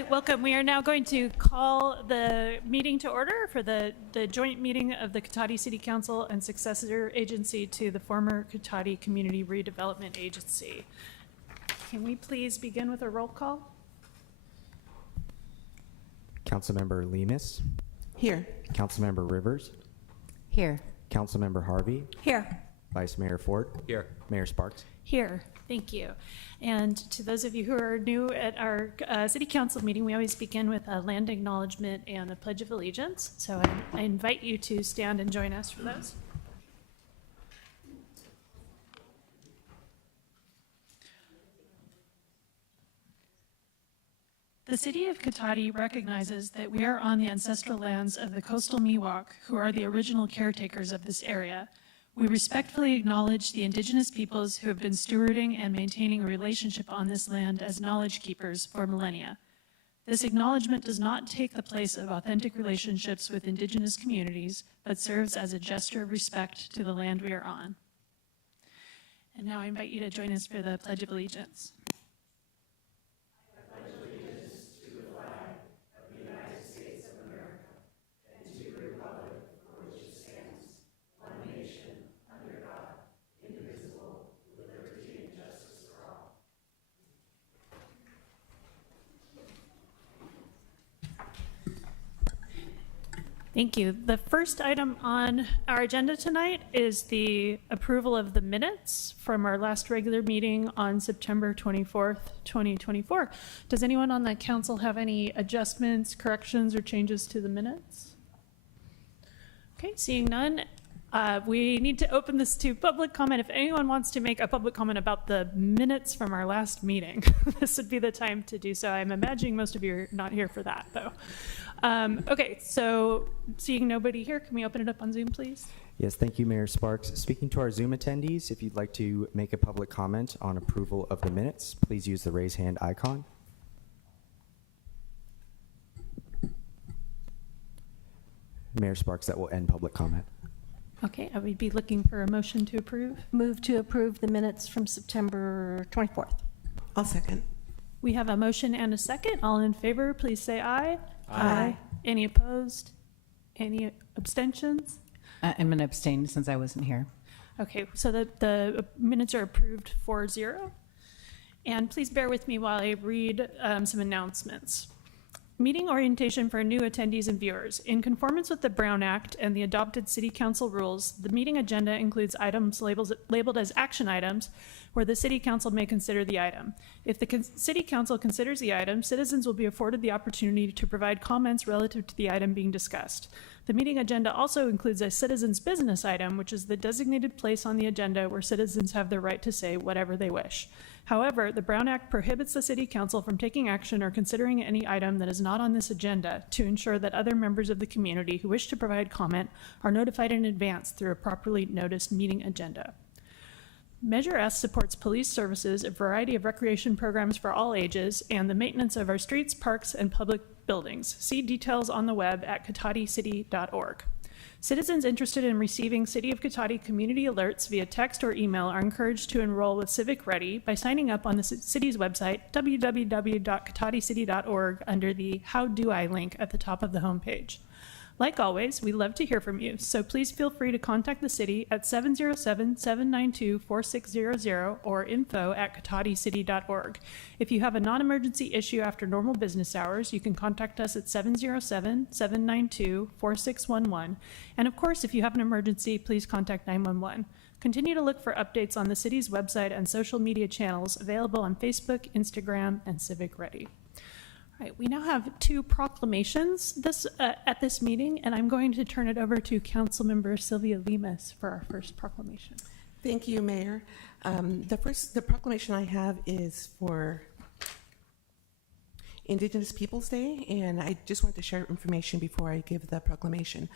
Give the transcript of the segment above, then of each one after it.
right, welcome. We are now going to call the meeting to order for the joint meeting of the Cotati City Council and successor agency to the former Cotati Community Redevelopment Agency. Can we please begin with a roll call? Councilmember Lemus. Here. Councilmember Rivers. Here. Councilmember Harvey. Here. Vice Mayor Ford. Here. Mayor Sparks. Here. Thank you. And to those of you who are new at our City Council meeting, we always begin with a land acknowledgement and a Pledge of Allegiance. So I invite you to stand and join us for those. The City of Cotati recognizes that we are on the ancestral lands of the coastal Miwok, who are the original caretakers of this area. We respectfully acknowledge the indigenous peoples who have been stewarding and maintaining a relationship on this land as knowledge keepers for millennia. This acknowledgement does not take the place of authentic relationships with indigenous communities, but serves as a gesture of respect to the land we are on. And now I invite you to join us for the Pledge of Allegiance. Thank you. The first item on our agenda tonight is the approval of the minutes from our last regular meeting on September 24th, 2024. Does anyone on the council have any adjustments, corrections, or changes to the minutes? Okay, seeing none, we need to open this to public comment. If anyone wants to make a public comment about the minutes from our last meeting, this would be the time to do so. I'm imagining most of you are not here for that, though. Okay, so seeing nobody here, can we open it up on Zoom, please? Yes, thank you, Mayor Sparks. Speaking to our Zoom attendees, if you'd like to make a public comment on approval of the minutes, please use the raise hand icon. Mayor Sparks, that will end public comment. Okay, I would be looking for a motion to approve. Move to approve the minutes from September 24th. I'll second. We have a motion and a second. All in favor, please say aye. Aye. Any opposed? Any abstentions? I'm going to abstain since I wasn't here. Okay, so the minutes are approved 4-0. And please bear with me while I read some announcements. Meeting orientation for new attendees and viewers. In conformance with the Brown Act and the adopted City Council rules, the meeting agenda includes items labeled as action items where the City Council may consider the item. If the City Council considers the item, citizens will be afforded the opportunity to provide comments relative to the item being discussed. The meeting agenda also includes a citizens' business item, which is the designated place on the agenda where citizens have the right to say whatever they wish. However, the Brown Act prohibits the City Council from taking action or considering any item that is not on this agenda to ensure that other members of the community who wish to provide comment are notified in advance through a properly noticed meeting agenda. Measure S supports police services, a variety of recreation programs for all ages, and the maintenance of our streets, parks, and public buildings. See details on the web at cotaticity.org. Citizens interested in receiving City of Cotati community alerts via text or email are encouraged to enroll with Civic Ready by signing up on the city's website, www.cotaticity.org, under the How Do I link at the top of the homepage. Like always, we love to hear from you, so please feel free to contact the city at 707-792-4600 or info@cotaticity.org. If you have a non-emergency issue after normal business hours, you can contact us at 707-792-4611. And of course, if you have an emergency, please contact 911. Continue to look for updates on the city's website and social media channels available on Facebook, Instagram, and Civic Ready. All right, we now have two proclamations at this meeting, and I'm going to turn it over to Councilmember Sylvia Lemus for our first proclamation. Thank you, Mayor. The proclamation I have is for Indigenous Peoples Day, and I just want to share information before I give the proclamation.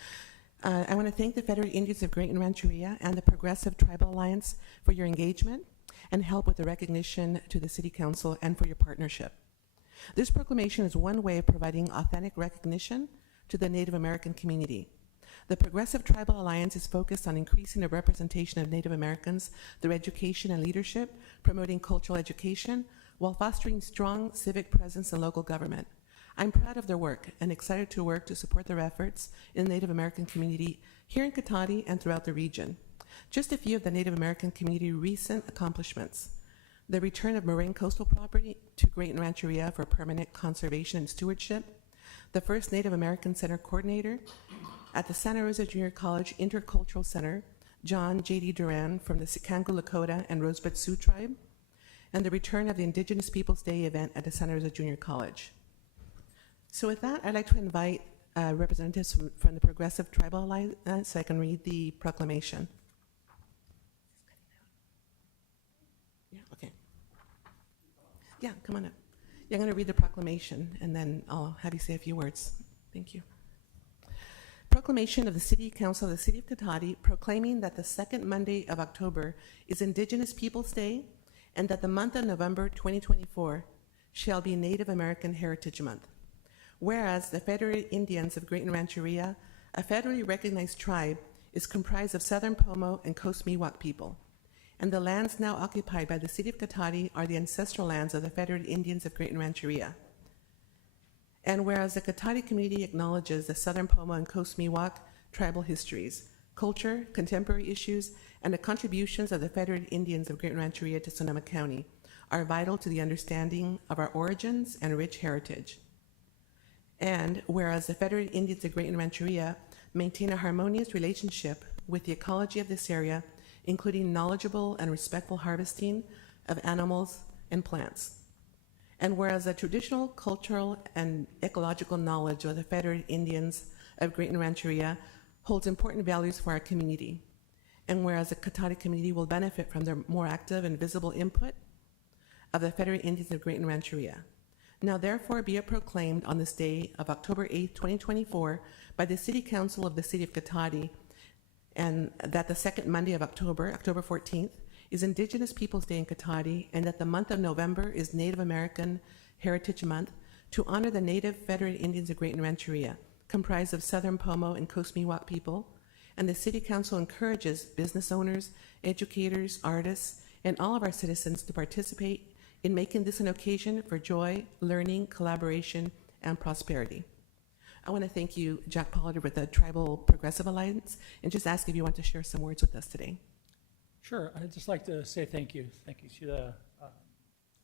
I want to thank the Federated Indians of Great and Rancheria and the Progressive Tribal Alliance for your engagement and help with the recognition to the City Council and for your partnership. This proclamation is one way of providing authentic recognition to the Native American community. The Progressive Tribal Alliance is focused on increasing the representation of Native Americans through education and leadership, promoting cultural education, while fostering strong civic presence in local government. I'm proud of their work and excited to work to support their efforts in the Native American community here in Katati and throughout the region. Just a few of the Native American community recent accomplishments: the return of Moraine coastal property to Great Rancheria for permanent conservation and stewardship, the first Native American Center coordinator at the Santa Rosa Junior College Intercultural Center, John J.D. Duran from the Sikango Lakota and Rosebud Sioux tribe, and the return of the Indigenous Peoples Day event at the Santa Rosa Junior College. So with that, I'd like to invite representatives from the Progressive Tribal Alliance so I can read the proclamation. Yeah, okay. Yeah, come on up. Yeah, I'm going to read the proclamation, and then I'll have you say a few words. Thank you. Proclamation of the City Council of the City of Katati proclaiming that the second Monday of October is Indigenous Peoples Day and that the month of November 2024 shall be Native American Heritage Month. Whereas the Federated Indians of Great Rancheria, a federally recognized tribe, is comprised of Southern Pomo and Coast Miwok people, and the lands now occupied by the City of Katati are the ancestral lands of the Federated Indians of Great Rancheria. And whereas the Katati community acknowledges the Southern Pomo and Coast Miwok tribal histories, culture, contemporary issues, and the contributions of the Federated Indians of Great Rancheria to Sonoma County are vital to the understanding of our origins and rich heritage. And whereas the Federated Indians of Great Rancheria maintain a harmonious relationship with the ecology of this area, including knowledgeable and respectful harvesting of animals and plants. And whereas the traditional, cultural, and ecological knowledge of the Federated Indians of Great Rancheria holds important values for our community. And whereas the Katati community will benefit from their more active and visible input of the Federated Indians of Great Rancheria. Now therefore be it proclaimed on this day of October 8th, 2024 by the City Council of the City of Katati, and that the second Monday of October, October 14th, is Indigenous Peoples Day in Katati, and that the month of November is Native American Heritage Month to honor the Native Federated Indians of Great Rancheria, comprised of Southern Pomo and Coast Miwok people. And the City Council encourages business owners, educators, artists, and all of our citizens to participate in making this an occasion for joy, learning, collaboration, and prosperity. I want to thank you, Jack Pollard, with the Tribal Progressive Alliance, and just ask if you want to share some words with us today. Sure. I'd just like to say thank you. Thank you to the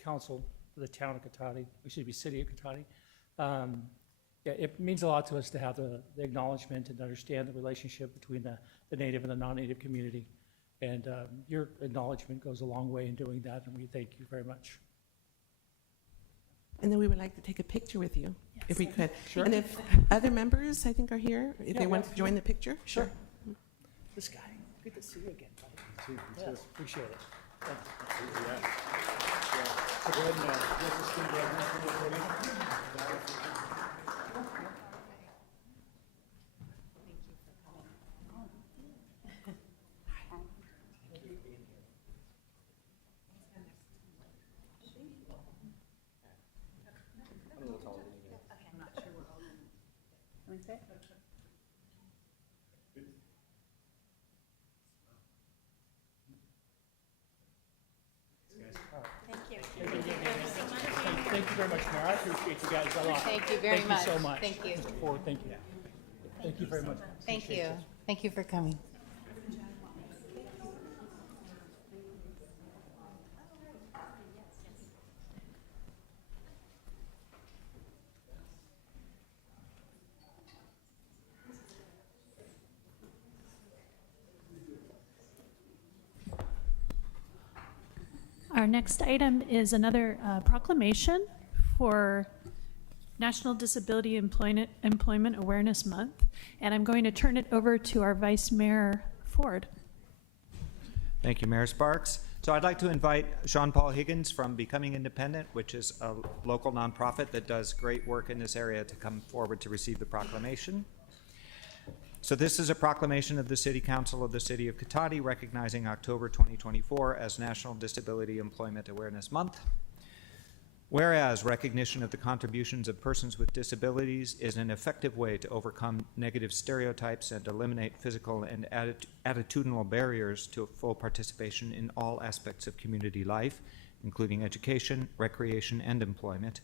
council for the town of Katati, city of Katati. Yeah, it means a lot to us to have the acknowledgement and understand the relationship between the native and the non-native community. And your acknowledgement goes a long way in doing that, and we thank you very much. And then we would like to take a picture with you, if we could. Sure. And if other members, I think, are here, if they want to join the picture, sure. This guy, good to see you again, buddy. Yes, appreciate it. Thank you. So go ahead and this is Steve Redmond. Thank you very much, Mayor. I appreciate you guys a lot. Thank you very much. Thank you so much. Thank you. Mr. Ford, thank you. Thank you very much. Thank Appreciate you. this. Thank you for coming. Our next item is another proclamation for National Disability Employment Awareness Month, and I'm going to turn it over to our Vice Mayor Ford. Thank you, Mayor Sparks. So I'd like to invite Sean Paul Higgins from Becoming Independent, which is a local nonprofit that does great work in this area, to come forward to receive the proclamation. So this is a proclamation of the City Council of the City of Katati recognizing October 2024 as National Disability Employment Awareness Month. Whereas recognition of the contributions of persons with disabilities is an effective way to overcome negative stereotypes and eliminate physical and attitudinal barriers to full participation in all aspects of community life, including education, recreation, and employment.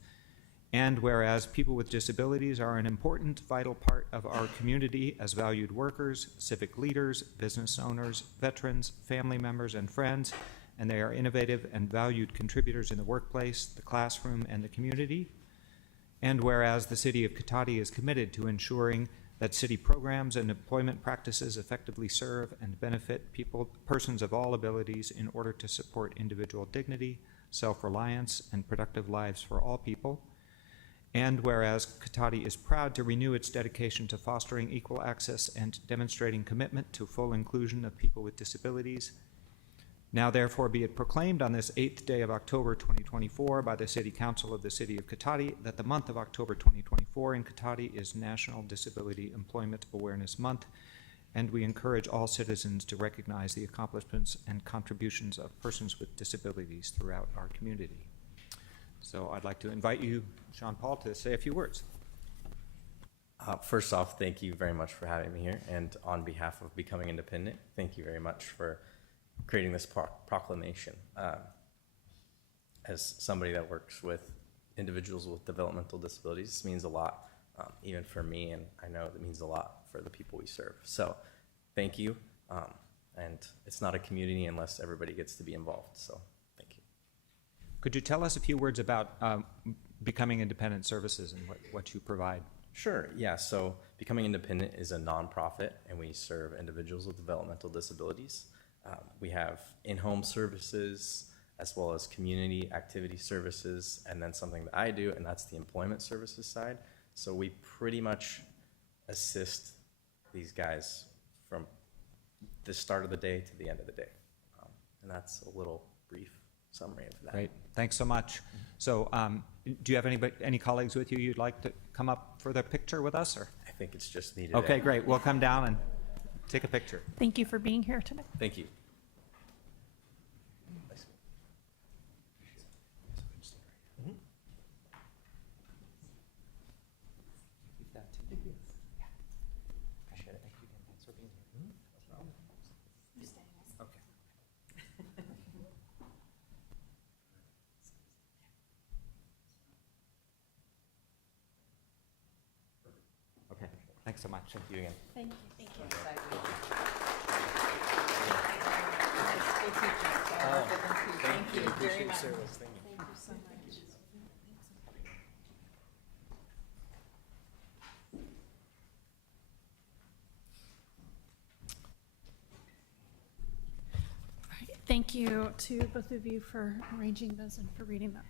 And whereas people with disabilities are an important, vital part of our community as valued workers, civic leaders, business owners, veterans, family members, and friends, and they are innovative and valued contributors in the workplace, the classroom, and the community. And whereas the City of Cotati is committed to ensuring that city programs and employment practices effectively serve and benefit persons of all abilities in order to support individual dignity, self-reliance, and productive lives for all people. And whereas Cotati is proud to renew its dedication to fostering equal access and demonstrating commitment to full inclusion of people with disabilities, now therefore be it proclaimed on this 8th day of October 2024 by the City Council of the City of Cotati that the month of October 2024 in Cotati is National Disability Employment Awareness Month, and we encourage all citizens to recognize the accomplishments and contributions of persons with disabilities throughout our community. So I'd like to invite you, Sean Paul, to say a few words. First off, thank you very much for having me here. And on behalf of Becoming Independent, thank you very much for creating this proclamation. As somebody that works with individuals with developmental disabilities, this means a lot, even for me, and I know it means a lot for the people we serve. So thank you. And it's not a community unless everybody gets to be involved. So thank you. Could you tell us a few words about Becoming Independent Services and what you provide? Sure, yeah. So Becoming Independent is a nonprofit, and we serve individuals with developmental disabilities. We have in-home services as well as community activity services, and then something that I do, and that's the employment services side. So we pretty much assist these guys from the start of the day to the end of the day. And that's a little brief summary of that. Great, thanks so much. So do you have any colleagues with you you'd like to come up for the picture with us? Or? I think it's just me today. Okay, great. We'll come down and take a picture. Thank you for being here tonight. Thank you. Okay, thanks so much. Thank you again. Thank you. Thank you. Appreciate your service. Thank you. Thank you so much. Thank you to both of you for arranging those and for reading them.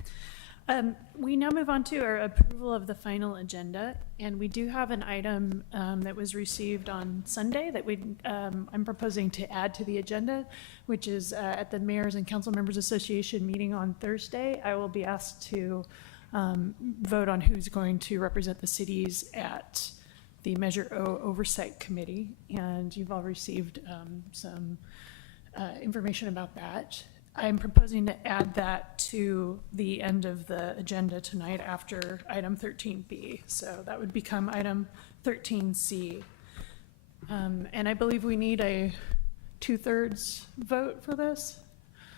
We now move on to our approval of the final agenda, and we do have an item that was received on Sunday that I'm proposing to add to the agenda, which is at the Mayors and Council Members Association meeting on Thursday. I will be asked to vote on who's going to represent the cities at the Measure O Oversight Committee, and you've all received some information about that. I'm proposing to add that to the end of the agenda tonight after item 13B. So that would become item 13C. And I believe we need a 2/3 vote for this?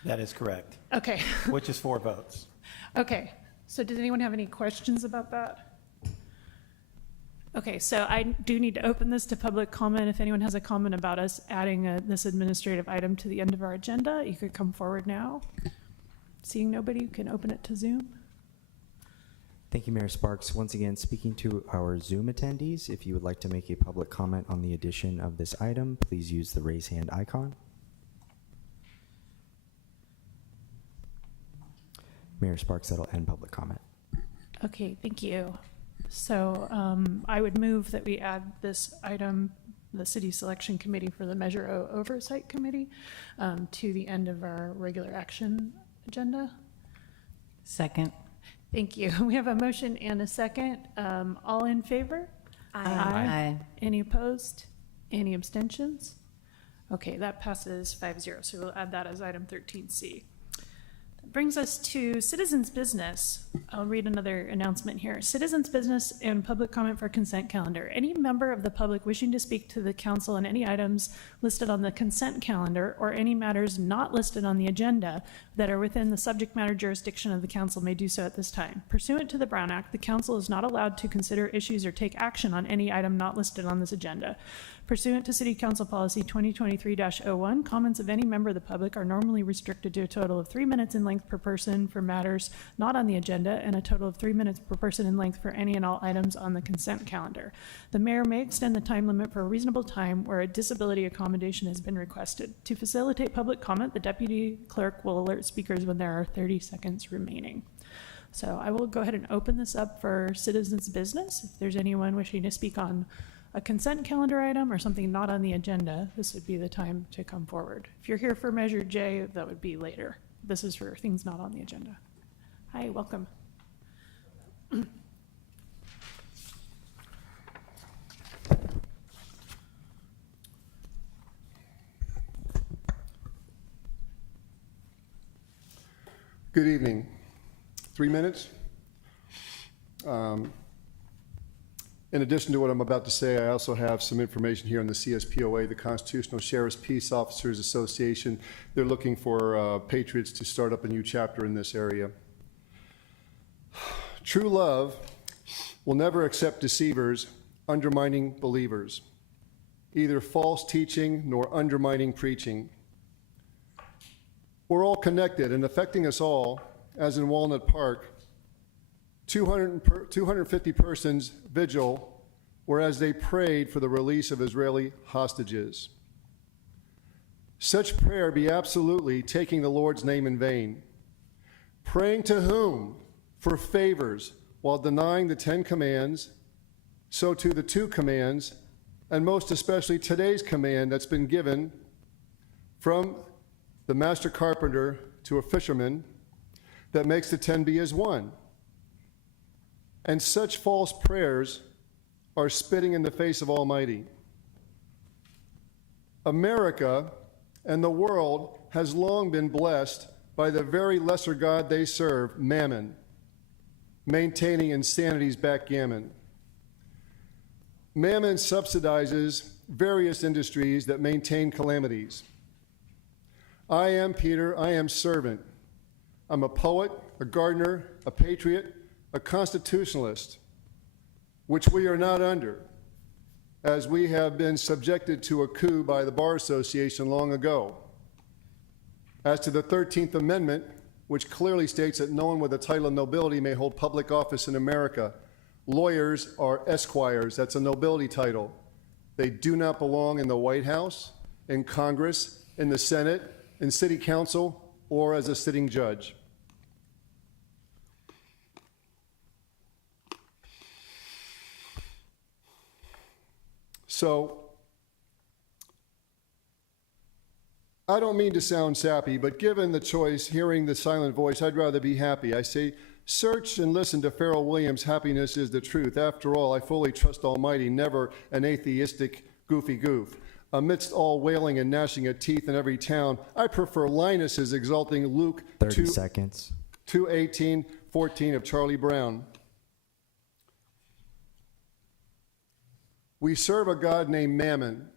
That is correct, Okay, which is 4 votes. okay. So does anyone have any questions about that? Okay, so I do need to open this to public comment. If anyone has a comment about us adding this administrative item to the end of our agenda, you could come forward now. Seeing nobody, you can open it to Zoom. Thank you, Mayor Sparks. Once again, speaking to our Zoom attendees, if you would like to make a public comment on the addition of this item, please use the raise hand icon. Mayor Sparks, that'll end public comment. Okay, thank you. So I would move that we add this item, the City Selection Committee for the Measure O Oversight Committee, to the end of our regular action agenda. Second. Thank you. We have a motion and a second. All in favor? Aye. Any opposed? Any abstentions? Okay, that passes 5-0. So we'll add that as item 13C. brings us to citizens' business. I'll read another announcement here. Citizens' business and public comment for consent calendar. Any member of the public wishing to speak to the council on any items listed on the consent calendar or any matters not listed on the agenda that are within the subject matter jurisdiction of the council may do so at this time. Pursuant to the Brown Act, the council is not allowed to consider issues or take action on any item not listed on this agenda. Pursuant to City Council Policy 2023-01, comments of any member of the public are normally restricted to a total of 3 minutes in length per person for matters not on the agenda and a total of 3 minutes per person in length for any and all items on the consent calendar. The mayor may extend the time limit for a reasonable time where a disability accommodation has been requested. To facilitate public comment, the deputy clerk will alert speakers when there are 30 seconds remaining. So I will go ahead and open this up for citizens' business. If there's anyone wishing to speak on a consent calendar item or something not on the agenda, this would be the time to come forward. If you're here for Measure J, that would be later. This is for things not on the agenda. Hi, welcome. Good evening. 3 minutes. In addition to what I'm about to say, I also have some information here on the CSPOA, the Constitutional Sheriff's Peace Officers Association. They're looking for patriots to start up a new chapter in this area. True love will never accept deceivers undermining believers, either false teaching nor undermining preaching. We're all connected and affecting us all, as in Walnut Park. 250 persons vigil, whereas they prayed for the release of Israeli hostages. Such prayer be absolutely taking the Lord's name in vain. Praying to whom? For favors, while denying the 10 commands, so too the 2 commands, and most especially today's command that's been given from the master carpenter to a fisherman that makes the 10 be as one. And such false prayers are spitting in the face of Almighty. America and the world has long been blessed by the very lesser God they serve, Mammon, maintaining insanity's backgammon. Mammon subsidizes various industries that maintain calamities. I am Peter, I am servant. I'm a poet, a gardener, a patriot, a constitutionalist, which we are not under, as we have been subjected to a coup by the Bar Association long ago. As to the 13th Amendment, which clearly states that no one with a title of nobility may hold public office in America, lawyers are esquires. That's a nobility title. They do not belong in the White House, in Congress, in the Senate, in City Council, or as a sitting judge. So, I don't mean to sound sappy, but given the choice, hearing the silent voice, I'd rather be happy. I say, search and listen to Pharrell Williams' Happiness is the Truth. After all, I fully trust Almighty, never an atheistic goofy goof. Amidst all wailing and gnashing of teeth in every town, I prefer Linus's exalting Luke 30 seconds. 2:18-14 of Charlie Brown. We serve a God named Mammon.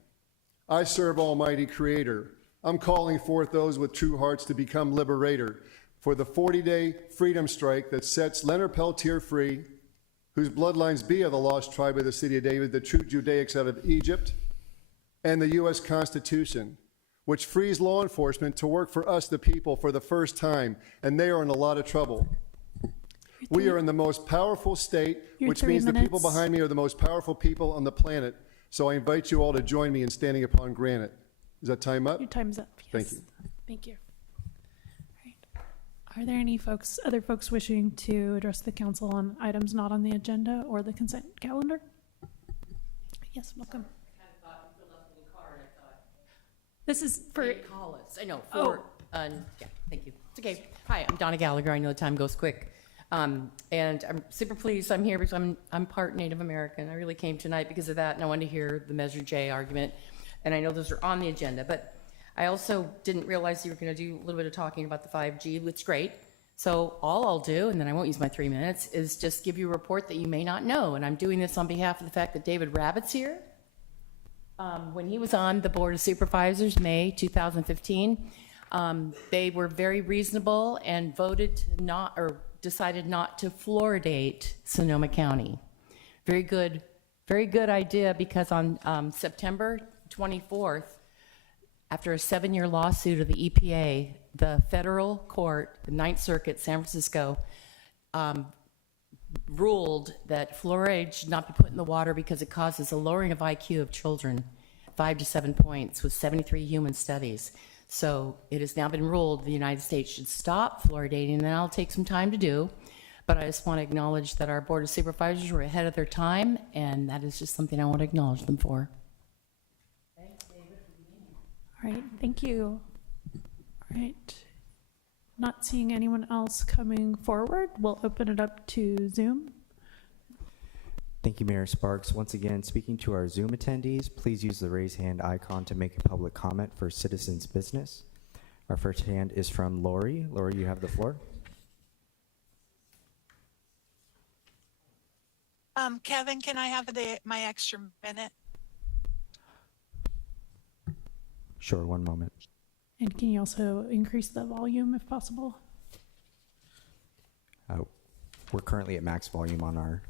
I serve Almighty Creator. I'm calling forth those with true hearts to become liberator for the 40-day freedom strike that sets Leonard Peltier free, whose bloodlines be of the lost tribe of the city of David, the true Judaics out of Egypt, and the U.S. Constitution, which frees law enforcement to work for us, the people, for the first time, and they are in a lot of trouble. We are in the most powerful state, which means the people behind me are the most powerful people on the planet. So I invite you all to join me in standing upon granite. Is that time up? Your time's up. Yes. Thank you. Thank you. All right. Are there any other folks wishing to address the council on items not on the agenda or the consent calendar? Yes, welcome. This is for Call us. I know. Oh. Yeah, thank you. It's okay. Hi, I'm Donna Gallagher. I know the time goes quick. And I'm super pleased I'm here because I'm part Native American. I really came tonight because of that, and I wanted to hear the Measure J argument. And I know those are on the agenda, but I also didn't realize you were going to do a little bit of talking about the 5G, which is great. So all I'll do, and then I won't use my 3 minutes, is just give you a report that you may not know. And I'm doing this on behalf of the fact that David Rabbit's here. When he was on the Board of Supervisors, May 2015, they were very reasonable and voted to not, or decided not to fluoridate Sonoma County. Very good idea, because on September 24th, after a 7-year lawsuit of the EPA, the federal court, the Ninth Circuit, San Francisco, ruled that fluoride should not be put in the water because it causes a lowering of IQ of children, 5 to 7 points, with 73 human studies. So it has now been ruled the United States should stop fluoridating, and that'll take some time to do. But I just want to acknowledge that our Board of Supervisors were ahead of their time, and that is just something I want to acknowledge them for. All right, thank you. All right. Not seeing anyone else coming forward, we'll open it up to Zoom. Thank you, Mayor Sparks. Once again, speaking to our Zoom attendees, please use the raise hand icon to make a public comment for citizens' business. Our first hand is from Lori. Lori, you have the floor. Kevin, can I have my extra minute? Sure, one moment. And can you also increase the volume if possible? We're currently at max volume on our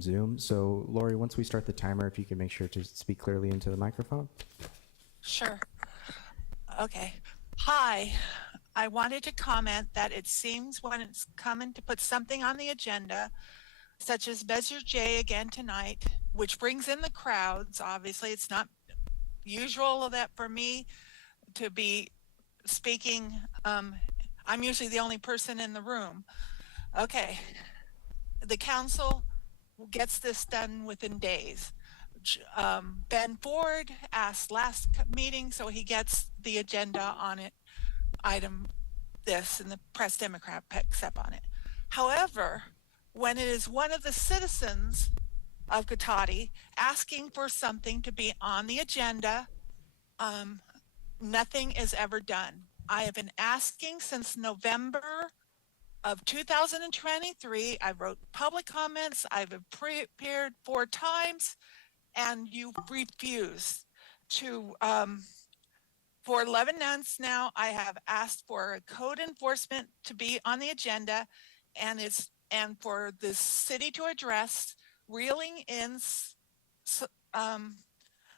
Zoom. So, Lori, once we start the timer, if you can make sure to speak clearly into the microphone. Sure. Okay. Hi. I wanted to comment that it seems when it's coming to put something on the agenda, such as Measure J again tonight, which brings in the crowds, obviously, it's not usual that for me to be speaking. I'm usually the only person in the room. Okay. The council gets this done within days. Ben Ford asked last meeting, so he gets the agenda on it, item this, and the Press Democrat picks up on it. However, when it is one of the citizens of Cotati asking for something to be on the agenda, nothing is ever done. I have been asking since November of 2023. I wrote public comments. I've appeared 4 times, and you refused to. For 11 months now, I have asked for a code enforcement to be on the agenda, and for the city to address reeling in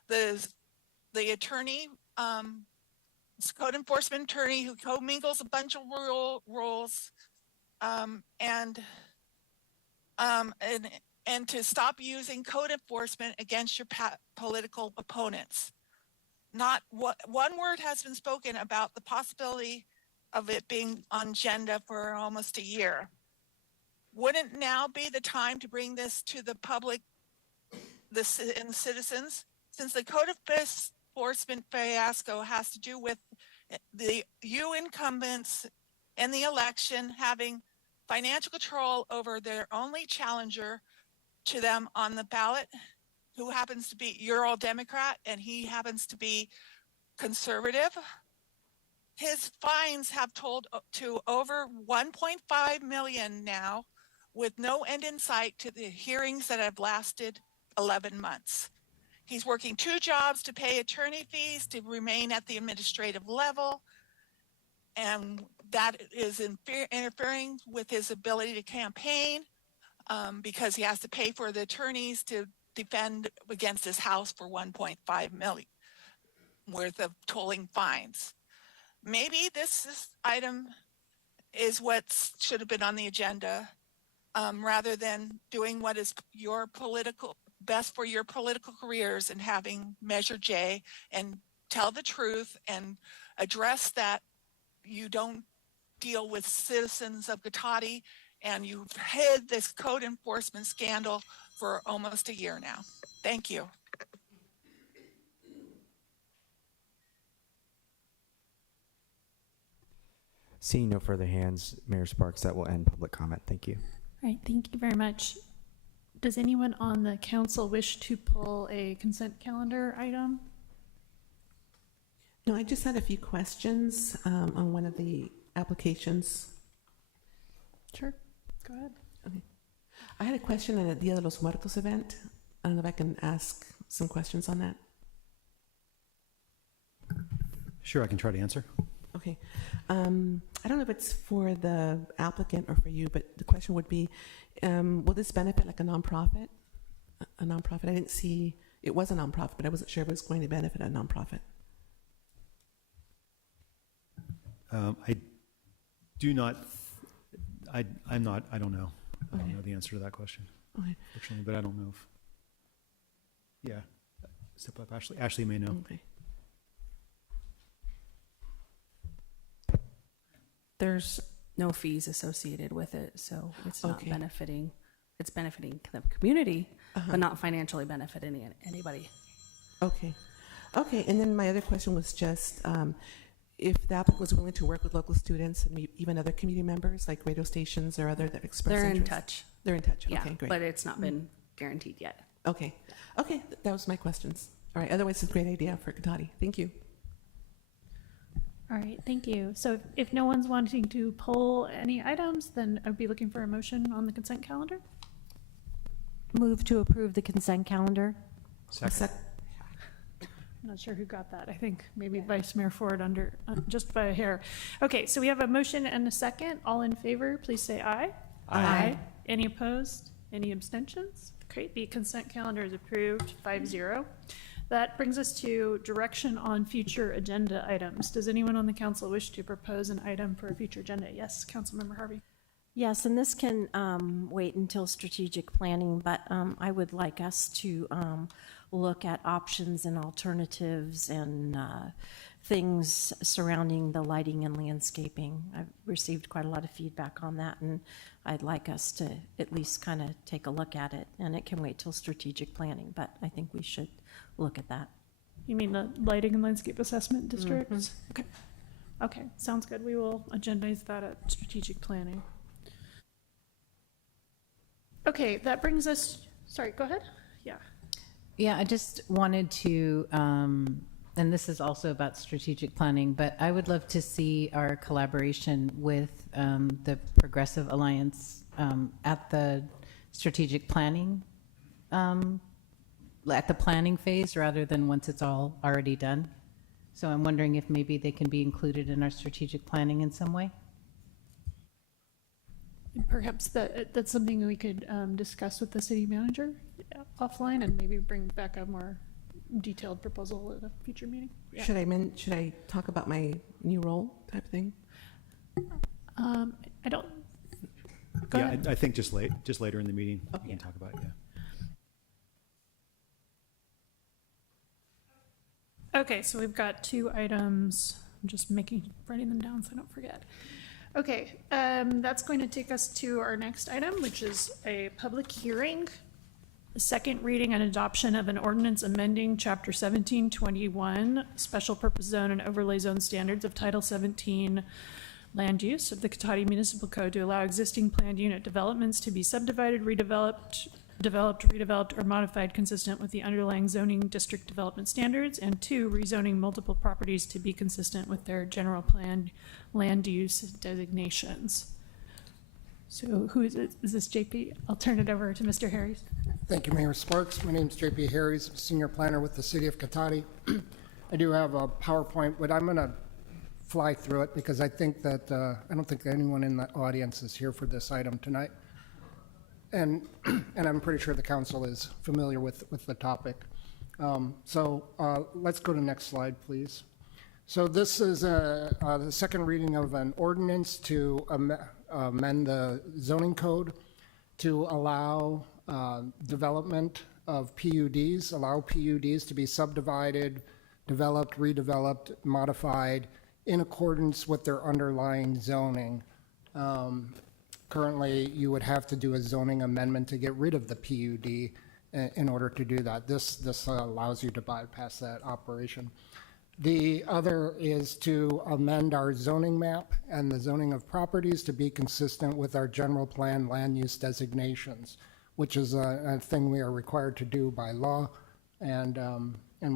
the attorney, code enforcement attorney who commingles a bunch of rules, and to stop using code enforcement against your political opponents. Not one word has been spoken about the possibility of it being on agenda for almost a year. Wouldn't now be the time to bring this to the public, and the citizens, since the code enforcement fiasco has to do with you incumbents in the election having financial control over their only challenger to them on the ballot, who happens to be, you're all Democrat and he happens to be conservative. His fines have totaled to over 1.5 million now, with no end in sight to the hearings that have lasted 11 months. He's working 2 jobs to pay attorney fees to remain at the administrative level, and that is interfering with his ability to campaign, because he has to pay for the attorneys to defend against his house for 1.5 million worth of tolling fines. Maybe this item is what should have been on the agenda, rather than doing what is best for your political careers and having Measure J and tell the truth and address that you don't deal with citizens of Cotati, and you've hid this code enforcement scandal for almost a year now. Thank you. Seeing no further hands, Mayor Sparks, that will end public comment. Thank you. All right, thank you very much. Does anyone on the council wish to pull a consent calendar item? No, I just had a few questions on one of the applications. Sure, go ahead. Okay. I had a question on the Dia de los Muertos event. I don't know if I can ask some questions on that. Sure, I can try to answer. Okay. I don't know if it's for the applicant or for you, but the question would be, will this benefit like a nonprofit? A nonprofit? I didn't see, it was a nonprofit, but I wasn't sure if it was going to benefit a nonprofit. I do not, I'm not, I don't know. I don't know the answer to that question, Okay. fortunately, but I don't know if, yeah. Step up, Ashley. Ashley may know. Okay. There's no fees associated with it, so it's not Okay. benefiting, it's benefiting the community, Uh-huh. but not financially benefiting anybody. Okay. Okay, and then my other question was just if the applicant was willing to work with local students and even other community members, like radio stations or other that express They're in interest? touch. They're in touch. Yeah, Okay, great. but it's not been guaranteed yet. Okay. Okay, that was my questions. All right, otherwise it's a great idea for Katati. Thank you. All right, thank you. So if no one's wanting to pull any items, then I'd be looking for a motion on the consent calendar. Move to approve the consent calendar. Second. I'm not sure who got that. I think maybe Vice Mayor Ford under, just by a hair. Okay, so we have a motion and a second. All in favor, please say aye. Aye. Any opposed? Any abstentions? Great, the consent calendar is approved, 5-0. That brings us to direction on future agenda items. Does anyone on the council wish to propose an item for a future agenda? Yes, Councilmember Harvey. Yes, and this can wait until strategic planning, but I would like us to look at options and alternatives and things surrounding the lighting and landscaping. I've received quite a lot of feedback on that, and I'd like us to at least kind of take a look at it. And it can wait till strategic planning, but I think we should look at that. You mean the lighting and landscape assessment districts? Okay. Okay, sounds good. We will agendize that at strategic planning. Okay, that brings us, sorry, go ahead. Yeah. Yeah, I just wanted to, and this is also about strategic planning, but I would love to see our collaboration with the Progressive Alliance at the strategic planning, at the planning phase rather than once it's all already done. So I'm wondering if maybe they can be included in our strategic planning in some way. Perhaps that's something we could discuss with the city manager offline and maybe bring back a more detailed proposal at a future meeting. Yeah. Should I talk about my new role type thing? I don't. Go Yeah, ahead. I think just later in the meeting, we can talk about it, yeah. Okay, so we've got two items. I'm just writing them down so I don't forget. Okay, that's going to take us to our next item, which is a public hearing. The second reading and adoption of an ordinance amending Chapter 1721, Special Purpose Zone and Overlay Zone Standards of Title 17 Land Use of the Cotati Municipal Code to allow existing planned unit developments to be subdivided, redeveloped, redeveloped, or modified consistent with the underlying zoning district development standards, and 2, rezoning multiple properties to be consistent with their general plan land use designations. So who is it? Is this JP? I'll turn it over to Mr. Harris. Thank you, Mayor Sparks. My name is JP Harris, Senior Planner with the City of Cotati. I do have a PowerPoint, but I'm going to fly through it because I think that I don't think anyone in the audience is here for this item tonight. And I'm pretty sure the council is familiar with the topic. So let's go to the next slide, please. So this is the second reading of an ordinance to amend the zoning code to allow development of PUDs, allow PUDs to be subdivided, developed, redeveloped, modified in accordance with their underlying zoning. Currently, you would have to do a zoning amendment to get rid of the PUD in order to do that. This allows you to bypass that operation. The other is to amend our zoning map and the zoning of properties to be consistent with our general plan land use designations, which is a thing we are required to do by law and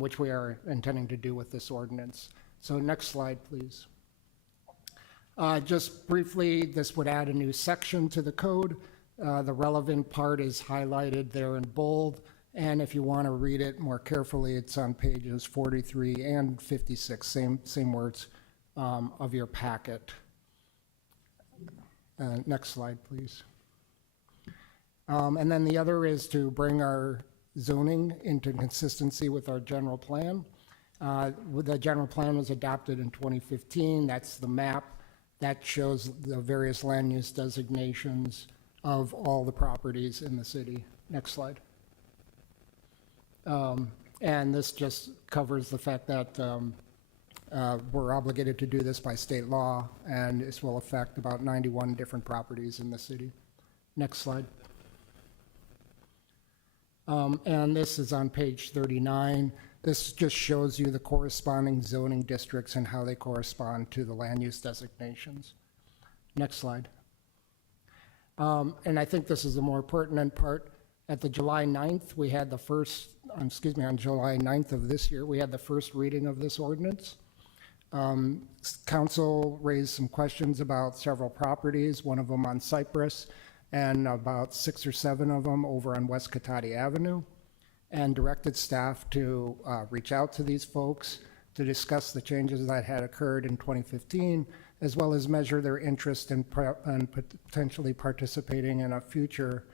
which we are intending to do with this ordinance. So next slide, please. Just briefly, this would add a new section to the code. The relevant part is highlighted there in bold, and if you want to read it more carefully, it's on pages 43 and 56, same words of your packet. Next slide, please. And then the other is to bring our zoning into consistency with our general plan. The general plan was adopted in 2015. That's the map that shows the various land use designations of all the properties in the city. Next slide. And this just covers the fact that we're obligated to do this by state law, and this will affect about 91 different properties in the city. Next slide. And this is on page 39. This just shows you the corresponding zoning districts and how they correspond to the land use designations. Next slide. And I think this is the more pertinent part. At the July 9th, we had the first, on July 9th of this year, we had the first reading of this ordinance. Council raised some questions about several properties, one of them on Cypress, and about 6 or 7 of them over on West Cotati Avenue, and directed staff to reach out to these folks to discuss the changes that had occurred in 2015, as well as measure their interest in potentially participating in a future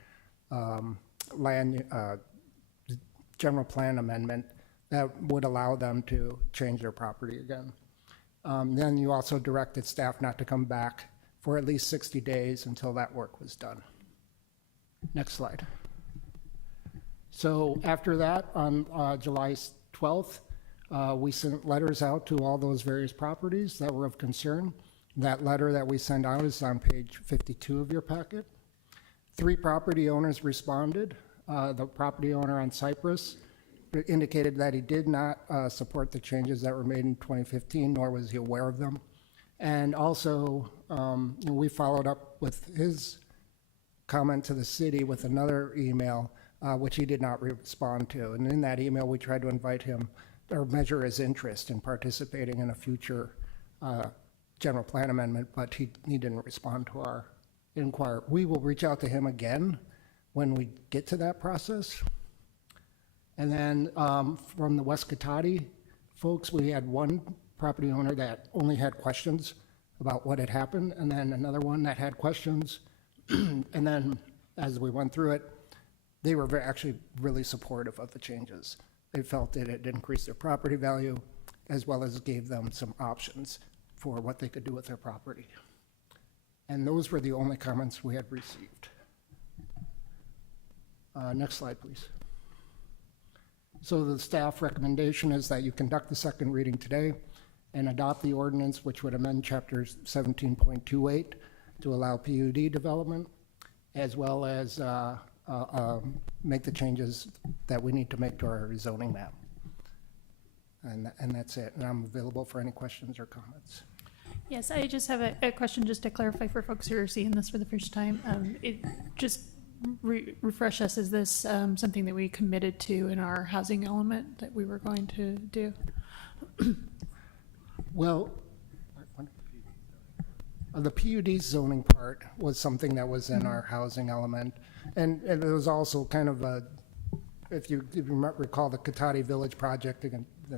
general plan amendment that would allow them to change their property again. Then you also directed staff not to come back for at least 60 days until that work was done. Next slide. So after that, on July 12th, we sent letters out to all those various properties that were of concern. That letter that we sent out is on page 52 of your packet. 3 property owners responded. The property owner on Cypress indicated that he did not support the changes that were made in 2015, nor was he aware of them. And also, we followed up with his comment to the city with another email, which he did not respond to. And in that email, we tried to invite him or measure his interest in participating in a future general plan amendment, but he didn't respond to our inquiry. We will reach out to him again when we get to that process. And then from the West Cotati folks, we had one property owner that only had questions about what had happened, and then another one that had questions. And then as we went through it, they were actually really supportive of the changes. They felt that it increased their property value, as well as gave them some options for what they could do with their property. And those were the only comments we had received. Next slide, please. So the staff recommendation is that you conduct the second reading today and adopt the ordinance, which would amend chapter 17.28 to allow PUD development, as well as make the changes that we need to make to our zoning map. And that's it. And I'm available for any questions or comments. Yes, I just have a question just to clarify for folks who are seeing this for the first time. Refresh us, is this something that we committed to in our housing element that we were going to do? Well, the PUD zoning part was something that was in our housing element. And it was also kind of a, if you recall the Cotati Village project, I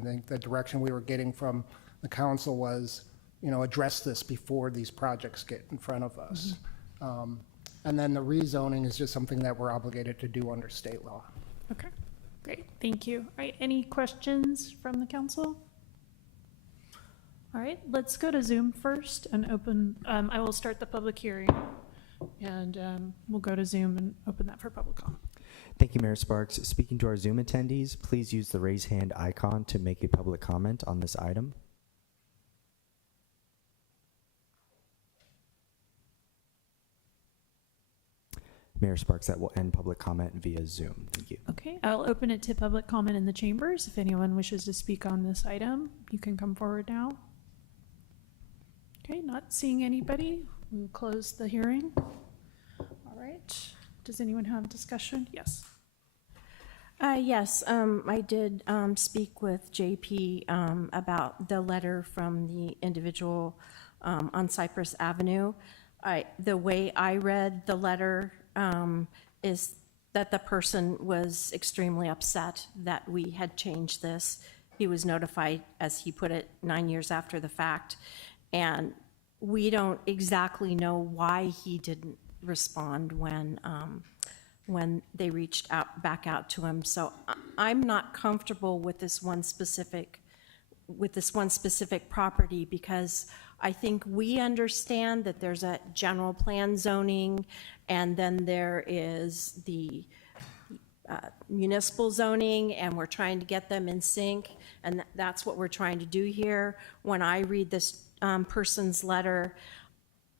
think the direction we were getting from the council was, address this before these projects get in front of us. And then the rezoning is just something that we're obligated to do under state law. Okay, great, thank you. All right, any questions from the council? All right, let's go to Zoom first and open, I will start the public hearing, and we'll go to Zoom and open that for public comment. Thank you, Mayor Sparks. Speaking to our Zoom attendees, please use the raise hand icon to make a public comment on this item. Mayor Sparks, that will end public comment via Zoom. Thank you. Okay, I'll open it to public comment in the chambers. If anyone wishes to speak on this item, you can come forward now. Okay, not seeing anybody. We'll close the hearing. All right. Does anyone have a discussion? Yes. Yes, I did speak with JP about the letter from the individual on Cypress Avenue. The way I read the letter is that the person was extremely upset that we had changed this. He was notified, as he put it, 9 years after the fact. And we don't exactly know why he didn't respond when they reached back out to him. So I'm not comfortable with this one specific property, because I think we understand that there's a general plan zoning, and then there is the municipal zoning, and we're trying to get them in sync, and that's what we're trying to do here. When I read this person's letter,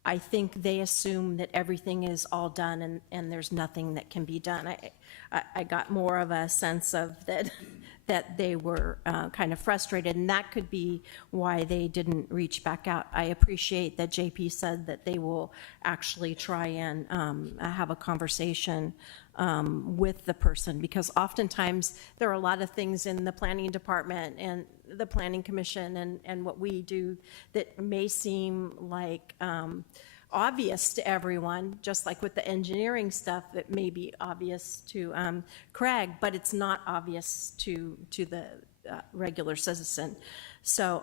I think they assume that everything is all done and there's nothing that can be done. I got more of a sense of that they were kind of frustrated, and that could be why they didn't reach back out. I appreciate that JP said that they will actually try and have a conversation with the person, because oftentimes there are a lot of things in the planning department and the planning commission and what we do that may seem like obvious to everyone, just like with the engineering stuff that may be obvious to Craig, but it's not obvious to the regular citizen. So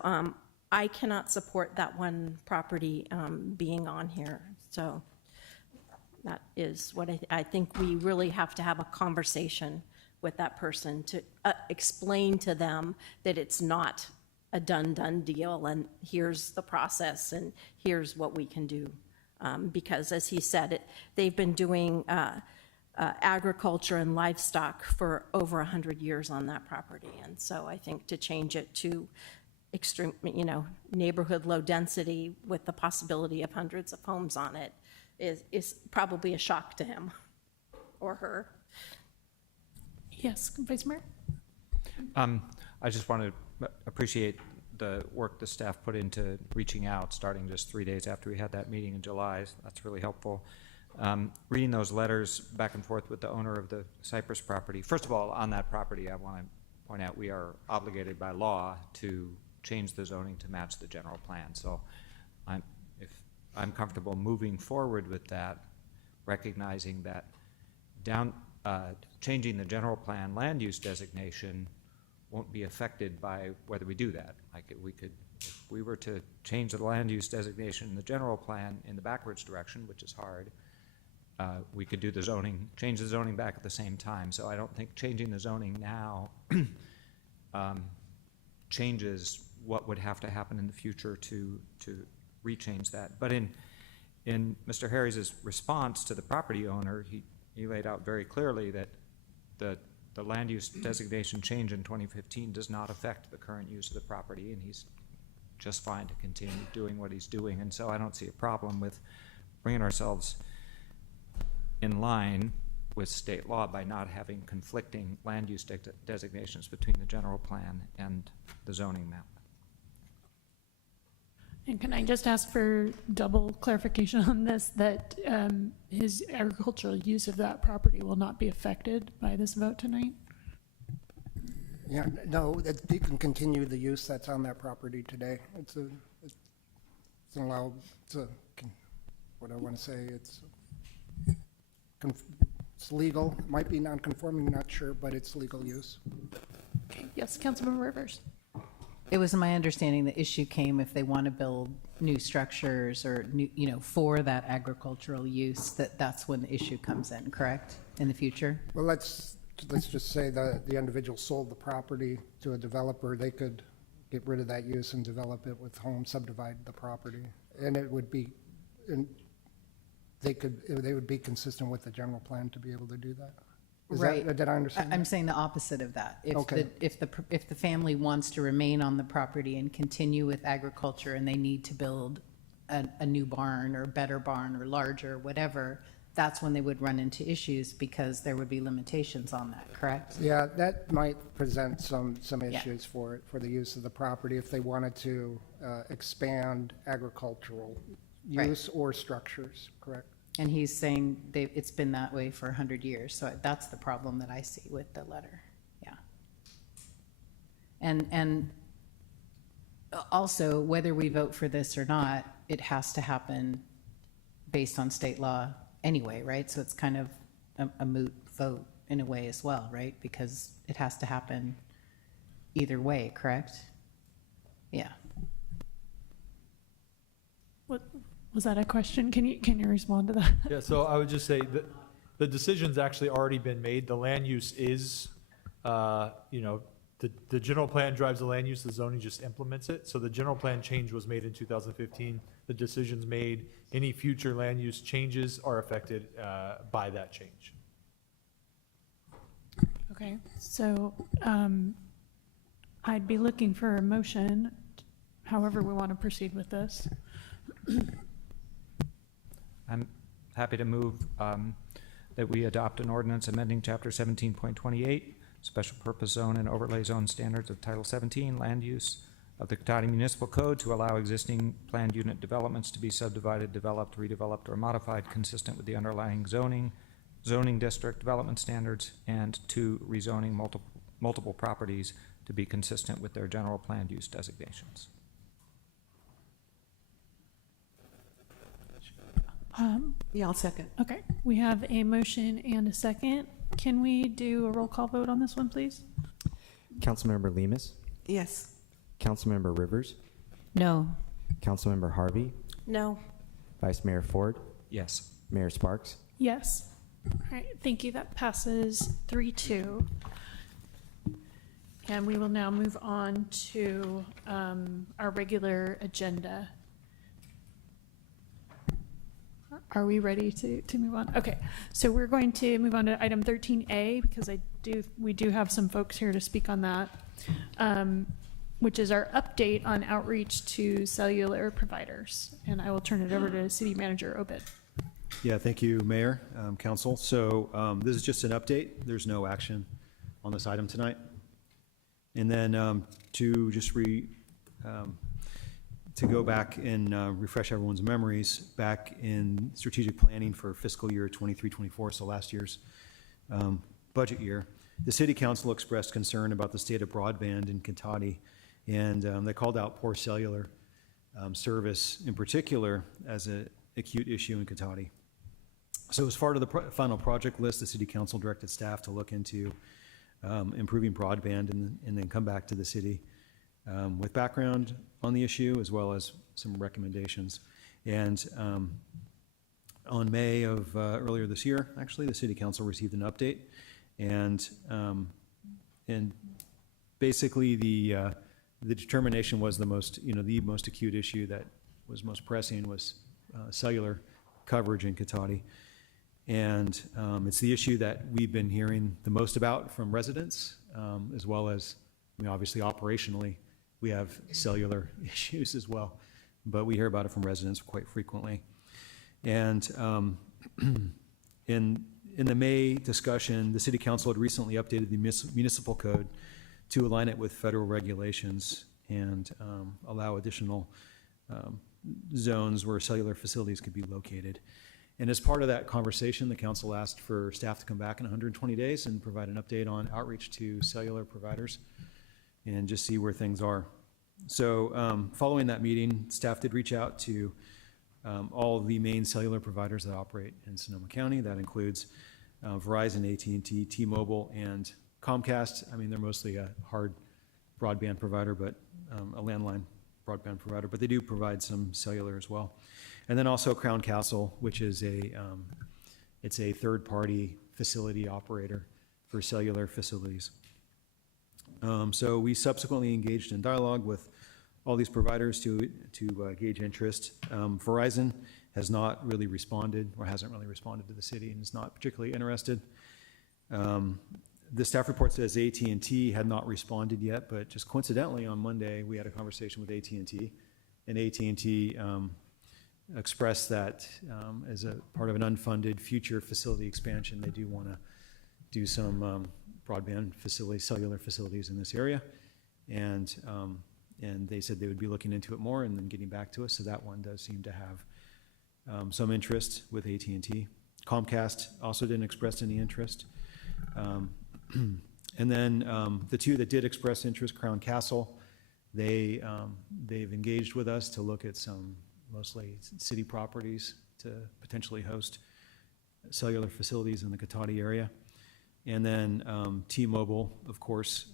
I cannot support that one property being on here. So that is what I think we really have to have a conversation with that person to explain to them that it's not a done deal, and here's the process, and here's what we can do. Because as he said, they've been doing agriculture and livestock for over 100 years on that property. And so I think to change it to extreme, neighborhood low density with the possibility of hundreds of homes on it is probably a shock to him or her. Yes, Vice Mayor? I just want to appreciate the work the staff put into reaching out, starting just 3 days after we had that meeting in July. That's really helpful. Reading those letters back and forth with the owner of the Cypress property. First of all, on that property, I want to point out we are obligated by law to change the zoning to match the general plan. So if I'm comfortable moving forward with that, recognizing that changing the general plan land use designation won't be affected by whether we do that. Like if we were to change the land use designation in the general plan in the backwards direction, which is hard, we could do change the zoning back at the same time. So I don't think changing the zoning now changes what would have to happen in the future to rechange that. But in Mr. Harries' response to the property owner, he laid out very clearly that the land use designation change in 2015 does not affect the current use of the property, and he's just fine to continue doing what he's doing. And so I don't see a problem with bringing ourselves in line with state law by not having conflicting land use designations between the general plan and the zoning map. And can I just ask for double clarification on this, that his agricultural use of that property will not be affected by this vote tonight? Yeah, no, you can continue the use that's on that property today. It's allowed, what I want to say, it's legal. It might be non-conforming, not sure, but it's legal use. Okay. Yes, Councilmember Rivers. It was my understanding the issue came if they want to build new structures or new, for that agricultural use, that's when the issue comes in, correct? In the future? Well, let's just say that the individual sold the property to a developer. They could get rid of that use and develop it with homes, subdivide the property, and it would be, they would be consistent with the general plan to be able to do that. Right. Did I understand? I'm saying the opposite of that. Okay. If the family wants to remain on the property and continue with agriculture, and they need to build a new barn or better barn or larger, whatever, that's when they would run into issues because there would be limitations on that, correct? Yeah, that might present some issues for the use of the property if they wanted to expand agricultural use or structures, correct? And he's saying it's been that way for 100 years. So that's the problem that I see with the letter. Yeah. And also, whether we vote for this or not, it has to happen based on state law anyway, right? So it's kind of a moot vote in a way as well, right? Because it has to happen either way, correct? Yeah. What, was that a question? Can you respond to that? Yeah, so I would just say that the decision's actually already been made. The land use is, the general plan drives the land use, the zoning just implements it. So the general plan change was made in 2015. The decision's made. Any future land use changes are affected by that change. Okay, so I'd be looking for a motion, however we want to proceed with this. I'm happy to move that we adopt an ordinance amending Chapter 17.28, Special Purpose Zone and Overlay Zone Standards of Title 17, Land Use of the Cotati Municipal Code to allow existing planned unit developments to be subdivided, developed, redeveloped, or modified consistent with the underlying zoning district development standards, and to rezoning multiple properties to be consistent with their general planned use designations. Yeah, I'll second. Okay, we have a motion and a second. Can we do a roll call vote on this one, please? Councilmember Lemus, Yes. Councilmember Rivers, No. Councilmember Harvey, No. Vice Mayor Ford, Yes. Mayor Sparks. Yes. All right, thank you. That passes 3-2. And we will now move on to our regular agenda. Are we ready to move on? Okay, so we're going to move on to item 13A because we do have some folks here to speak on that, which is our update on outreach to cellular providers. And I will turn it over to City Manager Obid. Yeah, thank you, Mayor, Council. So this is just an update. There's no action on this item tonight. And then to just to go back and refresh everyone's memories, back in strategic planning for fiscal year 23-24, so last year's budget year, the City Council expressed concern about the state of broadband in Cotati, and they called out poor cellular service in particular as an acute issue in Cotati. So as part of the final project list, the City Council directed staff to look into improving broadband and then come back to the city with background on the issue as well as some recommendations. And on May of earlier this year, actually, the City Council received an update, and basically the determination was the most acute issue that was most pressing was cellular coverage in Cotati. And it's the issue that we've been hearing the most about from residents, as well as, obviously operationally, we have cellular issues as well, but we hear about it from residents quite frequently. And in the May discussion, the City Council had recently updated the municipal code to align it with federal regulations and allow additional zones where cellular facilities could be located. And as part of that conversation, the council asked for staff to come back in 120 days and provide an update on outreach to cellular providers and just see where things are. So following that meeting, staff did reach out to all of the main cellular providers that operate in Sonoma County. That includes Verizon, AT&T, T-Mobile, and Comcast. I mean, they're mostly a hard broadband provider, but a landline broadband provider, but they do provide some cellular as well. And then also Crown Castle, which is it's a third-party facility operator for cellular facilities. So we subsequently engaged in dialogue with all these providers to gauge interest. Verizon has not really responded or hasn't really responded to the city and is not particularly interested. The staff report says AT&T had not responded yet, but just coincidentally on Monday we had a conversation with AT&T, and AT&T expressed that as a part of an unfunded future facility expansion, they do want to do some broadband facilities, cellular facilities in this area, and they said they would be looking into it more and then getting back to us. So that one does seem to have some interest with AT&T. Comcast also didn't express any interest. And then the two that did express interest, Crown Castle, they've engaged with us to look at some mostly city properties to potentially host cellular facilities in the Cotati area. And then T-Mobile, of course,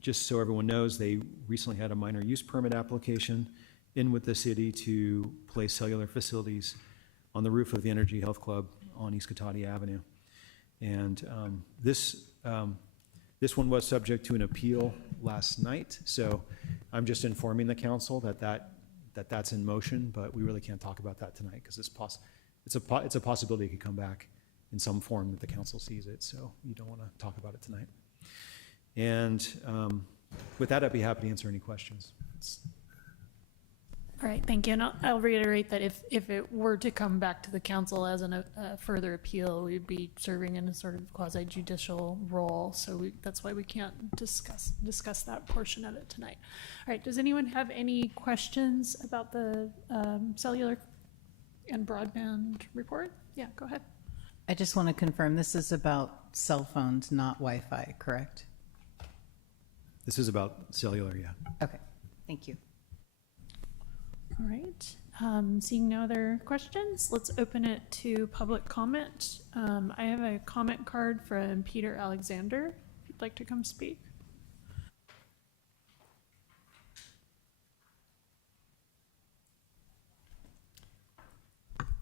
just so everyone knows, they recently had a minor use permit application in with the city to place cellular facilities on the roof of the Energy Health Club on East Cotati Avenue. And this one was subject to an appeal last night, so I'm just informing the council that's in motion, but we really can't talk about that tonight because it's a possibility it could come back in some form that the council sees it, so you don't want to talk about it tonight. And with that, I'd be happy to answer any questions. All right, thank you. And I'll reiterate that if it were to come back to the council as a further appeal, we'd be serving in a sort of quasi-judicial role. So that's why we can't discuss that portion of it tonight. All right, does anyone have any questions about the cellular and broadband report? Yeah, go ahead. I just want to confirm this is about cell phones, not Wi-Fi, correct? This is about cellular, yeah. Okay, thank you. All right, seeing no other questions, let's open it to public comment. I have a comment card from Peter Alexander, if you'd like to come speak.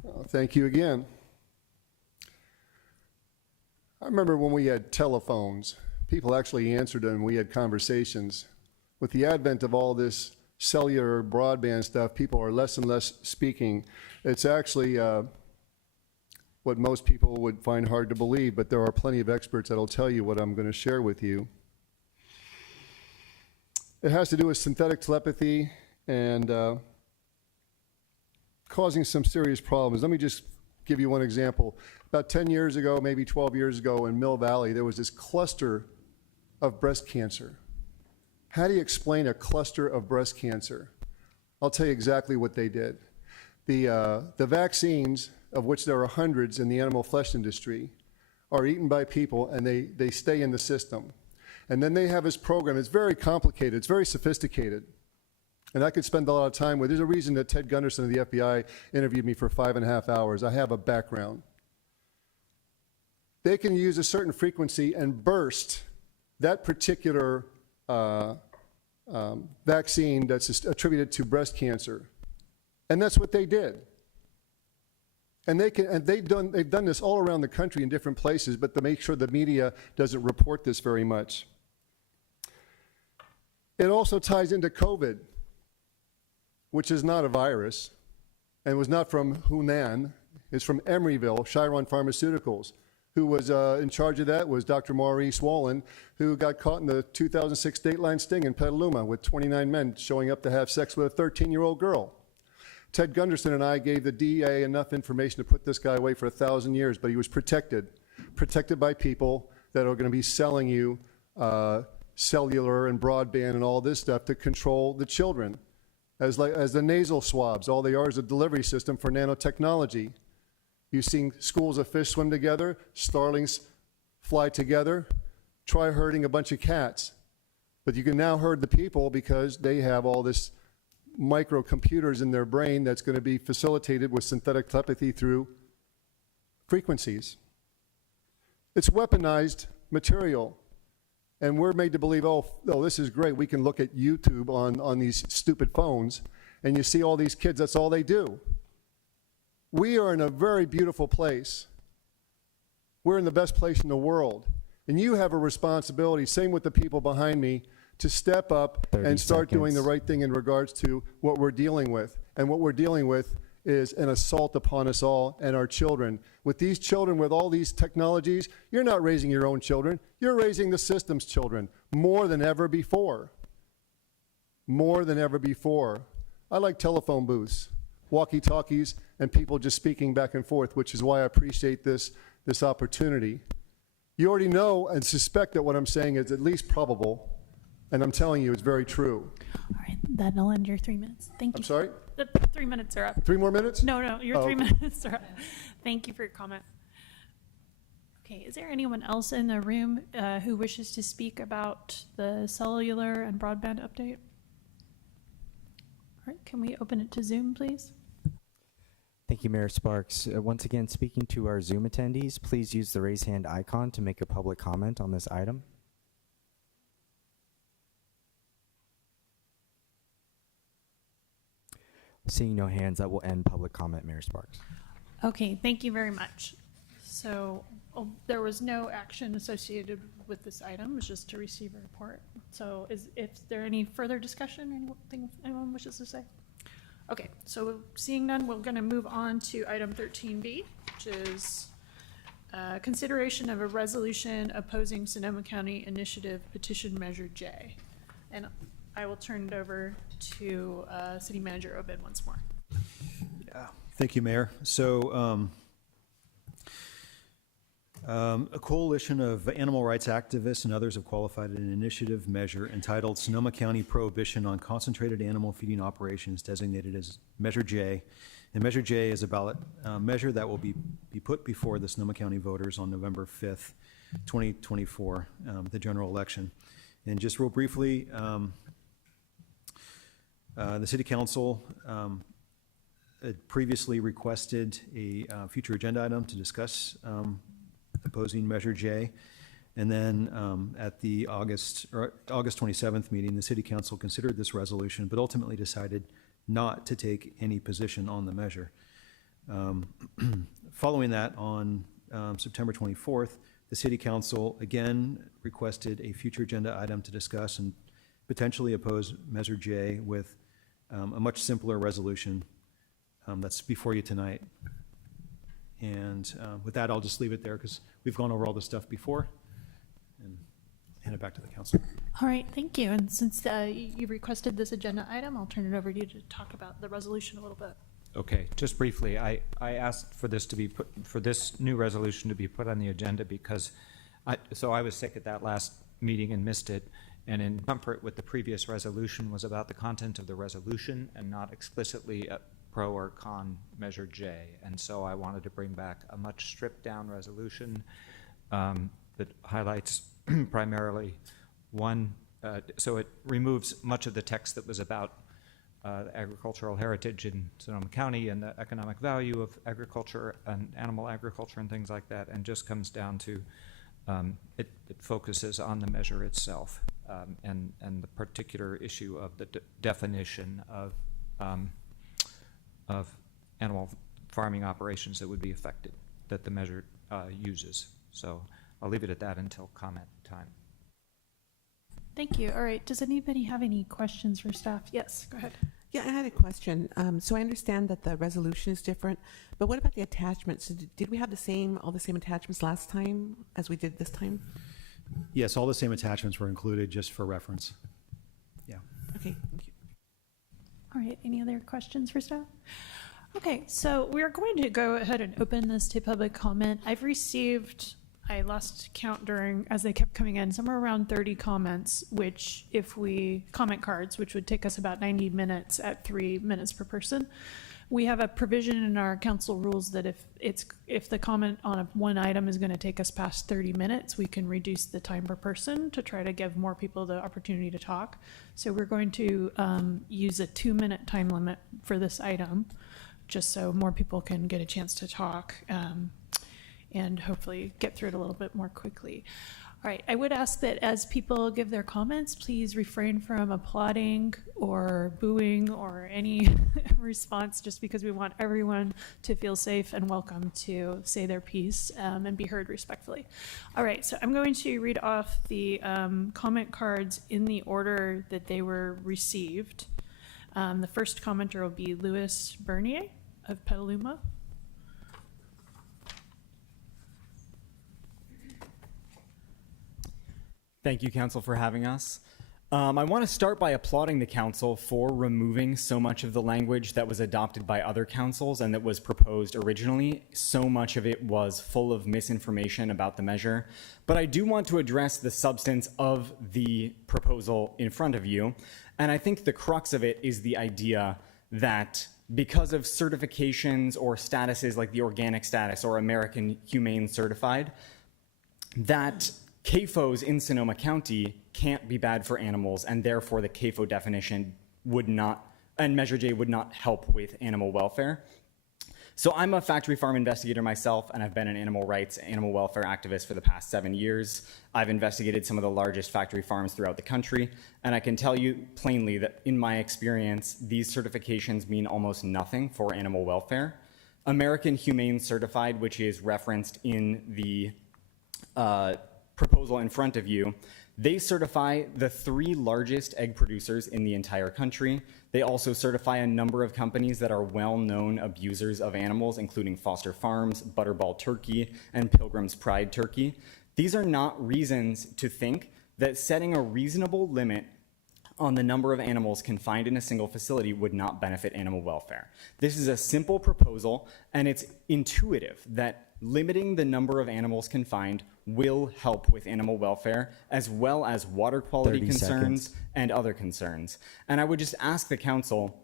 Well, thank you again. I remember when we had telephones, people actually answered them, we had conversations. With the advent of all this cellular broadband stuff, people are less and less speaking. It's actually what most people would find hard to believe, but there are plenty of experts that'll tell you what I'm going to share with you. It has to do with synthetic telepathy and causing some serious problems. Let me just give you one example. About 10 years ago, maybe 12 years ago in Mill Valley, there was this cluster of breast cancer. How do you explain a cluster of breast cancer? I'll tell you exactly what they did. The vaccines, of which there are hundreds in the animal flesh industry, are eaten by people and they stay in the system. And then they have this program. It's very complicated. It's very sophisticated. And I could spend a lot of time with. There's a reason that Ted Gunderson of the FBI interviewed me for 5.5 hours. I have a background. They can use a certain frequency and burst that particular vaccine that's attributed to breast cancer. And that's what they did. And they've done this all around the country in different places, but to make sure the media doesn't report this very much. It also ties into COVID, which is not a virus, and was not from Hunan. It's from Emeryville, Chiron Pharmaceuticals. Who was in charge of that was Dr. Maurice Wallen, who got caught in the 2006 Dateline sting in Petaluma with 29 men showing up to have sex with a 13-year-old girl. Ted Gunderson and I gave the DEA enough information to put this guy away for 1,000 years, but he was protected by people that are going to be selling you cellular and broadband and all this stuff to control the children. As the nasal swabs, all they are is a delivery system for nanotechnology. You've seen schools of fish swim together, starlings fly together. Try herding a bunch of cats. But you can now herd the people because they have all this microcomputers in their brain that's going to be facilitated with synthetic telepathy through frequencies. It's weaponized material. And we're made to believe, oh, this is great. We can look at YouTube on these stupid phones, and you see all these kids, that's all they do. We are in a very beautiful place. We're in the best place in the world. And you have a responsibility, same with the people behind me, to step up and start doing the right thing in regards to what we're dealing with. And what we're dealing with is an assault upon us all and our children. With these children, with all these technologies, you're not raising your own children. You're raising the system's children more than ever before. More than ever before. I like telephone booths, walkie-talkies, and people just speaking back and forth, which is why I appreciate this opportunity. You already know and suspect that what I'm saying is at least probable, and I'm telling you it's very true. All right, That'll end your 3 minutes. Thank you. I'm sorry? The 3 minutes are up. 3 more minutes? No, your Oh, 3 okay. minutes are up. Thank you for your comment. Okay, is there anyone else in the room who wishes to speak about the cellular and broadband update? All right, can we open it to Zoom, please? Thank you, Mayor Sparks. Once again, speaking to our Zoom attendees, please use the raise hand icon to make a public comment on this item. Seeing no hands, that will end public comment, Mayor Sparks. Okay, thank you very much. So there was no action associated with this item, it was just to receive a report. So is there any further discussion or anything anyone wishes to say? Okay, so seeing none, we're going to move on to item 13B, which is consideration of a resolution opposing Sonoma County Initiative Petition Measure J. And I will turn it over to City Manager Obed once more. Yeah, thank you, Mayor. So a coalition of animal rights activists and others have qualified an initiative measure entitled Sonoma County Prohibition on Concentrated Animal Feeding Operations, designated as Measure J. And Measure J is a ballot measure that will be put before the Sonoma County voters on November 5th, 2024, the general election. And just real briefly, the City Council had previously requested a future agenda item to discuss opposing Measure J. And then at the August 27th meeting, the City Council considered this resolution, but ultimately decided not to take any position on the measure. Following that, on September 24th, the City Council again requested a future agenda item to discuss and potentially oppose Measure J with a much simpler resolution that's before you tonight. And with that, I'll just leave it there because we've gone over all this stuff before, and hand it back to the council. All right, thank you. And since you requested this agenda item, I'll turn it over to you to talk about the resolution a little bit. Okay, just briefly, I asked for this to be put, for this new resolution to be put on the agenda because I was sick at that last meeting and missed it. And in comfort with the previous resolution was about the content of the resolution and not explicitly a pro or con Measure J. And so I wanted to bring back a much stripped down resolution that highlights primarily one, so it removes much of the text that was about agricultural heritage in Sonoma County and the economic value of agriculture and animal agriculture and things like that, and just comes down to it focuses on the measure itself and the particular issue of the definition of animal farming operations that would be affected, that the measure uses. So I'll leave it at that until comment time. Thank you. All right, does anybody have any questions for staff? Yes, go ahead. Yeah, I had a question. So I understand that the resolution is different, but what about the attachments? Did we have all the same attachments last time as we did this time? Yes, all the same attachments were included just for reference. Yeah. Okay, thank you. All right, any other questions for staff? Okay, so we're going to go ahead and open this to public comment. I've received, I lost count as they kept coming in, somewhere around 30 comments, which comment cards, which would take us about 90 minutes at 3 minutes per person. We have a provision in our council rules that if the comment on one item is going to take us past 30 minutes, we can reduce the time per person to try to give more people the opportunity to talk. So we're going to use a 2-minute time limit for this item, just so more people can get a chance to talk and hopefully get through it a little bit more quickly. All right, I would ask that as people give their comments, please refrain from applauding or booing or any response, just because we want everyone to feel safe and welcome to say their piece and be heard respectfully. All right, so I'm going to read off the comment cards in the order that they were received. The first commenter will be Louis Bernier of Petaluma. Thank you, Council, for having us. I want to start by applauding the council for removing so much of the language that was adopted by other councils and that was proposed originally. So much of it was full of misinformation about the measure. But I do want to address the substance of the proposal in front of you. And I think the crux of it is the idea that because of certifications or statuses like the organic status or American Humane Certified, that CAFOs in Sonoma County can't be bad for animals, and therefore the CAFO definition would not, and Measure J would not help with animal welfare. So I'm a factory farm investigator myself, and I've been an animal rights, animal welfare activist for the past 7 years. I've investigated some of the largest factory farms throughout the country, and I can tell you plainly that in my experience, these certifications mean almost nothing for animal welfare. American Humane Certified, which is referenced in the proposal in front of you, they certify the 3 largest egg producers in the entire country. They also certify a number of companies that are well-known abusers of animals, including Foster Farms, Butterball Turkey, and Pilgrim's Pride Turkey. These are not reasons to think that setting a reasonable limit on the number of animals confined in a single facility would not benefit animal welfare. This is a simple proposal, and it's intuitive that limiting the number of animals confined will help with animal welfare, as well as water quality 30 concerns seconds. and other concerns. And I would just ask the council,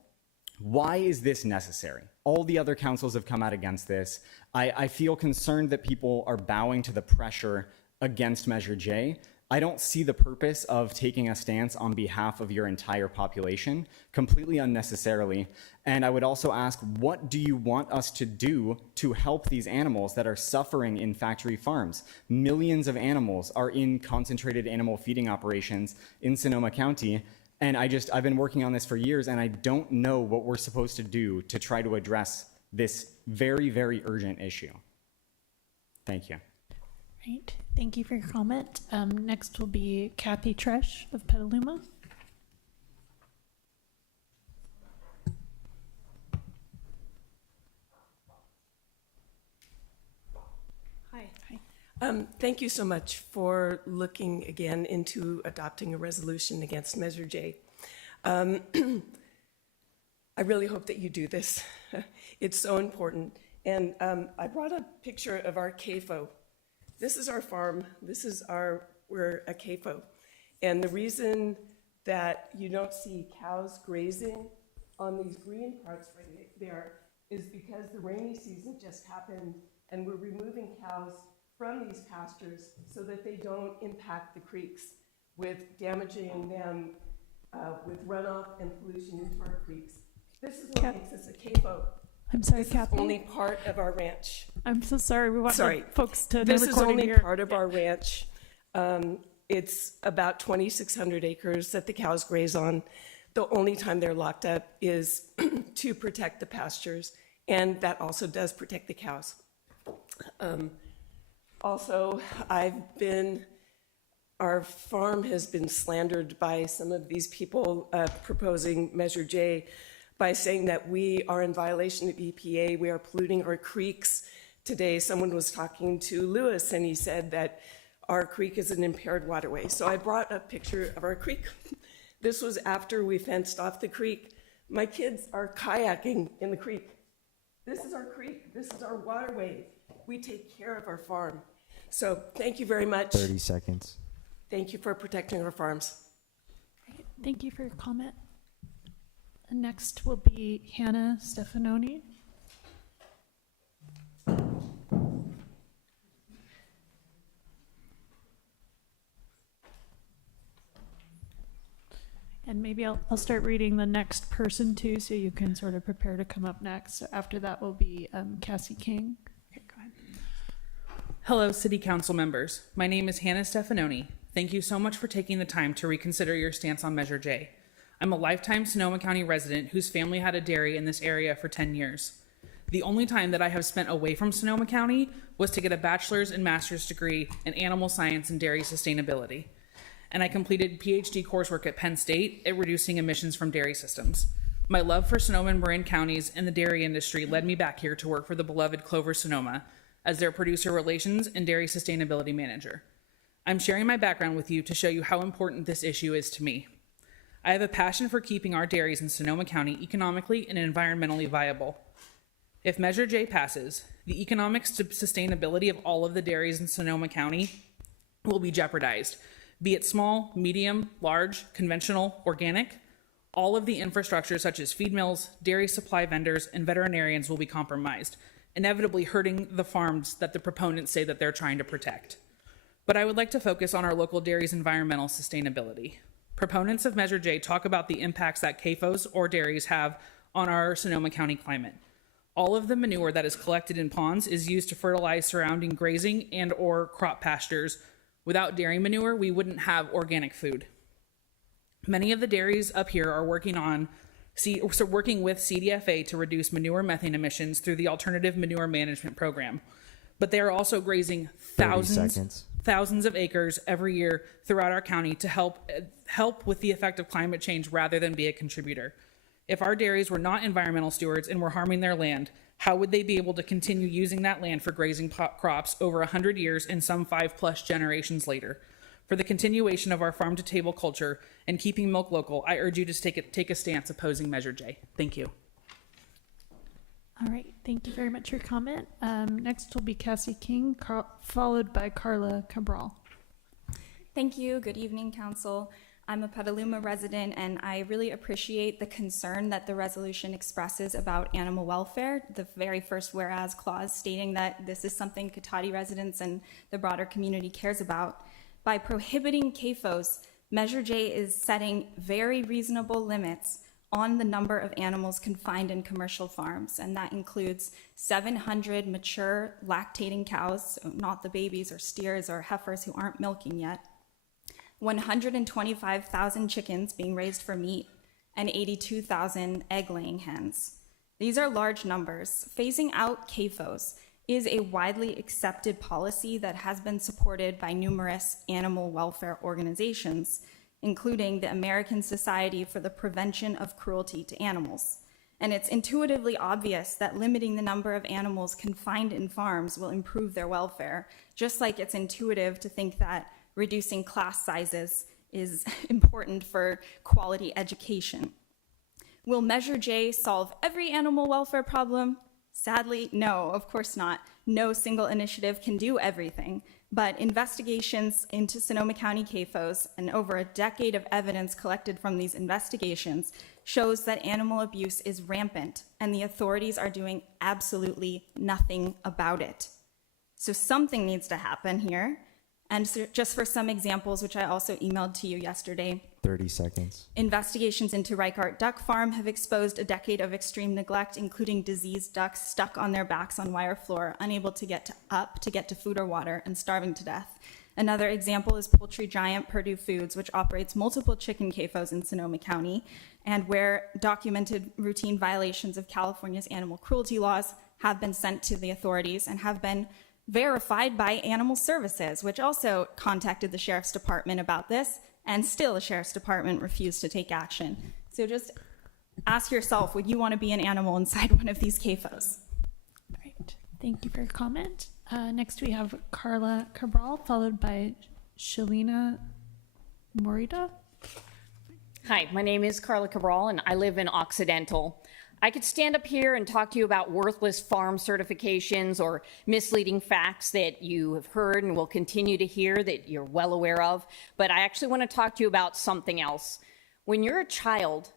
why is this necessary? All the other councils have come out against this. I feel concerned that people are bowing to the pressure against Measure J. I don't see the purpose of taking a stance on behalf of your entire population completely unnecessarily. And I would also ask, what do you want us to do to help these animals that are suffering in factory farms? Millions of animals are in concentrated animal feeding operations in Sonoma County. And I've been working on this for years, and I don't know what we're supposed to do to try to address this very, very urgent issue. Thank you. Right. Thank you for your comment. Next will be Kathy Tresh of Petaluma. Hi. Thank you so much for looking again into adopting a resolution against Measure J. I really hope that you do this. It's so important. And I brought a picture of our CAFO. This is our farm. We're a CAFO. And the reason that you don't see cows grazing on these green parts right there is because the rainy season just happened, and we're removing cows from these pastures so that they don't impact the creeks with damaging them with runoff and pollution into our creeks. This is what makes us a CAFO. I'm sorry, this Kathy. is only part of our ranch. I'm so sorry. We want the folks to This the is recording only here. part of our ranch. It's about 2,600 acres that the cows graze on. The only time they're locked up is to protect the pastures, and that also does protect the cows. Also, our farm has been slandered by some of these people proposing Measure J by saying that we are in violation of EPA, we are polluting our creeks. Today, someone was talking to Lewis, and he said that our creek is an impaired waterway. So I brought a picture of our creek. This was after we fenced off the creek. My kids are kayaking in the creek. This is our creek. This is our waterway. We take care of our farm. So thank you very much. 30 seconds. Thank you for protecting our farms. Great. Thank you for your comment. And next will be Hannah Stefanoni. And maybe I'll start reading the next person too, so you can sort of prepare to come up next. So after that will be Cassie King. Okay, go ahead. Hello, City Council members. My name is Hannah Stefanoni. Thank you so much for taking the time to reconsider your stance on Measure J. I'm a lifetime Sonoma County resident whose family had a dairy in this area for 10 years. The only time that I have spent away from Sonoma County was to get a bachelor's and master's degree in animal science and dairy sustainability. And I completed PhD coursework at Penn State at reducing emissions from dairy systems. My love for Sonoma and Marin counties and the dairy industry led me back here to work for the beloved Clover Sonoma as their producer relations and dairy sustainability manager. I'm sharing my background with you to show you how important this issue is to me. I have a passion for keeping our dairies in Sonoma County economically and environmentally viable. If Measure J passes, the economic sustainability of all of the dairies in Sonoma County will be jeopardized, be it small, medium, large, conventional, organic. All of the infrastructure such as feed mills, dairy supply vendors, and veterinarians will be compromised, inevitably hurting the farms that the proponents say that they're trying to protect. But I would like to focus on our local dairies' environmental sustainability. Proponents of Measure J talk about the impacts that CAFOs or dairies have on our Sonoma County climate. All of the manure that is collected in ponds is used to fertilize surrounding grazing and or crop pastures. Without dairy manure, we wouldn't have organic food. Many of the dairies up here are working with CDFA to reduce manure methane emissions through the Alternative Manure Management Program. But they are also grazing thousands of acres every year throughout our county to help with the effect of climate change rather than be a contributor. If our dairies were not environmental stewards and were harming their land, how would they be able to continue using that land for grazing crops over 100 years and some 5+ generations later? For the continuation of our farm-to-table culture and keeping milk local, I urge you to take a stance opposing Measure J. Thank you. All right, thank you very much for your comment. Next will be Cassie King, followed by Carla Cabral. Thank you. Good evening, Council. I'm a Petaluma resident, and I really appreciate the concern that the resolution expresses about animal welfare. The very first whereas clause stating that this is something Cotati residents and the broader community cares about. By prohibiting CAFOs, Measure J is setting very reasonable limits on the number of animals confined in commercial farms, and that includes 700 mature lactating cows, so not the babies or steers or heifers who aren't milking yet, 125,000 chickens being raised for meat, and 82,000 egg-laying hens. These are large numbers. Phasing out CAFOs is a widely accepted policy that has been supported by numerous animal welfare organizations, including the American Society for the Prevention of Cruelty to Animals. And it's intuitively obvious that limiting the number of animals confined in farms will improve their welfare, just like it's intuitive to think that reducing class sizes is important for quality education. Will Measure J solve every animal welfare problem? Sadly, no, of course not. No single initiative can do everything, but investigations into Sonoma County CAFOs and over a decade of evidence collected from these investigations shows that animal abuse is rampant and the authorities are doing absolutely nothing about it. So something needs to happen here. And so just for some examples, which I also emailed to you yesterday, 30 seconds. Investigations into Reichart Duck Farm have exposed a decade of extreme neglect, including diseased ducks stuck on their backs on wire floor, unable to get to food or water, and starving to death. Another example is poultry giant Purdue Foods, which operates multiple chicken CAFOs in Sonoma County, and where documented routine violations of California's animal cruelty laws have been sent to the authorities and have been verified by Animal Services, which also contacted the Sheriff's Department about this, and still the Sheriff's Department refused to take action. So just ask yourself, would you want to be an animal inside one of these CAFOs? All right, thank you for your comment. Next we have Carla Cabral, followed by Shalina Morita. Hi, my name is Carla Cabral, and I live in Occidental. I could stand up here and talk to you about worthless farm certifications or misleading facts that you have heard and will continue to hear that you're well aware of, but I actually want to talk to you about something else. When you're a child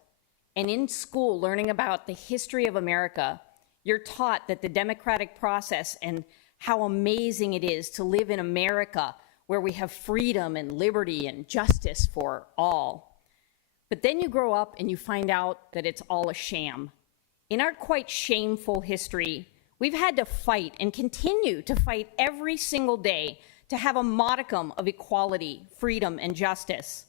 and in school learning about the history of America, you're taught that the democratic process and how amazing it is to live in America where we have freedom and liberty and justice for all. But then you grow up and you find out that it's all a sham. In our quite shameful history, we've had to fight and continue to fight every single day to have a modicum of equality, freedom, and justice.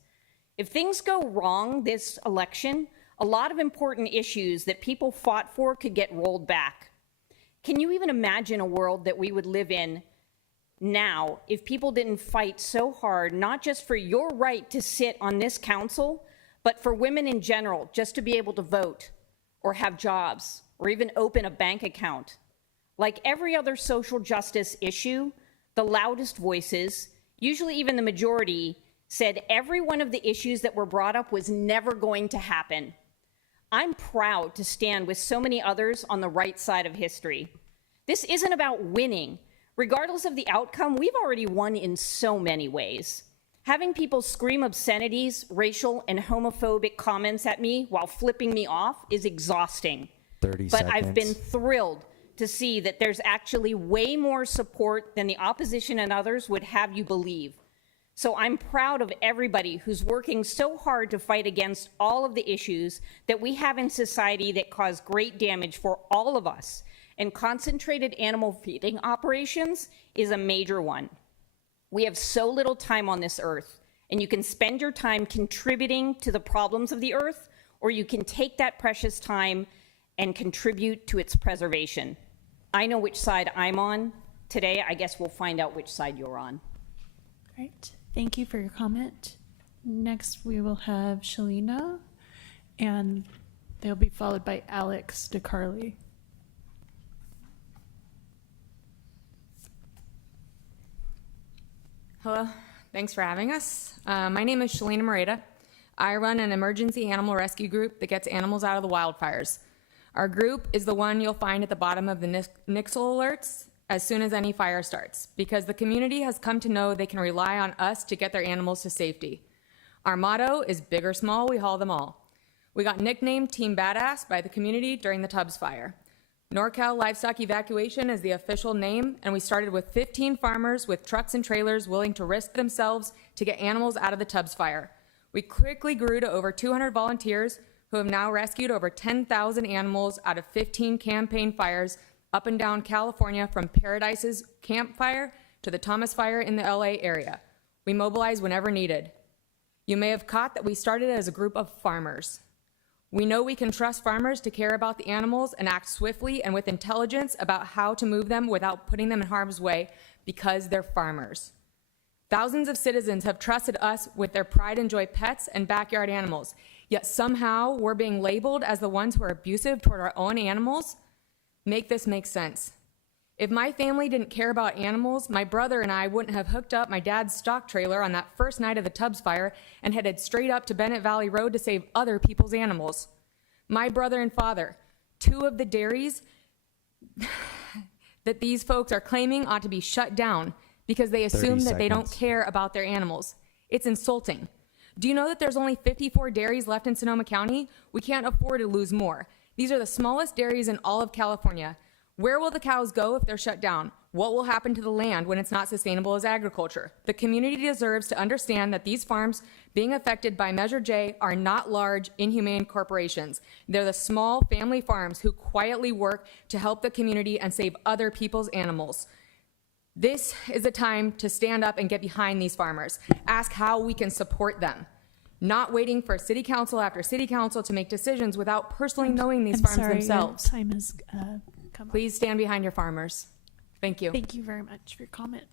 If things go wrong this election, a lot of important issues that people fought for could get rolled back. Can you even imagine a world that we would live in now if people didn't fight so hard, not just for your right to sit on this council, but for women in general, just to be able to vote, or have jobs, or even open a bank account? Like every other social justice issue, the loudest voices, usually even the majority, said every one of the issues that were brought up was never going to happen. I'm proud to stand with so many others on the right side of history. This isn't about winning. Regardless of the outcome, we've already won in so many ways. Having people scream obscenities, racial, and homophobic comments at me while flipping me off is exhausting. 30 But seconds. I've been thrilled to see that there's actually way more support than the opposition and others would have you believe. So I'm proud of everybody who's working so hard to fight against all of the issues that we have in society that cause great damage for all of us. And concentrated animal feeding operations is a major one. We have so little time on this earth, and you can spend your time contributing to the problems of the earth, or you can take that precious time and contribute to its preservation. I know which side I'm on. Today, I guess we'll find out which side you're on. All right, thank you for your comment. Next, we will have Shalina, and they'll be followed by Alex DeCarly. Hello, thanks for having us. My name is Shalina Moreta. I run an emergency animal rescue group that gets animals out of the wildfires. Our group is the one you'll find at the bottom of the NIXL alerts as soon as any fire starts, because the community has come to know they can rely on us to get their animals to safety. Our motto is big or small, we haul them all. We got nicknamed Team Badass by the community during the Tubbs fire. NorCal Livestock Evacuation is the official name, and we started with 15 farmers with trucks and trailers willing to risk themselves to get animals out of the Tubbs fire. We quickly grew to over 200 volunteers who have now rescued over 10,000 animals out of 15 campaign fires up and down California, from Paradise's Camp Fire to the Thomas Fire in the LA area. We mobilize whenever needed. You may have caught that we started as a group of farmers. We know we can trust farmers to care about the animals and act swiftly and with intelligence about how to move them without putting them in harm's way, because they're farmers. Thousands of citizens have trusted us with their pride and joy pets and backyard animals, yet somehow we're being labeled as the ones who are abusive toward our own animals. Make this make sense. If my family didn't care about animals, my brother and I wouldn't have hooked up my dad's stock trailer on that first night of the Tubbs fire and headed straight up to Bennett Valley Road to save other people's animals. My brother and father, two of the dairies that these folks are claiming ought to be shut down because they assume that they don't care about their animals. It's insulting. Do you know that there's only 54 dairies left in Sonoma County? We can't afford to lose more. These are the smallest dairies in all of California. Where will the cows go if they're shut down? What will happen to the land when it's not sustainable as agriculture? The community deserves to understand that these farms being affected by Measure J are not large, inhumane corporations. They're the small family farms who quietly work to help the community and save other people's animals. This is a time to stand up and get behind these farmers. Ask how we can support them. Not waiting for city council after city council to make decisions without personally knowing these farms themselves. Time has come up. Please stand behind your farmers. Thank you. Thank you very much for your comment.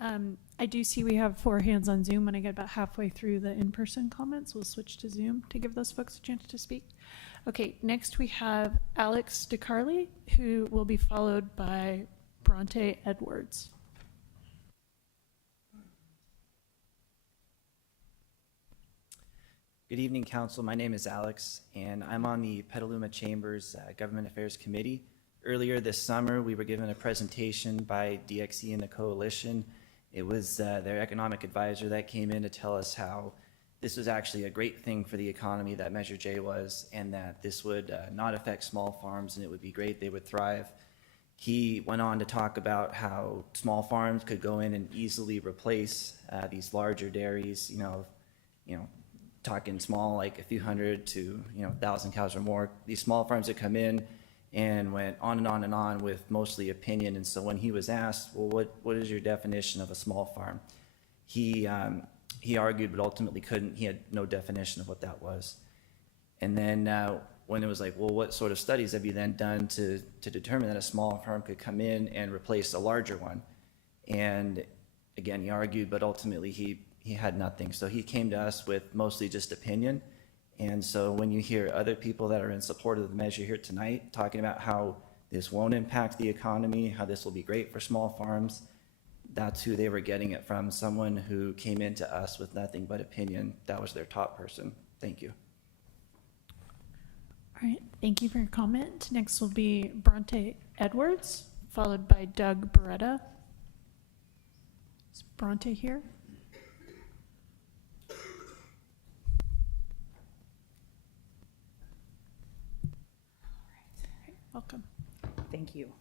I do see we have 4 hands on Zoom. When I get about halfway through the in-person comments, we'll switch to Zoom to give those folks a chance to speak. Okay, next we have Alex DeCarly, who will be followed by Bronte Edwards. Good evening, Council. My name is Alex, and I'm on the Petaluma Chambers Government Affairs Committee. Earlier this summer, we were given a presentation by DXE and the Coalition. It was their economic advisor that came in to tell us how this was actually a great thing for the economy, that Measure J was, and that this would not affect small farms and it would be great, they would thrive. He went on to talk about how small farms could go in and easily replace these larger dairies, you know, talking small, like a few hundred to 1,000 cows or more. These small farms that come in, and went on and on and on with mostly opinion. And so when he was asked, well, what is your definition of a small farm? He argued, but ultimately couldn't. He had no definition of what that was. And then when it was like, well, what sort of studies have you then done to determine that a small farm could come in and replace a larger one? And again, he argued, but ultimately he had nothing. So he came to us with mostly just opinion. And so when you hear other people that are in support of the measure here tonight talking about how this won't impact the economy, how this will be great for small farms, that's who they were getting it from, someone who came into us with nothing but opinion. That was their top person. Thank you. All right, thank you for your comment. Next will be Bronte Edwards, followed by Doug Beretta. Is Bronte here? Welcome. Thank you.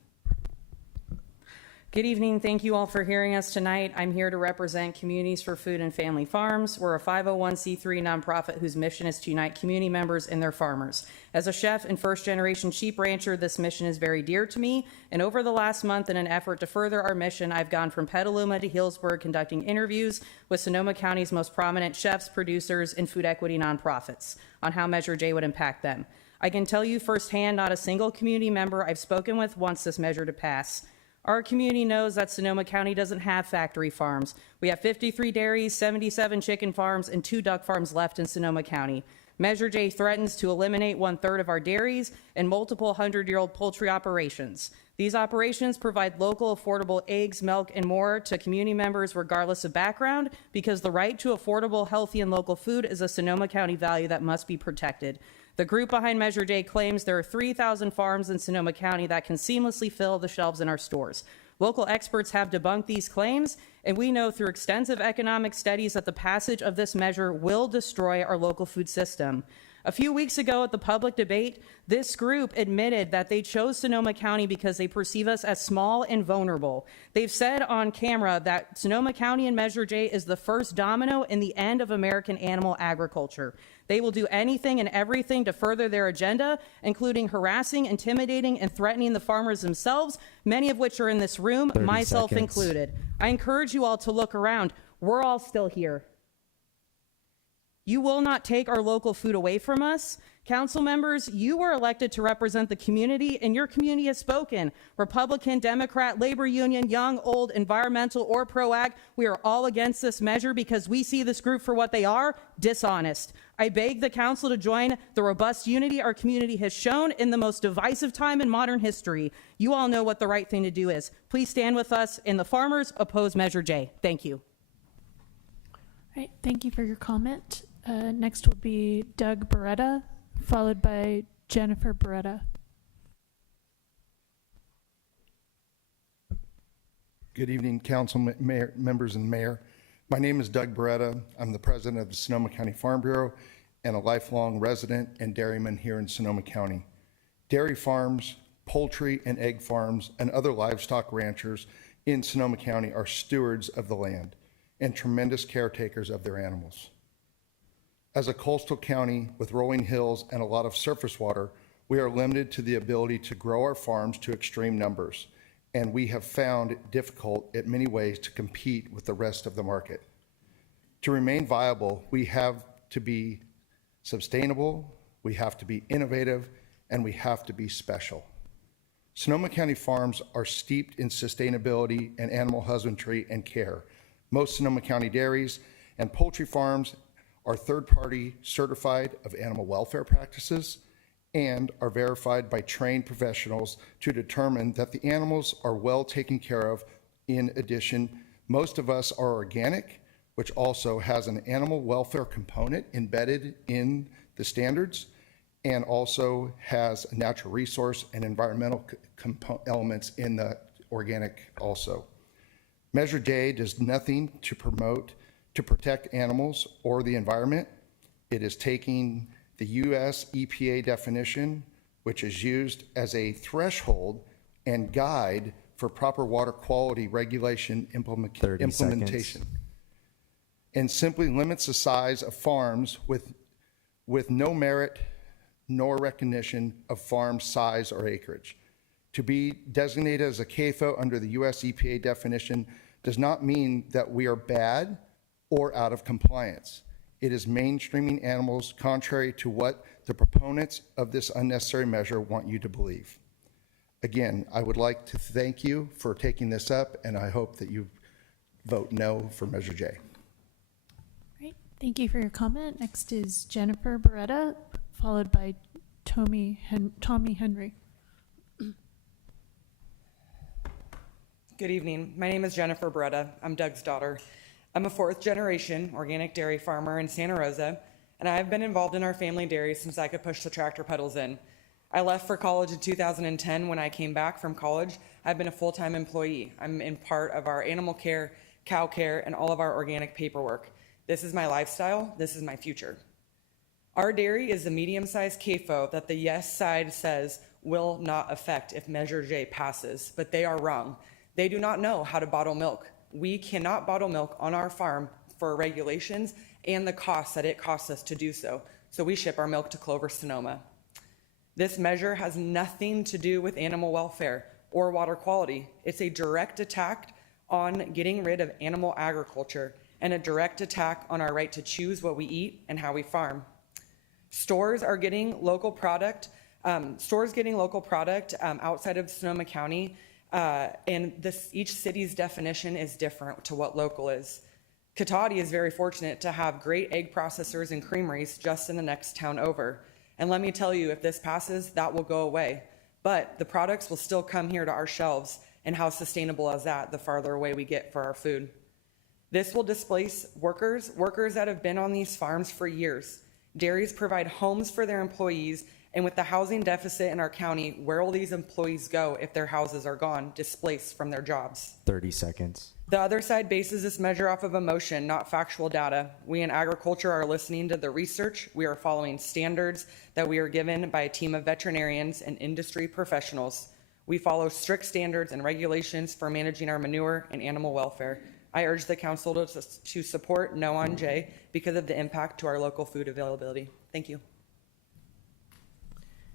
Good evening. Thank you all for hearing us tonight. I'm here to represent Communities for Food and Family Farms. We're a 501c3 nonprofit whose mission is to unite community members and their farmers. As a chef and first-generation sheep rancher, this mission is very dear to me. And over the last month, in an effort to further our mission, I've gone from Petaluma to Healdsburg conducting interviews with Sonoma County's most prominent chefs, producers, and food equity nonprofits on how Measure J would impact them. I can tell you firsthand, not a single community member I've spoken with wants this measure to pass. Our community knows that Sonoma County doesn't have factory farms. We have 53 dairies, 77 chicken farms, and 2 duck farms left in Sonoma County. Measure J threatens to eliminate 1/3 of our dairies and multiple 100-year-old poultry operations. These operations provide local, affordable eggs, milk, and more to community members regardless of background, because the right to affordable, healthy, and local food is a Sonoma County value that must be protected. The group behind Measure J claims there are 3,000 farms in Sonoma County that can seamlessly fill the shelves in our stores. Local experts have debunked these claims, and we know through extensive economic studies that the passage of this measure will destroy our local food system. A few weeks ago at the public debate, this group admitted that they chose Sonoma County because they perceive us as small and vulnerable. They've said on camera that Sonoma County and Measure J is the first domino in the end of American animal agriculture. They will do anything and everything to further their agenda, including harassing, intimidating, and threatening the farmers themselves, many of which are in this room, 30 myself seconds. included. I encourage you all to look around. We're all still here. You will not take our local food away from us. Council members, you were elected to represent the community, and your community has spoken. Republican, Democrat, labor union, young, old, environmental, or pro-ag, we are all against this measure because we see this group for what they are, dishonest. I beg the council to join the robust unity our community has shown in the most divisive time in modern history. You all know what the right thing to do is. Please stand with us, and the farmers oppose Measure J. Thank you. All right, thank you for your comment. Next will be Doug Beretta, followed by Jennifer Beretta. Good evening, council members and mayor. My name is Doug Beretta. I'm the president of the Sonoma County Farm Bureau and a lifelong resident and dairyman here in Sonoma County. Dairy farms, poultry and egg farms, and other livestock ranchers in Sonoma County are stewards of the land and tremendous caretakers of their animals. As a coastal county with rolling hills and a lot of surface water, we are limited to the ability to grow our farms to extreme numbers, and we have found it difficult in many ways to compete with the rest of the market. To remain viable, we have to be sustainable, we have to be innovative, and we have to be special. Sonoma County farms are steeped in sustainability and animal husbandry and care. Most Sonoma County dairies and poultry farms are third-party certified of animal welfare practices and are verified by trained professionals to determine that the animals are well taken care of. In addition, most of us are organic, which also has an animal welfare component embedded in the standards, and also has natural resource and environmental elements in the organic also. Measure J does nothing to protect animals or the environment. It is taking the US EPA definition, which is used as a threshold and guide for proper water quality regulation implementation, and simply limits the size of farms with no merit nor recognition of farm size or acreage. To be designated as a CAFO under the US EPA definition does not mean that we are bad or out of compliance. It is mainstreaming animals contrary to what the proponents of this unnecessary measure want you to believe. Again, I would like to thank you for taking this up, and I hope that you vote no for Measure J. Great, thank you for your comment. Next is Jennifer Beretta, followed by Tommy Henry. Good evening. My name is Jennifer Beretta. I'm Doug's daughter. I'm a fourth generation organic dairy farmer in Santa Rosa, and I have been involved in our family dairy since I could push the tractor pedals in. I left for college in 2010. When I came back from college, I've been a full-time employee. I'm in part of our animal care, cow care, and all of our organic paperwork. This is my lifestyle. This is my future. Our dairy is the medium-sized CAFO that the yes side says will not affect if Measure J passes, but they are wrong. They do not know how to bottle milk. We cannot bottle milk on our farm for regulations and the cost that it costs us to do so. So we ship our milk to Clover, Sonoma. This measure has nothing to do with animal welfare or water quality. It's a direct attack on getting rid of animal agriculture and a direct attack on our right to choose what we eat and how we farm. Stores are getting local product. Outside of Sonoma County, and each city's definition is different to what local is. Cotati is very fortunate to have great egg processors and creameries just in the next town over. And let me tell you, if this passes, that will go away. But the products will still come here to our shelves, and how sustainable is that the farther away we get for our food? This will displace workers that have been on these farms for years. Dairies provide homes for their employees, and with the housing deficit in our county, where will these employees go if their houses are gone, displaced from their jobs? 30 seconds. The other side bases this measure off of emotion, not factual data. We in agriculture are listening to the research. We are following standards that we are given by a team of veterinarians and industry professionals. We follow strict standards and regulations for managing our manure and animal welfare. I urge the council to support No on J because of the impact to our local food availability. Thank you.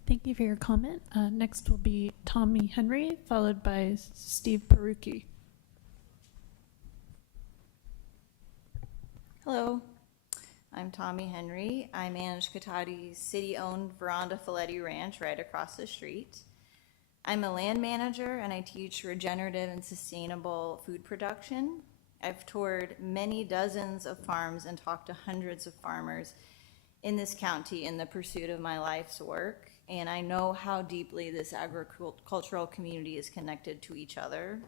Thank you for your comment. Next will be Tommy Henry, followed by Steve Perucci. Hello, I'm Tommy Henry. I manage Cotati's city-owned Veranda Folletti Ranch right across the street. I'm a land manager and I teach regenerative and sustainable food production. I've toured many dozens of farms and talked to hundreds of farmers in this county in the pursuit of my life's work, and I know how deeply this agricultural community is connected to each other.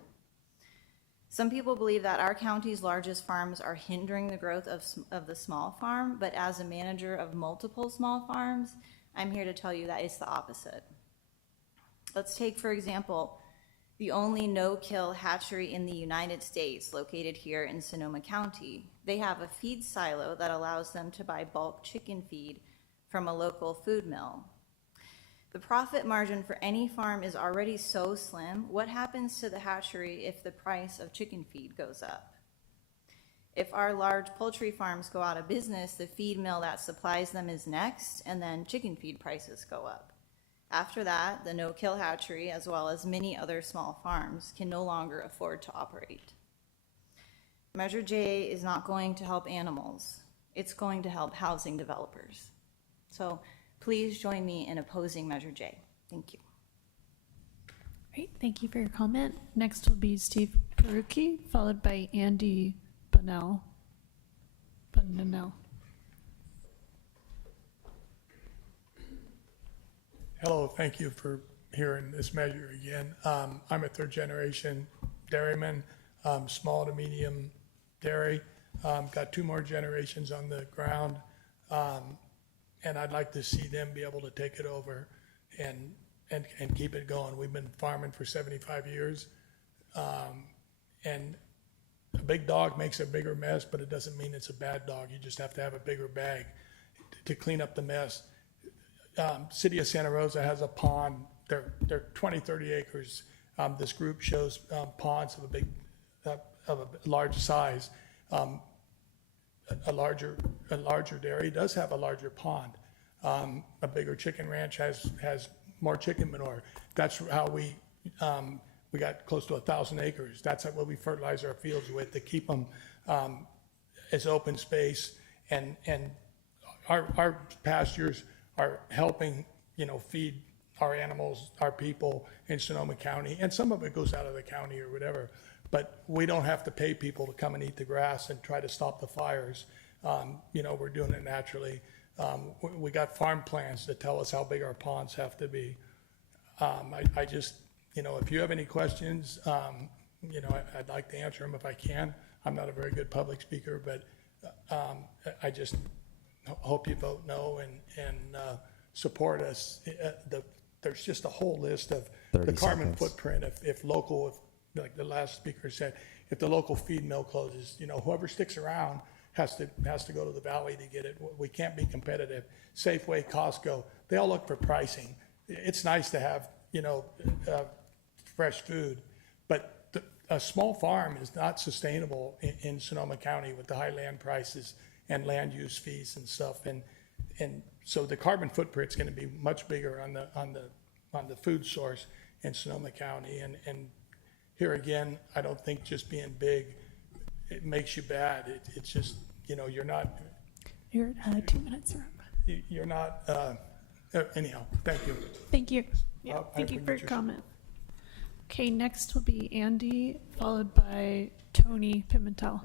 Some people believe that our county's largest farms are hindering the growth of the small farm, but as a manager of multiple small farms, I'm here to tell you that it's the opposite. Let's take, for example, the only no-kill hatchery in the United States located here in Sonoma County. They have a feed silo that allows them to buy bulk chicken feed from a local food mill. The profit margin for any farm is already so slim. What happens to the hatchery if the price of chicken feed goes up? If our large poultry farms go out of business, the feed mill that supplies them is next, and then chicken feed prices go up. After that, the no-kill hatchery, as well as many other small farms, can no longer afford to operate. Measure J is not going to help animals. It's going to help housing developers. So please join me in opposing Measure J. Thank you. Great, thank you for your comment. Next will be Steve Perucci, followed by Andy Bunnell. Hello, thank you for hearing this measure again. I'm a third generation dairyman, small to medium dairy. Got 2 more generations on the ground, and I'd like to see them be able to take it over and keep it going. We've been farming for 75 years, and a big dog makes a bigger mess, but it doesn't mean it's a bad dog. You just have to have a bigger bag to clean up the mess. City of Santa Rosa has a pond. They're 20, 30 acres. This group shows ponds of a large size. A larger dairy does have a larger pond. A bigger chicken ranch has more chicken manure. That's how we got close to 1,000 acres. That's what we fertilize our fields with to keep them as open space, and our pastures are helping, feed our animals, our people in Sonoma County, and some of it goes out of the county or whatever. But we don't have to pay people to come and eat the grass and try to stop the fires. We're doing it naturally. We got farm plans that tell us how big our ponds have to be. I just, if you have any questions, you know, I'd like to answer them if I can. I'm not a very good public speaker, but I just hope you vote no and support us. There's just a whole list of the 30 carbon seconds. footprint if like the last speaker said, if the local feed mill closes, you know, whoever sticks around has to go to the valley to get it. We can't be competitive. Safeway, Costco, they all look for pricing. It's nice to have, you know, fresh food, but a small farm is not sustainable in Sonoma County with the high land prices and land use fees and stuff. And so the carbon footprint's going to be much bigger on the food source in Sonoma County. And here again, I don't think just being big, it makes you bad. It's just, you know, you're not. You're at 2 minutes, sir. You're not, anyhow, thank you. Thank you. Yeah, I thank you for your appreciate comment. Okay, next will be Andy, followed by Tony Pimentel.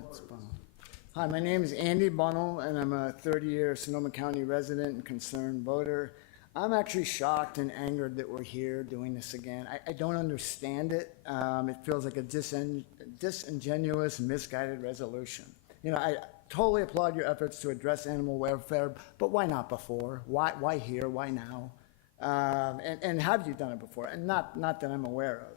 Hi, my name is Andy Bunnell, and I'm a 30-year Sonoma County resident and concerned voter. I'm actually shocked and angered that we're here doing this again. I don't understand it. It feels like a disingenuous, misguided resolution. You know, I totally applaud your efforts to address animal welfare, but why not before? Why here? Why now? And have you done it before? And not that I'm aware of.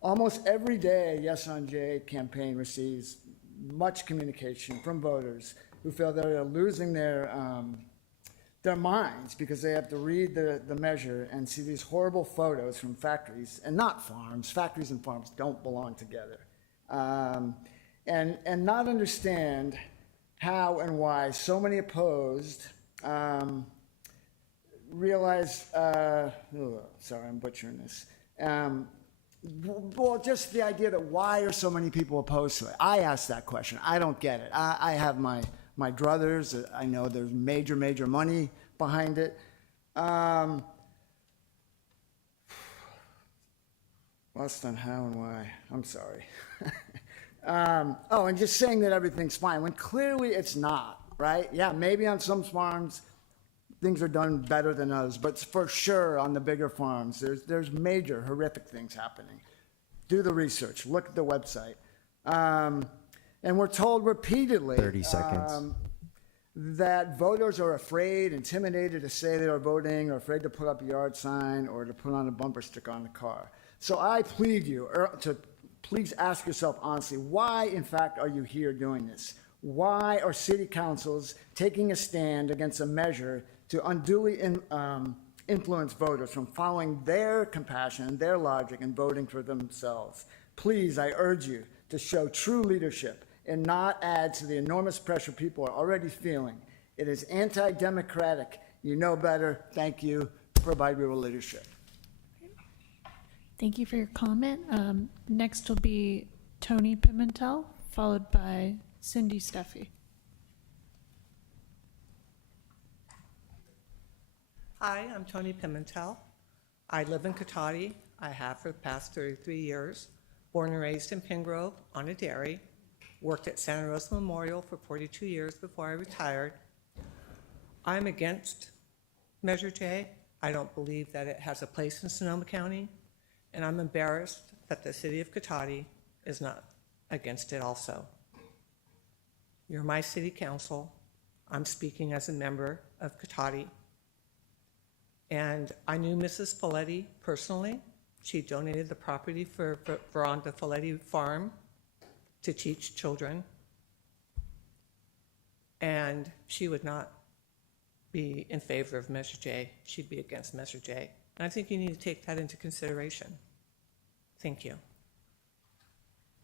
Almost every day, Yes on J campaign receives much communication from voters who feel they're losing their minds because they have to read the measure and see these horrible photos from factories and not farms. Factories and farms don't belong together. And not understand how and why so many opposed realize, sorry, I'm butchering this. Well, just the idea that why are so many people opposed to it? I ask that question. I don't get it. I have my druthers. I know there's major money behind it. Lost on how and why. I'm sorry. And just saying that everything's fine when clearly it's not, right? Yeah, maybe on some farms things are done better than others, but for sure on the bigger farms, there's major horrific things happening. Do the research, look at the website. And we're told repeatedly 30 seconds. That voters are afraid, intimidated to say they are voting, or afraid to put up a yard sign or to put on a bumper sticker on the car. So I plead you to please ask yourself honestly, why in fact are you here doing this? Why are city councils taking a stand against a measure to unduly influence voters from following their compassion, their logic, and voting for themselves? Please, I urge you to show true leadership and not add to the enormous pressure people are already feeling. It is anti-democratic. You know better. Thank you. Provide real leadership. Thank you for your comment. Next will be Tony Pimentel, followed by Cindy Steffi. Hi, I'm Tony Pimentel. I live in Cotati. I have for the past 33 years. Born and raised in Pingrove on a dairy. Worked at Santa Rosa Memorial for 42 years before I retired. I'm against Measure J. I don't believe that it has a place in Sonoma County. And I'm embarrassed that the city of Cotati is not against it also. You're my city council. I'm speaking as a member of Cotati. And I knew Mrs. Folletti personally. She donated the property for Veranda Folletti Farm to teach children. And she would not be in favor of Measure J. She'd be against Measure J. And I think you need to take that into consideration. Thank you.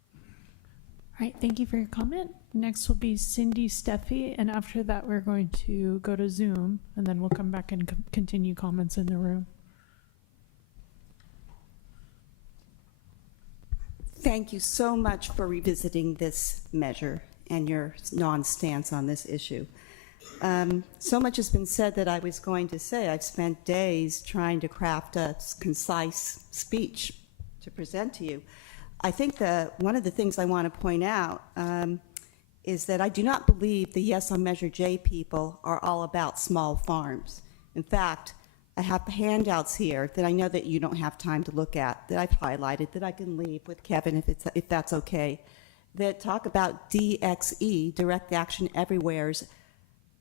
All right, thank you for your comment. Next will be Cindy Steffi, and after that we're going to go to Zoom, and then we'll come back and continue comments in the room. Thank you so much for revisiting this measure and your non-stance on this issue. So much has been said that I was going to say. I've spent days trying to craft a concise speech to present to you. I think that one of the things I want to point out is that I do not believe the Yes on Measure J people are all about small farms. In fact, I have handouts here that I know that you don't have time to look at, that I've highlighted, that I can leave with Kevin if that's okay, that talk about DXE, Direct Action Everywhere's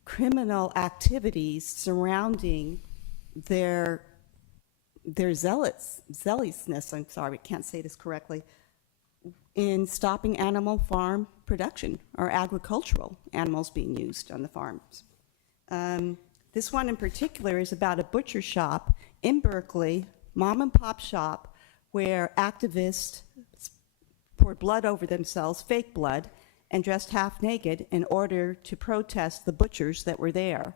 criminal activities surrounding their zealousness, I'm sorry, I can't say this correctly, in stopping animal farm production or agricultural animals being used on the farms. This one in particular is about a butcher shop in Berkeley, mom and pop shop, where activists poured blood over themselves, fake blood, and dressed half naked in order to protest the butchers that were there.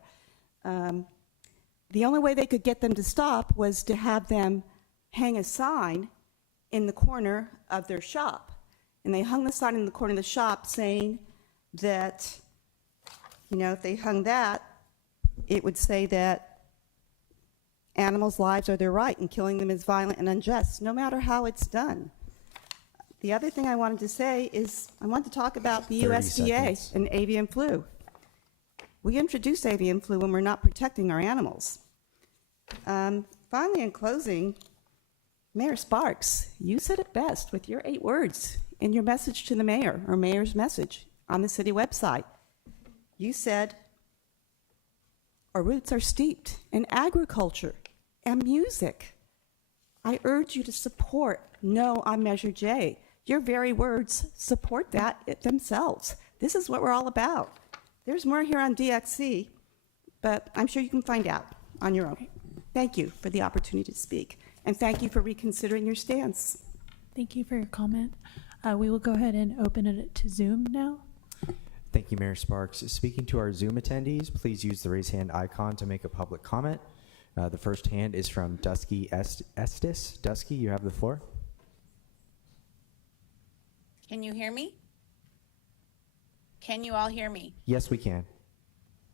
The only way they could get them to stop was to have them hang a sign in the corner of their shop. And they hung the sign in the corner of the shop saying that, if they hung that, it would say that animals' lives are their right and killing them is violent and unjust, no matter how it's done. The other thing I wanted to say is I want to talk about the 30 USDA seconds. and avian flu. We introduce avian flu when we're not protecting our animals. Finally, in closing, Mayor Sparks, you said it best with your 8 words in your message to the mayor, or mayor's message on the city website. You said, our roots are steeped in agriculture and music. I urge you to support No on Measure J. Your very words support that themselves. This is what we're all about. There's more here on DXC, but I'm sure you can find out on your own. Thank you for the opportunity to speak, and thank you for reconsidering your stance. Thank you for your comment. We will go ahead and open it to Zoom now. Thank you, Mayor Sparks. Speaking to our Zoom attendees, please use the raise hand icon to make a public comment. The first hand is from Dusky Estes. Dusky, you have the floor. Can you hear me? Can you all hear me? Yes, we can.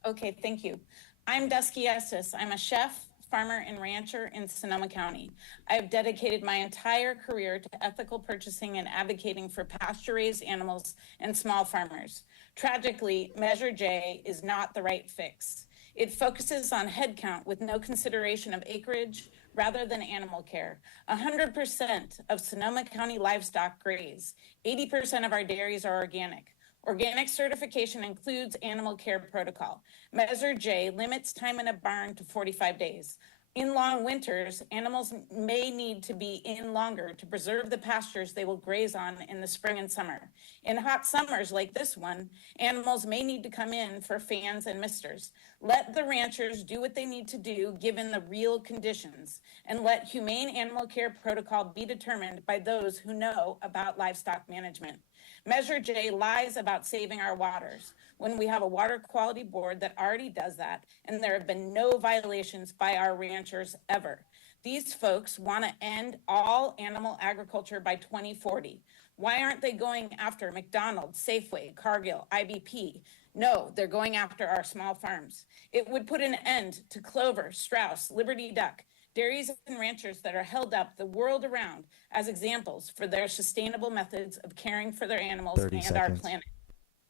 Okay, thank you. I'm Dusky Estes. I'm a chef, farmer, and rancher in Sonoma County. I have dedicated my entire career to ethical purchasing and advocating for pasture-raised animals and small farmers. Tragically, Measure J is not the right fix. It focuses on headcount with no consideration of acreage rather than animal care. 100% of Sonoma County livestock graze. 80% of our dairies are organic. Organic certification includes animal care protocol. Measure J limits time in a barn to 45 days. In long winters, animals may need to be in longer to preserve the pastures they will graze on in the spring and summer. In hot summers like this one, animals may need to come in for fans and misters. Let the ranchers do what they need to do given the real conditions, and let humane animal care protocol be determined by those who know about livestock management. Measure J lies about saving our waters when we have a water quality board that already does that, and there have been no violations by our ranchers ever. These folks want to end all animal agriculture by 2040. Why aren't they going after McDonald's, Safeway, Cargill, IBP? No, they're going after our small farms. It would put an end to Clover, Strauss, Liberty Duck, dairies and ranchers that are held up the world around as examples for their sustainable methods of caring for their animals and our planet.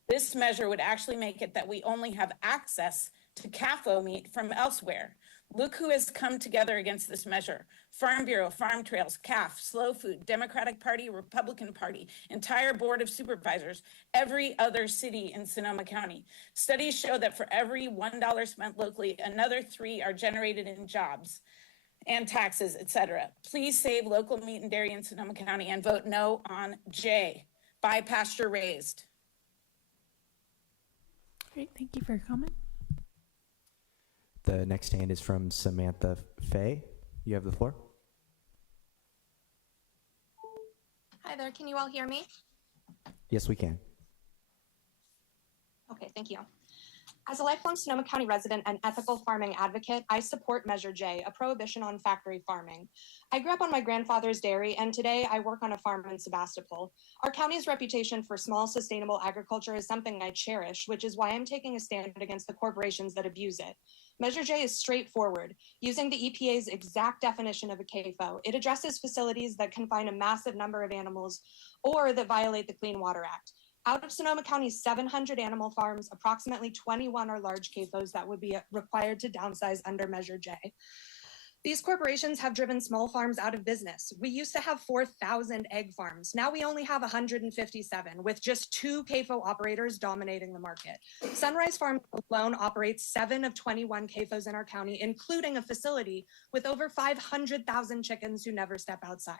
This measure would actually make it that we only have access to CAFO meat from elsewhere. Look who has come together against this measure. Farm Bureau, Farm Trails, CAF, Slow Food, Democratic Party, Republican Party, entire Board of Supervisors, every other city in Sonoma County. Studies show that for every $1 spent locally, another 3 are generated in jobs and taxes, etc. Please save local meat and dairy in Sonoma County and vote no on J. Buy pasture raised. Great, thank you for your comment. The next hand is from Samantha Fay. You have the floor. Hi there, can you all hear me? Yes, we can. Okay, thank you. As a lifelong Sonoma County resident and ethical farming advocate, I support Measure J, a prohibition on factory farming. I grew up on my grandfather's dairy, and today I work on a farm in Sebastopol. Our county's reputation for small, sustainable agriculture is something I cherish, which is why I'm taking a stand against the corporations that abuse it. Measure J is straightforward. Using the EPA's exact definition of a CAFO, it addresses facilities that confine a massive number of animals or that violate the Clean Water Act. Out of Sonoma County's 700 animal farms, approximately 21 are large CAFOs that would be required to downsize under Measure J. These corporations have driven small farms out of business. We used to have 4,000 egg farms. Now we only have 157, with just 2 CAFO operators dominating the market. Sunrise Farm alone operates 7 of 21 CAFOs in our county, including a facility with over 500,000 chickens who never step outside.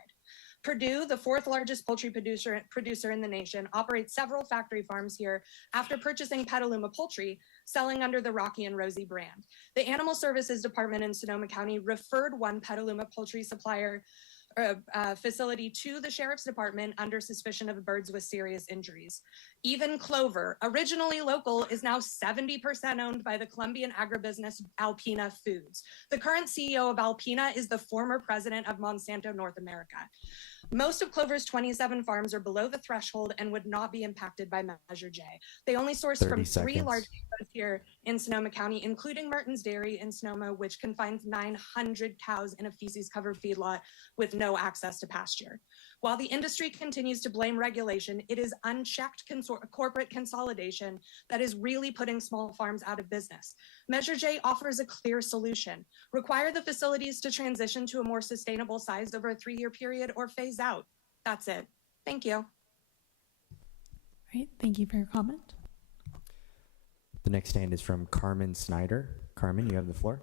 Purdue, the 4th largest poultry producer in the nation, operates several factory farms here after purchasing Petaluma Poultry, selling under the Rocky and Rosie brand. The Animal Services Department in Sonoma County referred one Petaluma Poultry supplier facility to the Sheriff's Department under suspicion of birds with serious injuries. Even Clover, originally local, is now 70% owned by the Colombian agribusiness Alpina Foods. The current CEO of Alpina is the former president of Monsanto North America. Most of Clover's 27 farms are below the threshold and would not be impacted by Measure J. They only source from 3 large farms here in Sonoma County, including Merton's Dairy in Sonoma, which confines 900 cows in a feces-covered feedlot with no access to pasture. While the industry continues to blame regulation, it is unchecked corporate consolidation that is really putting small farms out of business. Measure J offers a clear solution. Require the facilities to transition to a more sustainable size over a 3-year period or phase out. That's it. Thank you. All right, thank you for your comment. The next stand is from Carmen Snyder. Carmen, you have the floor.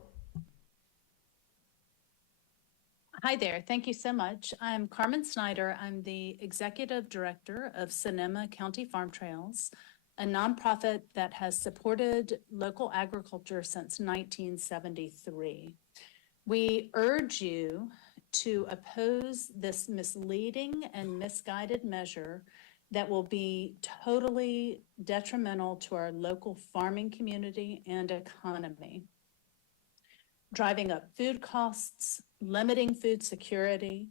Hi there. Thank you so much. I'm Carmen Snyder. I'm the Executive Director of Sonoma County Farm Trails, a nonprofit that has supported local agriculture since 1973. We urge you to oppose this misleading and misguided measure that will be totally detrimental to our local farming community and economy, driving up food costs, limiting food security,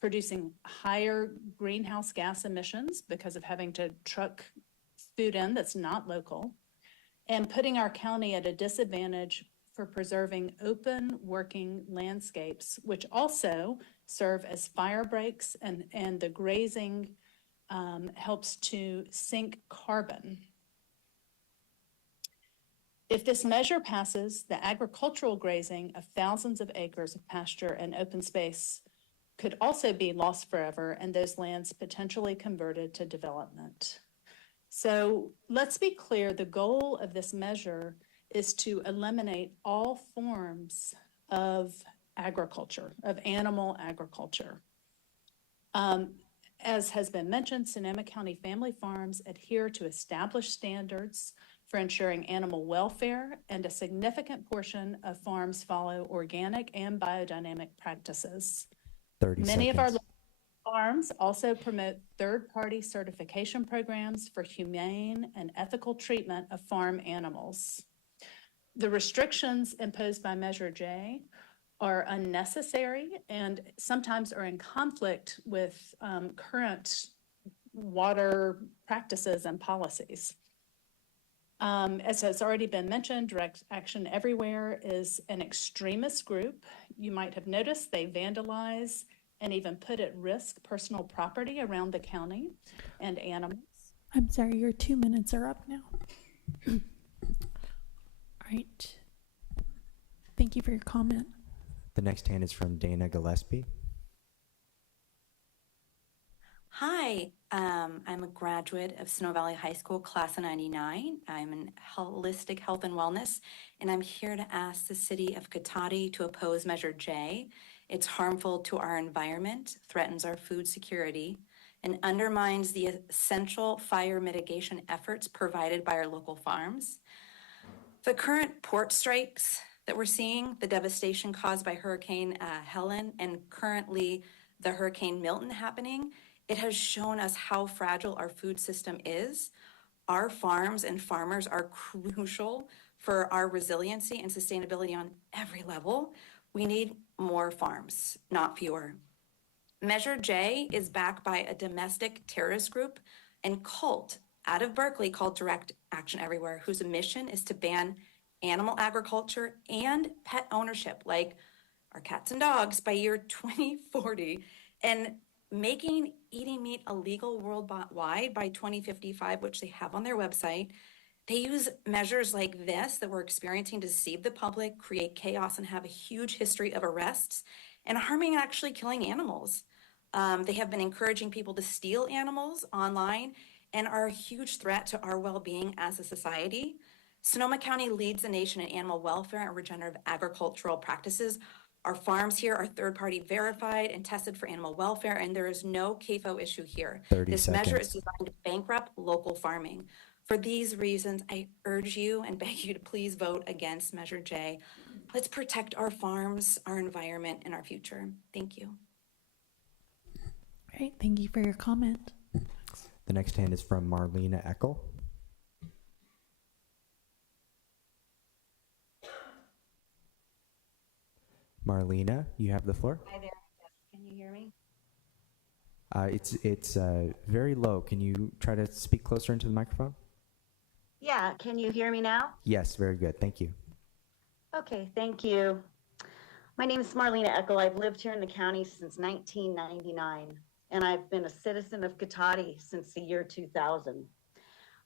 producing higher greenhouse gas emissions because of having to truck food in that's not local, and putting our county at a disadvantage for preserving open working landscapes, which also serve as fire breaks, and the grazing helps to sink carbon. If this measure passes, the agricultural grazing of thousands of acres of pasture and open space could also be lost forever, and those lands potentially converted to development. So let's be clear, the goal of this measure is to eliminate all forms of agriculture, of animal agriculture. As has been mentioned, Sonoma County family farms adhere to established standards for ensuring animal welfare, and a significant portion of farms follow organic and biodynamic practices. 30 Many of our seconds. farms also promote third-party certification programs for humane and ethical treatment of farm animals. The restrictions imposed by Measure J are unnecessary and sometimes are in conflict with current water practices and policies. As has already been mentioned, Direct Action Everywhere is an extremist group. You might have noticed they vandalize and even put at risk personal property around the county and animals. I'm sorry, your 2 minutes are up now. All right. Thank you for your comment. The next hand is from Dana Gillespie. Hi, I'm a graduate of Snow Valley High School, class of 99. I'm in holistic health and wellness, and I'm here to ask the city of Cotati to oppose Measure J. It's harmful to our environment, threatens our food security, and undermines the essential fire mitigation efforts provided by our local farms. The current port strikes that we're seeing, the devastation caused by Hurricane Helen, and currently the Hurricane Milton happening, it has shown us how fragile our food system is. Our farms and farmers are crucial for our resiliency and sustainability on every level. We need more farms, not fewer. Measure J is backed by a domestic terrorist group and cult out of Berkeley called Direct Action Everywhere, whose mission is to ban animal agriculture and pet ownership, like our cats and dogs, by year 2040, and making eating meat illegal worldwide by 2055, which they have on their website, They use measures like this that we're experiencing to deceive the public, create chaos, and have a huge history of arrests and harming and actually killing animals. They have been encouraging people to steal animals online and are a huge threat to our well-being as a society. Sonoma County leads the nation in animal welfare and regenerative agricultural practices. Our farms here are third-party verified and tested for animal welfare, and there is no CAFO issue here. 30 This measure is seconds. designed to bankrupt local farming. For these reasons, I urge you and beg you to please vote against Measure J. Let's protect our farms, our environment, and our future. Thank you. Great, thank you for your comment. The next hand is from Marlena Eckel. Marlena, you have the floor. Hi there. Yes. Can you hear me? It's very low. Can you try to speak closer into the microphone? Yeah. Can you hear me now? Yes, very good. Thank you. Okay. Thank you. My name is Marlena Eckel. I've lived here in the county since 1999, and I've been a citizen of Cotati since the year 2000.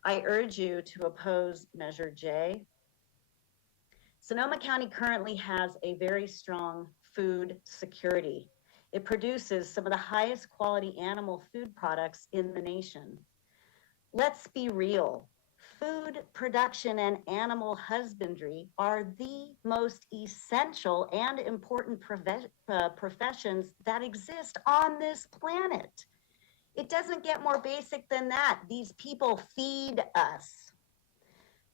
I urge you to oppose Measure J. Sonoma County currently has a very strong food security. It produces some of the highest quality animal food products in the nation. Let's be real. Food production and animal husbandry are the most essential and important professions that exist on this planet. It doesn't get more basic than that. These people feed us.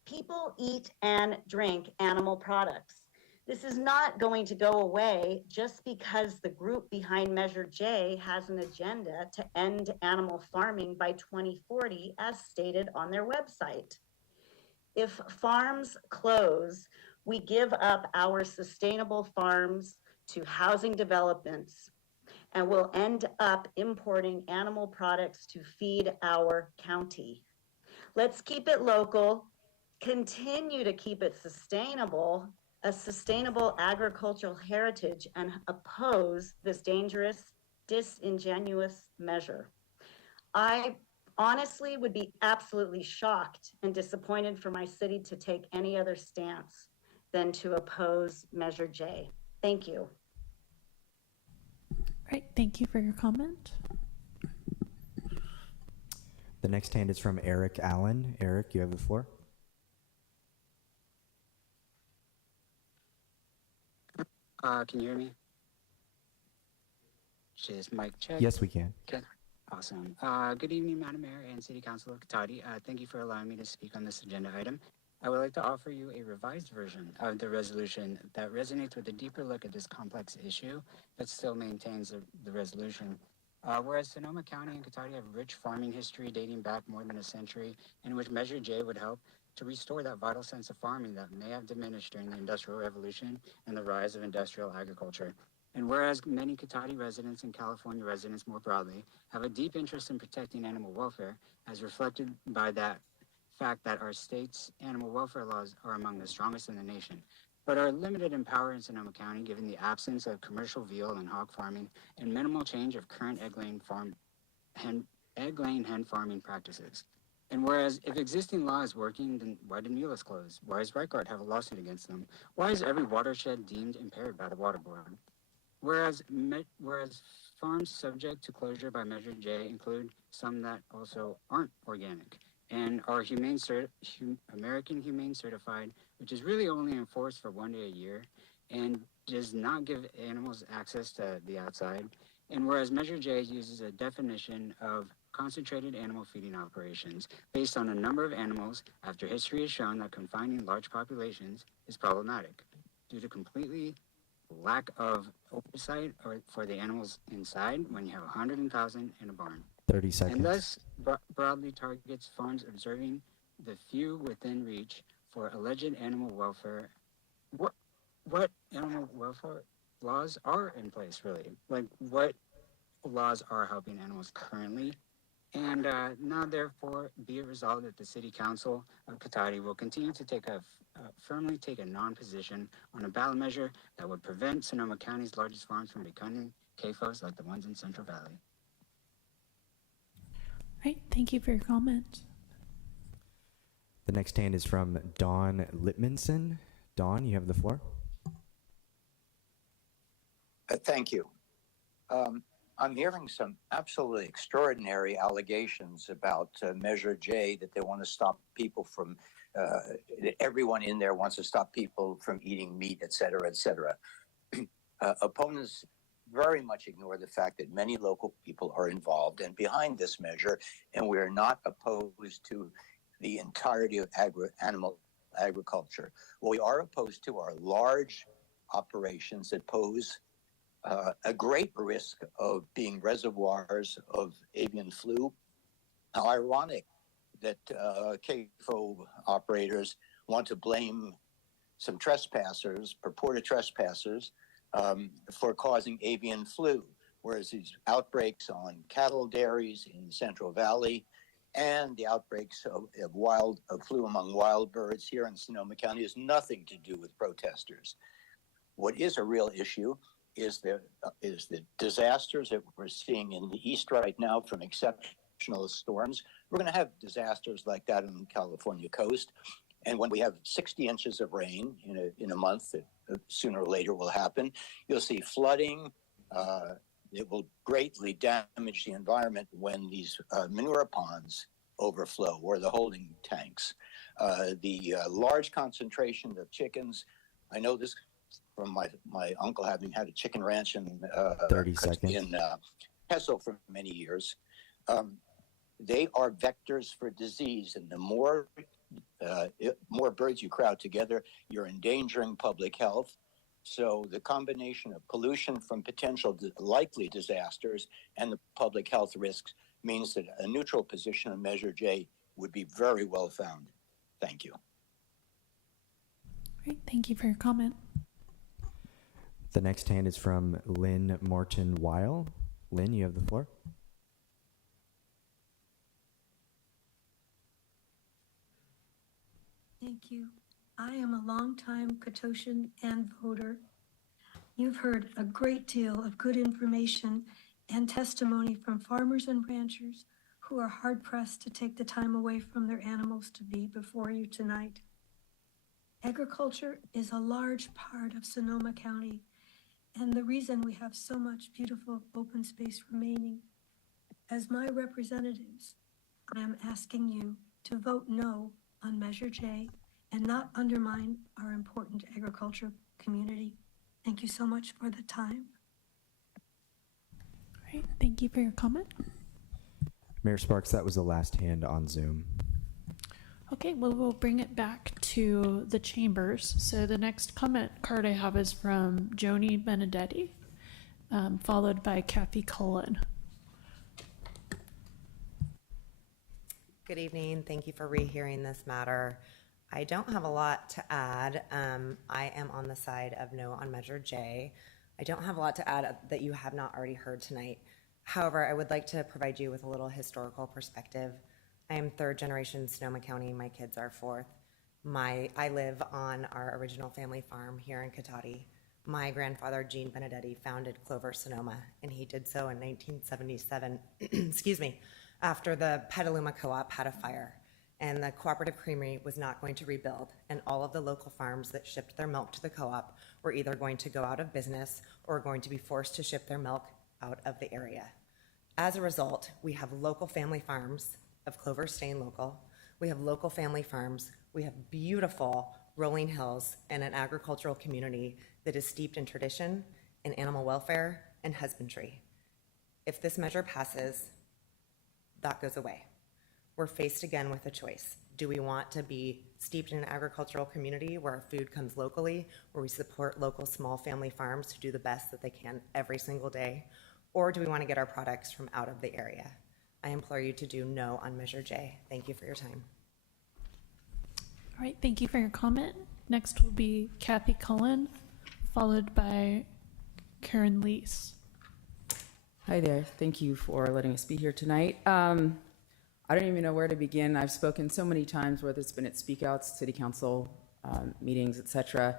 People eat and drink animal products. This is not going to go away just because the group behind Measure J has an agenda to end animal farming by 2040, as stated on their website. If farms close, we give up our sustainable farms to housing developments, and we'll end up importing animal products to feed our county. Let's keep it local, continue to keep it sustainable, a sustainable agricultural heritage, and oppose this dangerous, disingenuous measure. I honestly would be absolutely shocked and disappointed for my city to take any other stance than to oppose Measure J. Thank you. Great, thank you for your comment. The next hand is from Eric Allen. Eric, you have the floor. Can you hear me? Just mic check. Yes, we can. Okay. Awesome. Good evening, Madam Mayor and City Council of Cotati. Thank you for allowing me to speak on this agenda item. I would like to offer you a revised version of the resolution that resonates with a deeper look at this complex issue, but still maintains the resolution. Whereas Sonoma County and Cotati have rich farming history dating back more than a century, in which Measure J would help to restore that vital sense of farming that may have diminished during the Industrial Revolution and the rise of industrial agriculture. And whereas many Cotati residents and California residents more broadly have a deep interest in protecting animal welfare, as reflected by that fact that our state's animal welfare laws are among the strongest in the nation, but are limited in power in Sonoma County given the absence of commercial veal and hog farming and minimal change of current egg-laying hen farming practices. And whereas if existing law is working, then why did Mulas close? Why does Reichart have a lawsuit against them? Why is every watershed deemed impaired by the Water Board? Whereas farms subject to closure by Measure J include some that also aren't organic and are American Humane Certified, which is really only enforced for 1 day a year and does not give animals access to the outside. And whereas Measure J uses a definition of concentrated animal feeding operations based on a number of animals after history has shown that confining large populations is problematic due to completely lack of oversight for the animals inside when you have 100,000 in a barn. 30 seconds. And thus broadly targets farms observing the few within reach for alleged animal welfare. What animal welfare laws are in place, really? Like, what laws are helping animals currently? And now, therefore, be it resolved that the City Council of Cotati will continue to firmly take a non-position on a ballot measure that would prevent Sonoma County's largest farms from becoming CAFOs like the ones in Central Valley. Right, thank you for your comment. The next hand is from Dawn Littmanson. Dawn, you have the floor. Thank you. I'm hearing some absolutely extraordinary allegations about Measure J, that they want to stop people from, that everyone in there wants to stop people from eating meat, et cetera, et cetera. Opponents very much ignore the fact that many local people are involved and behind this measure, and we're not opposed to the entirety of animal agriculture. What we are opposed to are large operations that pose a great risk of being reservoirs of avian flu. How ironic that CAFO operators want to blame some trespassers, purported trespassers, for causing avian flu, whereas these outbreaks on cattle dairies in the Central Valley and the outbreaks of flu among wild birds here in Sonoma County has nothing to do with protesters. What is a real issue is the disasters that we're seeing in the East right now from exceptional storms. We're going to have disasters like that on the California coast. And when we have 60 inches of rain in a month, that sooner or later will happen, you'll see flooding. It will greatly damage the environment when these manure ponds overflow or the holding tanks. The large concentration of chickens, I know this from my uncle having had a chicken ranch in 30 seconds. In Hessel for many years. They are vectors for disease, and the more birds you crowd together, you're endangering public health. So the combination of pollution from potential likely disasters and the public health risks means that a neutral position on Measure J would be very well found. Thank you. Great, thank you for your comment. The next hand is from Lynn Morton Weil. Lynn, you have the floor. Thank you. I am a longtime Katoshan and voter. You've heard a great deal of good information and testimony from farmers and ranchers who are hard-pressed to take the time away from their animals to be before you tonight. Agriculture is a large part of Sonoma County and the reason we have so much beautiful open space remaining. As my representatives, I am asking you to vote no on Measure J and not undermine our important agriculture community. Thank you so much for the time. Great, thank you for your comment. Mayor Sparks, that was the last hand on Zoom. Okay, well, we'll bring it back to the chambers. So the next comment card I have is from Joni Benedetti, followed by Kathy Cullen. Good evening. Thank you for rehearing this matter. I don't have a lot to add. I am on the side of no on Measure J. I don't have a lot to add that you have not already heard tonight. However, I would like to provide you with a little historical perspective. I am third generation Sonoma County. My kids are fourth. I live on our original family farm here in Cotati. My grandfather, Gene Benedetti, founded Clover Sonoma, and he did so in 1977, excuse me, after the Petaluma Co-op had a fire, and the cooperative creamery was not going to rebuild, and all of the local farms that shipped their milk to the co-op were either going to go out of business or going to be forced to ship their milk out of the area. As a result, we have local family farms of Clover staying local. We have local family farms. We have beautiful rolling hills and an agricultural community that is steeped in tradition and animal welfare and husbandry. If this measure passes, that goes away. We're faced again with a choice. Do we want to be steeped in an agricultural community where our food comes locally, where we support local small family farms who do the best that they can every single day? Or do we want to get our products from out of the area? I implore you to do no on Measure J. Thank you for your time. All right, thank you for your comment. Next will be Kathy Cullen, followed by Karen Leese. Hi there. Thank you for letting us be here tonight. I don't even know where to begin. I've spoken so many times, whether it's been at speakouts, city council meetings, etc.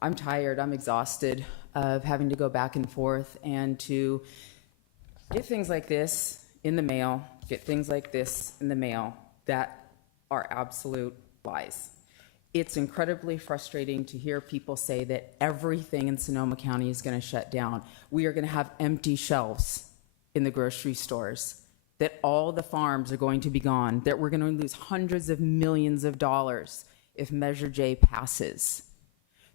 I'm tired. I'm exhausted of having to go back and forth and to get things like this in the mail, get things like this in the mail that are absolute lies. It's incredibly frustrating to hear people say that everything in Sonoma County is going to shut down. We are going to have empty shelves in the grocery stores, that all the farms are going to be gone, that we're going to lose hundreds of millions of dollars if Measure J passes,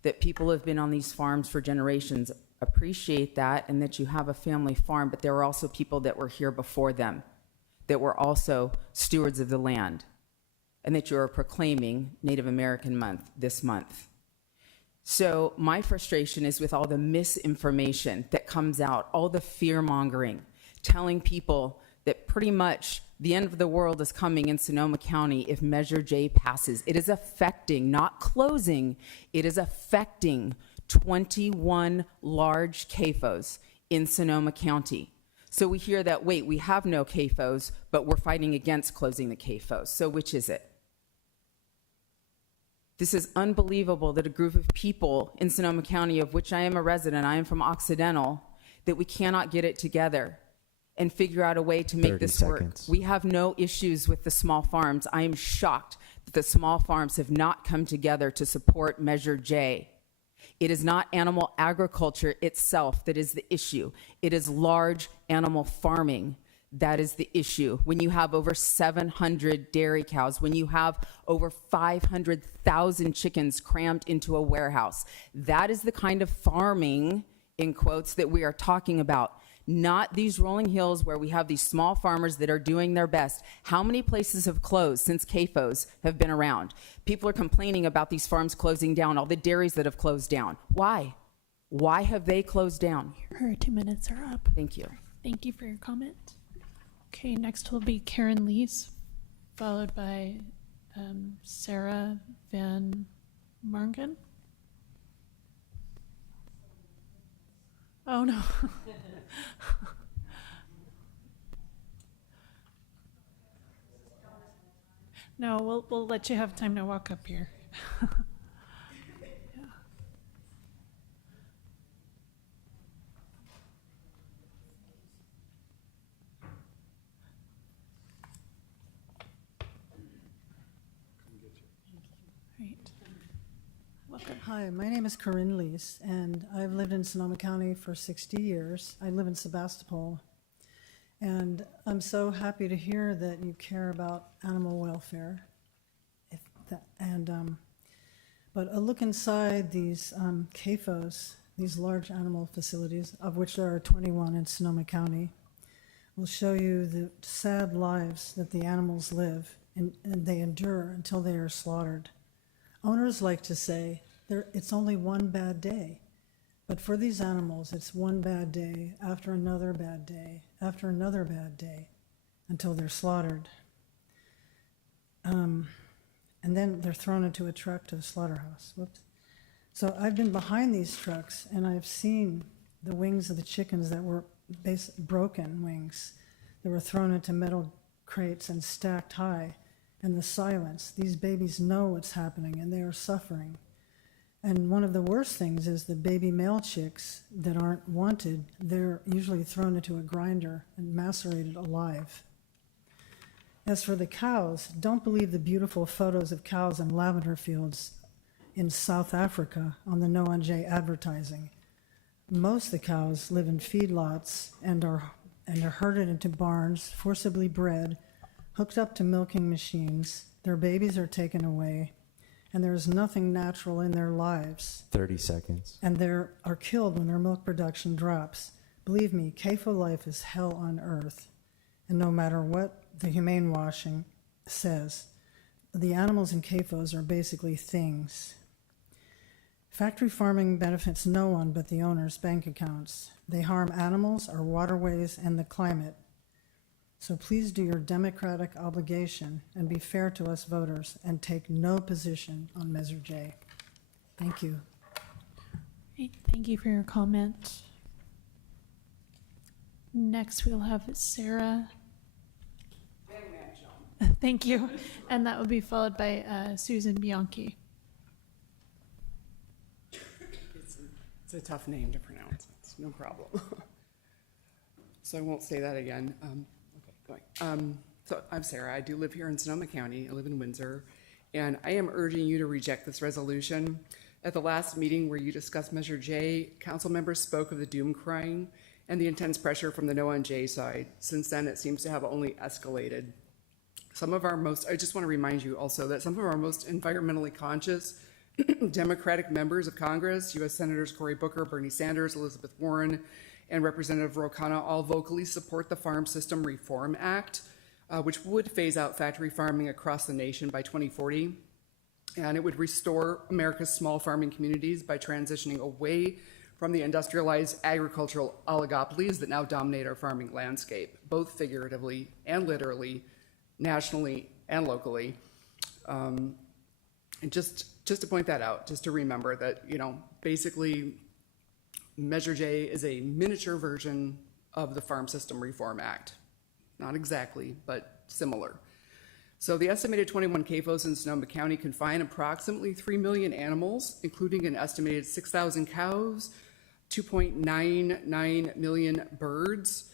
that people who have been on these farms for generations appreciate that, and that you have a family farm, but there are also people that were here before them, that were also stewards of the land, and that you are proclaiming Native American Month this month. So my frustration is with all the misinformation that comes out, all the fear mongering, telling people that pretty much the end of the world is coming in Sonoma County if Measure J passes. It is affecting, not closing, it is affecting 21 large CAFOs in Sonoma County. So we hear that, wait, we have no CAFOs, but we're fighting against closing the CAFOs. So which is it? This is unbelievable that a group of people in Sonoma County, of which I am a resident, I am from Occidental, that we cannot get it together and figure out a way to make 30 this work. seconds. We have no issues with the small farms. I am shocked that the small farms have not come together to support Measure J. It is not animal agriculture itself that is the issue. It is large animal farming that is the issue. When you have over 700 dairy cows, when you have over 500,000 chickens crammed into a warehouse, that is the kind of farming, in quotes, that we are talking about. Not these rolling hills where we have these small farmers that are doing their best. How many places have closed since CAFOs have been around? People are complaining about these farms closing down, all the dairies that have closed down. Why? Why have they closed down? Her 2 minutes are up. Thank you. Thank you for your comment. Okay, next will be Karen Lees, followed by Sarah Van Margen. Oh, no. No, we'll let you have time to walk up here. Yeah. Right. Welcome. Hi, my name is Corinne Lees, and I've lived in Sonoma County for 60 years. I live in Sebastopol, and I'm so happy to hear that you care about animal welfare. But a look inside these CAFOs, these large animal facilities, of which there are 21 in Sonoma County, will show you the sad lives that the animals live and they endure until they are slaughtered. Owners like to say, it's only one bad day. But for these animals, it's one bad day after another bad day, after another bad day, until they're slaughtered. And then they're thrown into a truck to the slaughterhouse. Whoops. So I've been behind these trucks, and I've seen the wings of the chickens that were broken wings that were thrown into metal crates and stacked high. And the silence. These babies know what's happening, and they are suffering. And one of the worst things is the baby male chicks that aren't wanted, they're usually thrown into a grinder and macerated alive. As for the cows, don't believe the beautiful photos of cows in lavender fields in South Africa on the No on J advertising. Most of the cows live in feedlots and are herded into barns, forcibly bred, hooked up to milking machines. Their babies are taken away, and there is nothing natural in their lives. 30 seconds. And they are killed when their milk production drops. Believe me, CAFO life is hell on earth. And no matter what the humane washing says, the animals in CAFOs are basically things. Factory farming benefits no one but the owner's bank accounts. They harm animals, our waterways, and the climate. So please do your democratic obligation and be fair to us voters and take no position on Measure J. Thank you. Great, thank you for your comment. Next, we'll have Sarah. Thank you. And that will be followed by Susan Bianchi. It's a tough name to pronounce. It's no problem. So I won't say that again. So I'm Sarah. I do live here in Sonoma County. I live in Windsor. and I am urging you to reject this resolution. At the last meeting where you discussed Measure J, council members spoke of the doom crying and the intense pressure from the No on J side. Since then, it seems to have only escalated. I just want to remind you also that some of our most environmentally conscious Democratic members of Congress, U.S. Senators Cory Booker, Bernie Sanders, Elizabeth Warren, and Representative Ro Khanna all vocally support the Farm System Reform Act, which would phase out factory farming across the nation by 2040. And it would restore America's small farming communities by transitioning away from the industrialized agricultural oligopolies that now dominate our farming landscape, both figuratively and literally, nationally and locally. And just to point that out, just to remember that, basically Measure J is a miniature version of the Farm System Reform Act. Not exactly, but similar. So the estimated 21 CAFOs in Sonoma County confine approximately 3 million animals, including an estimated 6,000 cows, 2.99 million birds,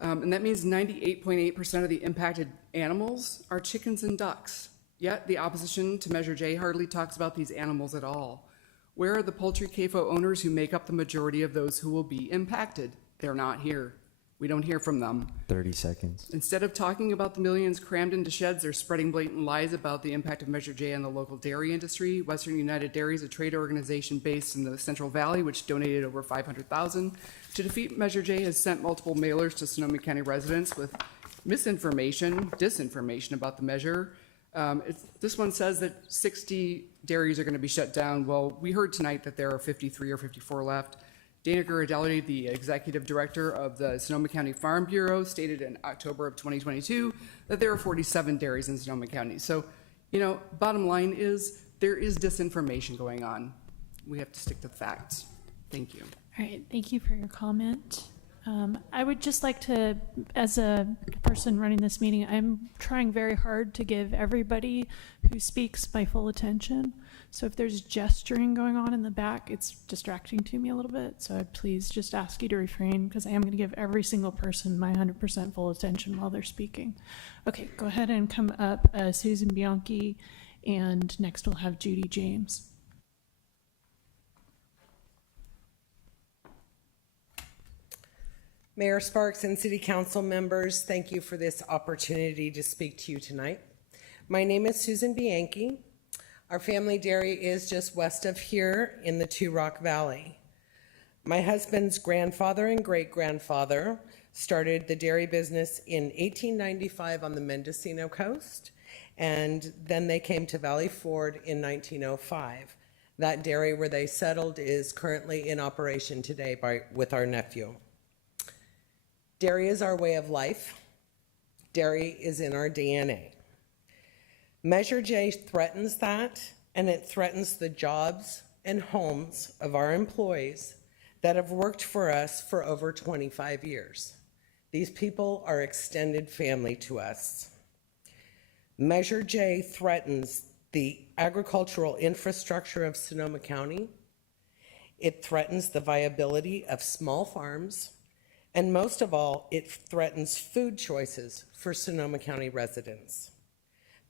and that means 98.8% of the impacted animals are chickens and ducks. Yet the opposition to Measure J hardly talks about these animals at all. Where are the poultry CAFO owners who make up the majority of those who will be impacted? They're not here. We don't hear from them. 30 seconds. Instead of talking about the millions crammed into sheds, they're spreading blatant lies about the impact of Measure J on the local dairy industry. Western United Dairies, a trade organization based in the Central Valley, which donated over $500,000 to defeat Measure J, has sent multiple mailers to Sonoma County residents with disinformation about the measure. This one says that 60 dairies are going to be shut down. Well, we heard tonight that there are 53 or 54 left. Dana Guridelli, the executive director of the Sonoma County Farm Bureau, stated in October of 2022 that there are 47 dairies in Sonoma County. So, bottom line is there is disinformation going on. We have to stick to the facts. Thank you. All right, thank you for your comment. I would just like to, as a person running this meeting, I'm trying very hard to give everybody who speaks my full attention. So if there's gesturing going on in the back, it's distracting to me a little bit. So I'd please just ask you to refrain, because I am going to give every single person my 100% full attention while they're speaking. Okay, go ahead and come up, Susan Bianchi, and next we'll have Judy James. Mayor Sparks and City Council members, thank you for this opportunity to speak to you tonight. My name is Susan Bianchi. Our family dairy is just west of here in the Two Rock Valley. My husband's grandfather and great-grandfather started the dairy business in 1895 on the Mendocino coast, and then they came to Valley Ford in 1905. That dairy where they settled is currently in operation today with our nephew. Dairy is our way of life. Dairy is in our DNA. Measure J threatens that, and it threatens the jobs and homes of our employees that have worked for us for over 25 years. These people are extended family to us. Measure J threatens the agricultural infrastructure of Sonoma County. It threatens the viability of small farms. And most of all, it threatens food choices for Sonoma County residents.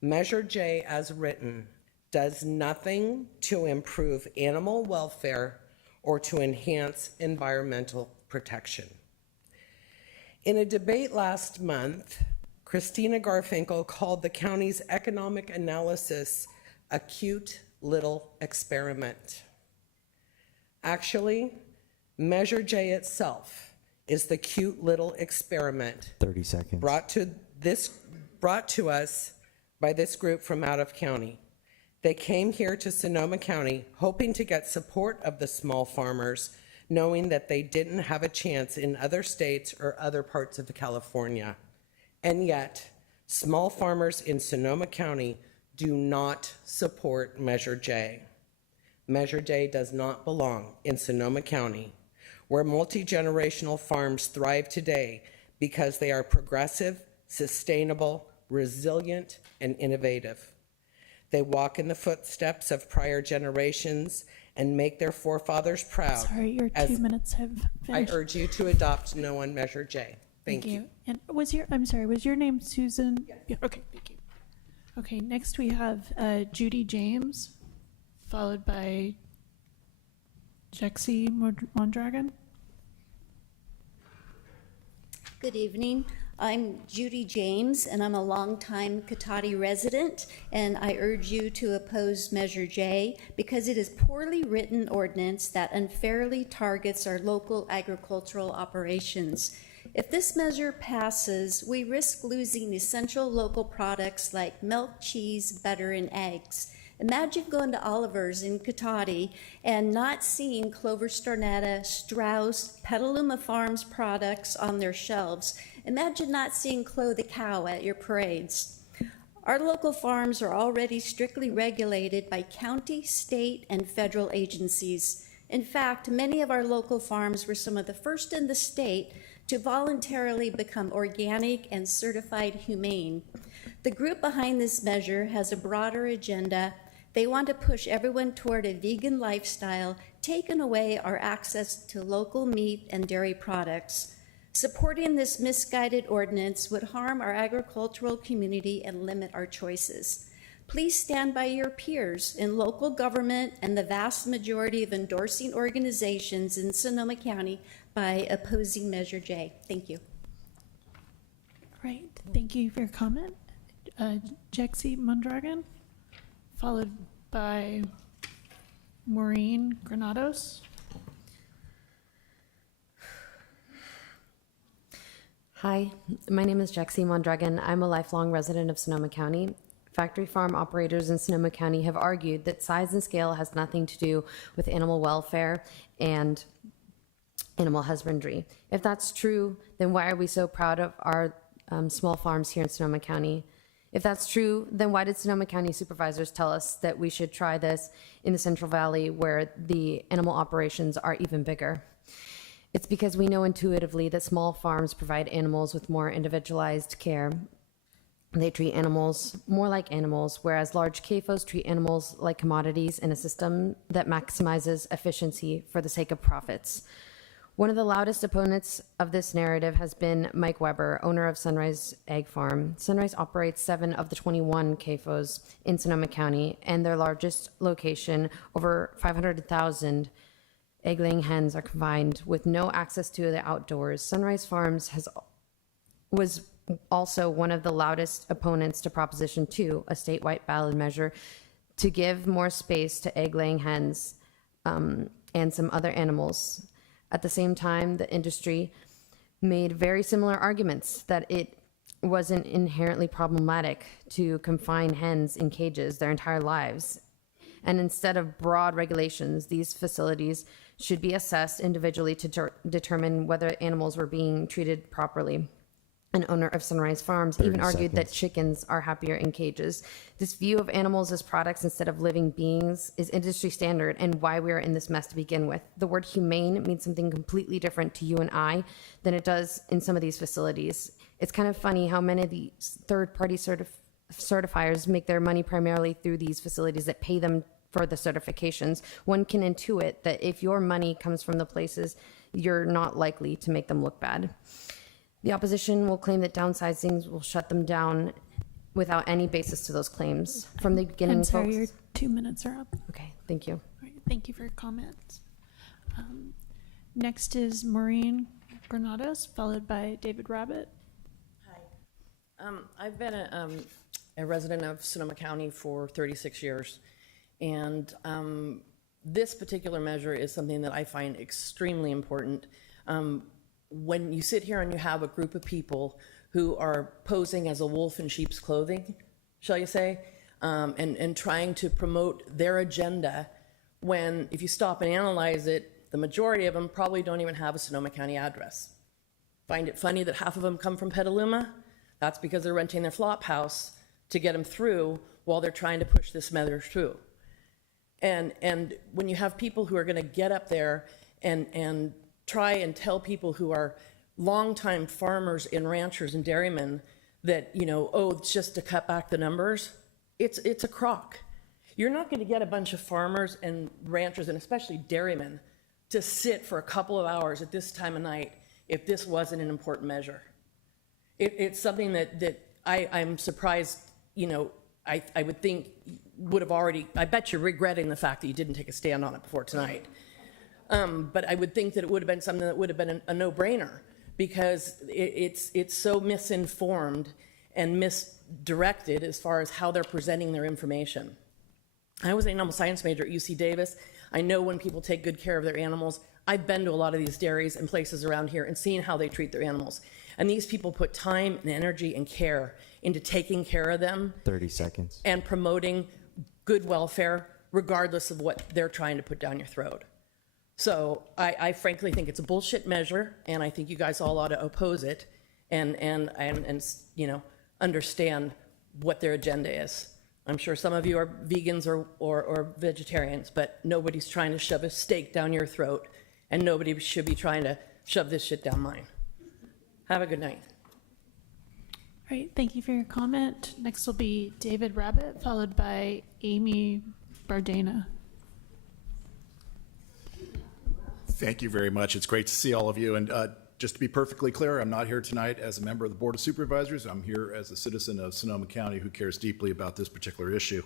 Measure J, as written, does nothing to improve animal welfare or to enhance environmental protection. In a debate last month, Christina Garfinkel called the county's economic analysis a cute little experiment. Actually, Measure J itself is the cute little experiment 30 seconds. brought to us by this group from out of county. They came here to Sonoma County hoping to get support of the small farmers, knowing that they didn't have a chance in other states or other parts of California. And yet, small farmers in Sonoma County do not support Measure J. Measure J does not belong in Sonoma County, where multi-generational farms thrive today because they are progressive, sustainable, resilient, and innovative. They walk in the footsteps of prior generations and make their forefathers proud. Sorry, your 2 minutes have finished. I urge you to adopt No on Measure J. Thank you. And was your name Susan? Yes. Yeah, okay, thank you. Okay, next we have Judy James, followed by Jexi Mondragon. Good evening. I'm Judy James, and I'm a longtime Cotati resident, and I urge you to oppose Measure J because it is poorly written ordinance that unfairly targets our local agricultural operations. If this measure passes, we risk losing essential local products like milk, cheese, butter, and eggs. Imagine going to Oliver's in Cotati and not seeing Clover Stornetta, Strauss, Petaluma Farms products on their shelves. Imagine not seeing Chloe the cow at your parades. Our local farms are already strictly regulated by county, state, and federal agencies. In fact, many of our local farms were some of the first in the state to voluntarily become organic and certified humane. The group behind this measure has a broader agenda. They want to push everyone toward a vegan lifestyle, taking away our access to local meat and dairy products. Supporting this misguided ordinance would harm our agricultural community and limit our choices. Please stand by your peers in local government and the vast majority of endorsing organizations in Sonoma County by opposing Measure J. Thank you. Right, thank you for your comment. Jexi Mondragon, followed by Maureen Granados. Hi, my name is Jexi Mondragon. I'm a lifelong resident of Sonoma County. Factory farm operators in Sonoma County have argued that size and scale has nothing to do with animal welfare and animal husbandry. If that's true, then why are we so proud of our small farms here in Sonoma County? If that's true, then why did Sonoma County supervisors tell us that we should try this in the Central Valley where the animal operations are even bigger? It's because we know intuitively that small farms provide animals with more individualized care. They treat animals more like animals, whereas large CAFOs treat animals like commodities in a system that maximizes efficiency for the sake of profits. One of the loudest opponents of this narrative has been Mike Weber, owner of Sunrise Egg Farm. Sunrise operates 7 of the 21 CAFOs in Sonoma County, and their largest location, over 500,000 egg-laying hens are confined with no access to the outdoors. Sunrise Farms was also one of the loudest opponents to Proposition 2, a statewide ballot measure to give more space to egg-laying hens and some other animals. At the same time, the industry made very similar arguments that it wasn't inherently problematic to confine hens in cages their entire lives. And instead of broad regulations, these facilities should be assessed individually to determine whether animals were being treated properly. An owner of Sunrise Farms even argued that chickens are happier in cages. This view of animals as products instead of living beings is industry standard and why we are in this mess to begin with. The word humane means something completely different to you and I than it does in some of these facilities. It's kind of funny how many of these third-party certifiers make their money primarily through these facilities that pay them for the certifications. One can intuit that if your money comes from the places, you're not likely to make them look bad. The opposition will claim that downsizing will shut them down without any basis to those claims. From the beginning, I'm sorry, folks. your 2 minutes are up. Okay, thank you. All right, thank you for your comments. Next is Maureen Granados, followed by David Rabbit. I've been a resident of Sonoma County for 36 years, and this particular measure is something that I find extremely important. When you sit here and you have a group of people who are posing as a wolf in sheep's clothing, shall you say, and trying to promote their agenda, when if you stop and analyze it, the majority of them probably don't even have a Sonoma County address. Find it funny that half of them come from Petaluma? That's because they're renting their flop house to get them through while they're trying to push this measure through. And when you have people who are going to get up there and try and tell people who are longtime farmers and ranchers and dairymen that, you know, oh, it's just to cut back the numbers, it's a crock. You're not going to get a bunch of farmers and ranchers and especially dairymen to sit for a couple of hours at this time of night if this wasn't an important measure. It's something that I'm surprised, you know, I would think would have already, I bet you're regretting the fact that you didn't take a stand on it before tonight. But I would think that it would have been something that would have been a no-brainer, because it's so misinformed and misdirected as far as how they're presenting their information. I was an animal science major at UC Davis. I know when people take good care of their animals. I've been to a lot of these dairies and places around here and seen how they treat their animals. And these people put time and energy and care into taking care of them 30 seconds. and promoting good welfare, regardless of what they're trying to put down your throat. So I frankly think it's a bullshit measure, and I think you guys all ought to oppose it and you know, understand what their agenda is. I'm sure some of you are vegans or vegetarians, but nobody's trying to shove a steak down your throat, and nobody should be trying to shove this shit down mine. Have a good night. All right, thank you for your comment. Next will be David Rabbit, followed by Amy Bardana. Thank you very much. It's great to see all of you. And just to be perfectly clear, I'm not here tonight as a member of the Board of Supervisors. I'm here as a citizen of Sonoma County who cares deeply about this particular issue.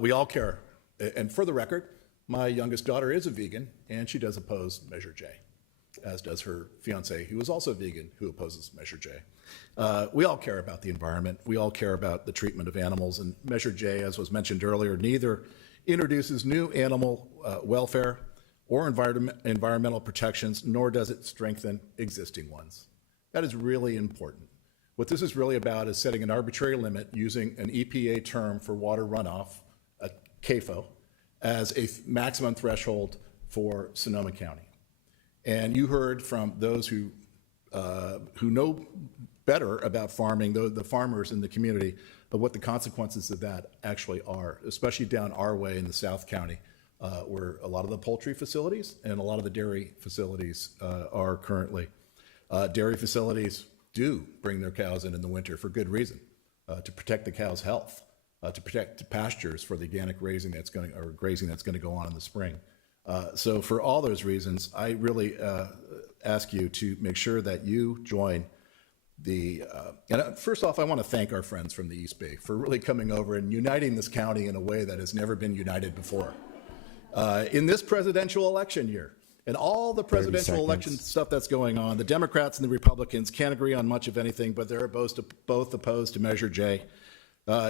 We all care. And for the record, my youngest daughter is a vegan, and she does oppose Measure J, as does her fiance, who is also vegan, who opposes Measure J. We all care about the environment. We all care about the treatment of animals. And Measure J, as was mentioned earlier, neither introduces new animal welfare or environmental protections, nor does it strengthen existing ones. That is really important. What this is really about is setting an arbitrary limit using an EPA term for water runoff, a CAFO, as a maximum threshold for Sonoma County. And you heard from those who know better about farming, the farmers in the community, of what the consequences of that actually are, especially down our way in the South County, where a lot of the poultry facilities and a lot of the dairy facilities are currently. Dairy facilities do bring their cows in the winter for good reason, to protect the cow's health, to protect the pastures for the organic grazing that's going to go on in the spring. So for all those reasons, I really ask you to make sure that you join the, and first off, I want to thank our friends from the East Bay for really coming over and uniting this county in a way that has never been united before. In this presidential election year, and all the presidential election stuff that's going on, the Democrats and the Republicans can't agree on much of anything, but they're both opposed to Measure J.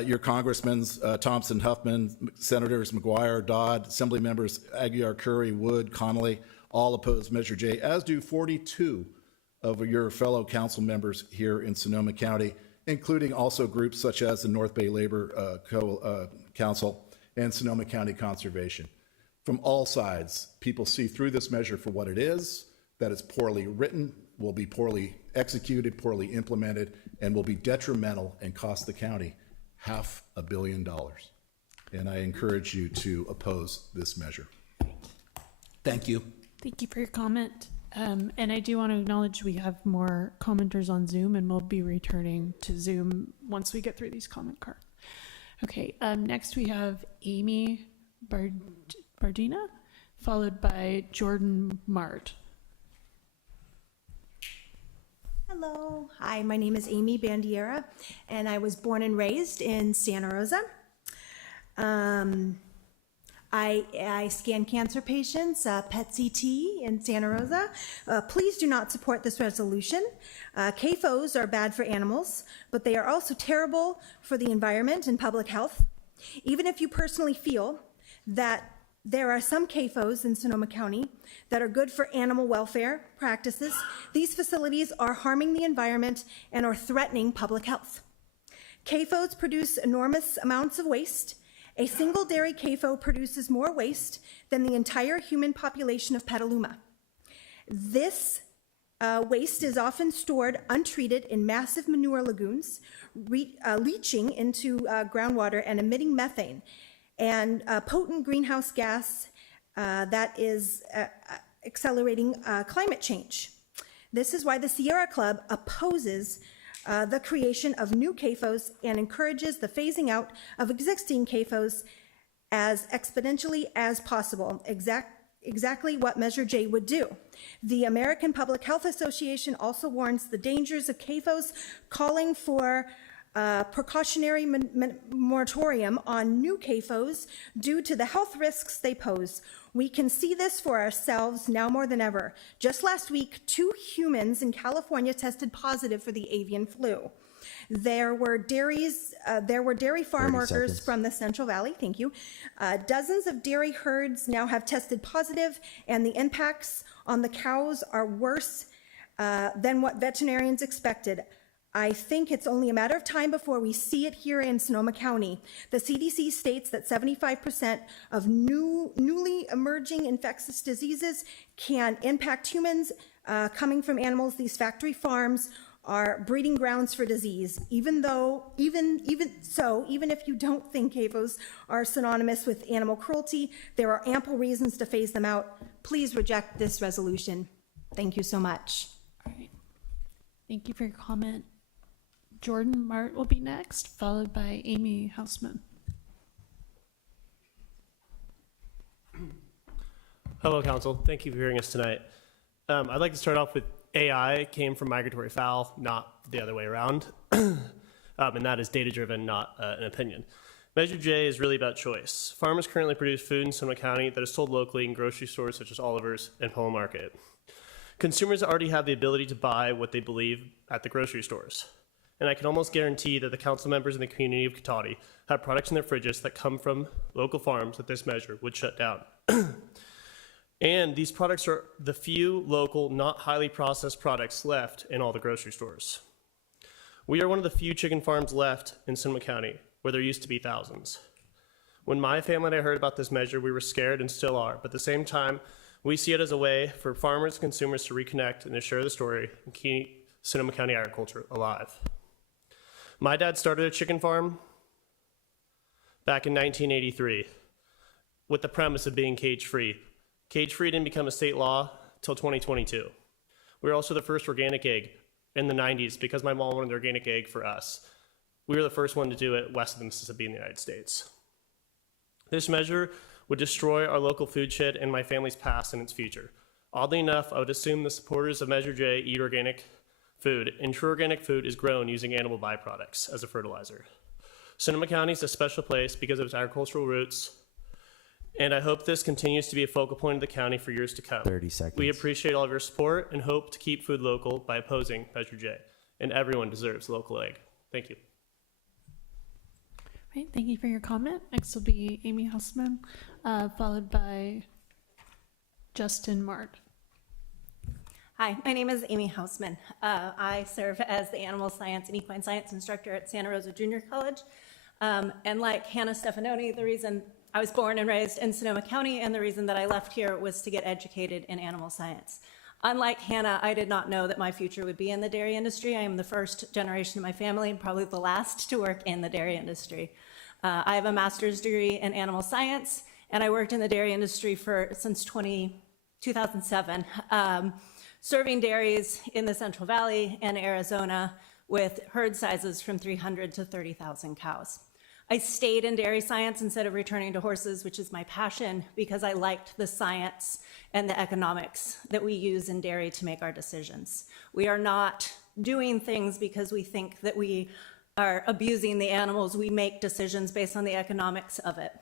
Your congressmen, Thompson, Huffman, Senators McGuire, Dodd, Assembly members Aguiar, Curry, Wood, Connolly, all oppose Measure J, as do 42 of your fellow council members here in Sonoma County, including also groups such as the North Bay Labor Council and Sonoma County Conservation. From all sides, people see through this measure for what it is, that it's poorly written, will be poorly executed, poorly implemented, and will be detrimental and cost the county $500 million. And I encourage you to oppose this measure. Thank you. Thank you for your comment. And I do want to acknowledge we have more commenters on Zoom, and we'll be returning to Zoom once we get through these comment cards. Okay, next we have Amy Bardina, followed by Jordan Mart. Hello, hi, my name is Amy Bandiera, and I was born and raised in Santa Rosa. I scan cancer patients, PET-CT in Santa Rosa. Please do not support this resolution. CAFOs are bad for animals, but they are also terrible for the environment and public health. Even if you personally feel that there are some CAFOs in Sonoma County that are good for animal welfare practices, these facilities are harming the environment and are threatening public health. CAFOs produce enormous amounts of waste. A single dairy CAFO produces more waste than the entire human population of Petaluma. This waste is often stored untreated in massive manure lagoons, leaching into groundwater and emitting methane, and potent greenhouse gas that is accelerating climate change. This is why the Sierra Club opposes the creation of new CAFOs and encourages the phasing out of existing CAFOs as exponentially as possible, exactly what Measure J would do. The American Public Health Association also warns the dangers of CAFOs, calling for precautionary moratorium on new CAFOs due to the health risks they pose. We can see this for ourselves now more than ever. Just last week, 2 humans in California tested positive for the avian flu. There were dairy farm 30 workers seconds. from the Central Valley, thank you. Dozens of dairy herds now have tested positive, and the impacts on the cows are worse than what veterinarians expected. I think it's only a matter of time before we see it here in Sonoma County. The CDC states that 75% of newly emerging infectious diseases can impact humans coming from animals. These factory farms are breeding grounds for disease. Even if you don't think CAFOs are synonymous with animal cruelty, there are ample reasons to phase them out. Please reject this resolution. Thank you so much. All right. Thank you for your comment. Jordan Mart will be next, followed by Amy Hausman. Hello, Council. Thank you for hearing us tonight. I'd like to start off with AI came from migratory fowl, not the other way around. And that is data-driven, not an opinion. Measure J is really about choice. Farmers currently produce food in Sonoma County that is sold locally in grocery stores such as Oliver's and Polo Market. Consumers already have the ability to buy what they believe at the grocery stores. And I can almost guarantee that the council members in the community of Cotati have products in their fridges that come from local farms that this measure would shut down. And these products are the few local, not highly processed products left in all the grocery stores. We are one of the few chicken farms left in Sonoma County, where there used to be thousands. When my family and I heard about this measure, we were scared and still are, but at the same time, we see it as a way for farmers and consumers to reconnect and to share the story and keep Sonoma County agriculture alive. My dad started a chicken farm back in 1983 with the premise of being cage-free. Cage-free didn't become a state law till 2022. We were also the first organic egg in the 90s because my mom wanted organic egg for us. We were the first one to do it west of the Mississippi in the United States. This measure would destroy our local food shed and my family's past and its future. Oddly enough, I would assume the supporters of Measure J eat organic food, and true organic food is grown using animal byproducts as a fertilizer. Sonoma County is a special place because of its agricultural roots, and I hope this continues to be a focal point of the county for years to come. 30 seconds. We appreciate all of your support and hope to keep food local by opposing Measure J, and everyone deserves local egg. Thank you. Right, thank you for your comment. Next will be Amy Hausman, followed by Justin Mart. Hi, my name is Amy Hausman. I serve as the Animal Science and Equine Science Instructor at Santa Rosa Junior College. And like Hannah Stefanoni, the reason I was born and raised in Sonoma County and the reason that I left here was to get educated in animal science. Unlike Hannah, I did not know that my future would be in the dairy industry. I am the first generation of my family and probably the last to work in the dairy industry. I have a master's degree in animal science, and I worked in the dairy industry since 2007. Serving dairies in the Central Valley and Arizona with herd sizes from 300 to 30,000 cows. I stayed in dairy science instead of returning to horses, which is my passion, because I liked the science and the economics that we use in dairy to make our decisions. We are not doing things because we think that we are abusing the animals. We make decisions based on the economics of it.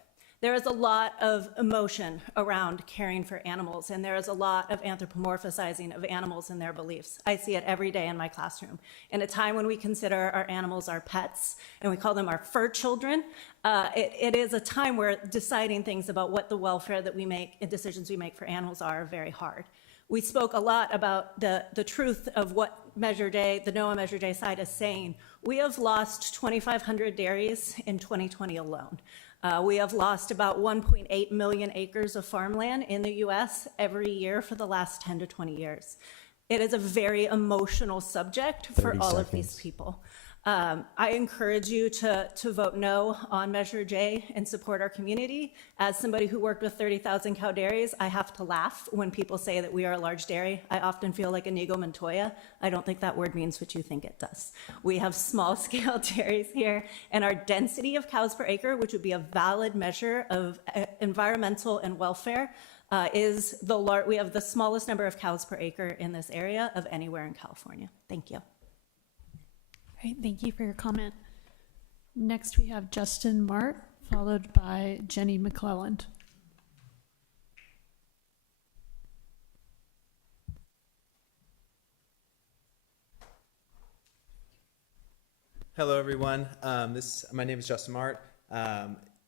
There is a lot of emotion around caring for animals, and there is a lot of anthropomorphizing of animals and their beliefs. I see it every day in my classroom. In a time when we consider our animals our pets, and we call them our fur children, it is a time where deciding things about what the welfare that we make and decisions we make for animals are very hard. We spoke a lot about the truth of what Measure J, the NOAA Measure J side is saying. We have lost 2,500 dairies in 2020 alone. We have lost about 1.8 million acres of farmland in the US every year for the last 10 to 20 years. It is a very emotional subject for all of these people. I encourage you to vote no on Measure J and support our community. As somebody who worked with 30,000 cow dairies, I have to laugh when people say that we are a large dairy. I often feel like Inigo Montoya. I don't think that word means what you think it does. We have small scale dairies here, and our density of cows per acre, which would be a valid measure of environmental and welfare, we have the smallest number of cows per acre in this area of anywhere in California. Thank you. Right, thank you for your comment. Next, we have Justin Mart, followed by Jenny McClelland. Hello, everyone. My name is Justin Mart.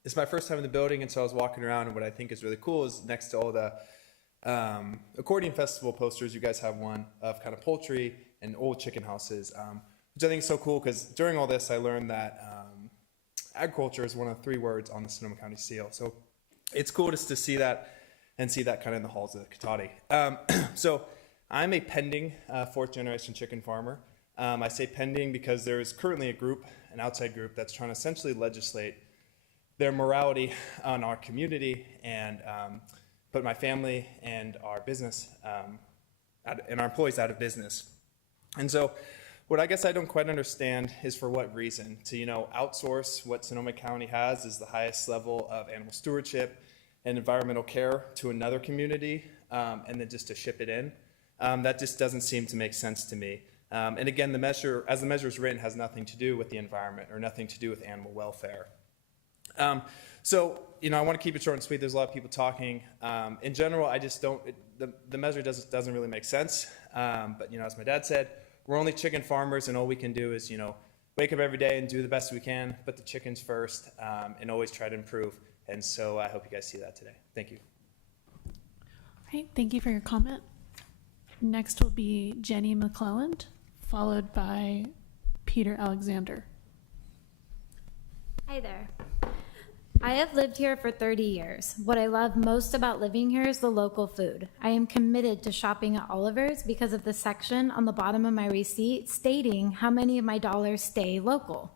It's my first time in the building, and so I was walking around, and what I think is really cool is next to all the accordion festival posters, you guys have one of kind of poultry and old chicken houses, which I think is so cool because during all this, I learned that agriculture is one of the 3 words on the Sonoma County seal. So it's cool just to see that and see that kind of in the halls of Cotati. So I'm a pending 4th generation chicken farmer. I say pending because there is currently a group, an outside group, that's trying to essentially legislate their morality on our community and put my family and our business and our employees out of business. And so what I guess I don't quite understand is for what reason. To, outsource what Sonoma County has is the highest level of animal stewardship and environmental care to another community, and then just to ship it in. That just doesn't seem to make sense to me. And again, the measure is written, has nothing to do with the environment or nothing to do with animal welfare. So, I want to keep it short and sweet. There's a lot of people talking. In general, I just don't, the measure doesn't really make sense. But, as my dad said, we're only chicken farmers, and all we can do is, wake up every day and do the best we can, put the chickens first, and always try to improve. And so I hope you guys see that today. Thank you. All right, thank you for your comment. Next will be Jenny McClelland, followed by Peter Alexander. Hi there. I have lived here for 30 years. What I love most about living here is the local food. I am committed to shopping at Oliver's because of the section on the bottom of my receipt stating how many of my dollars stay local.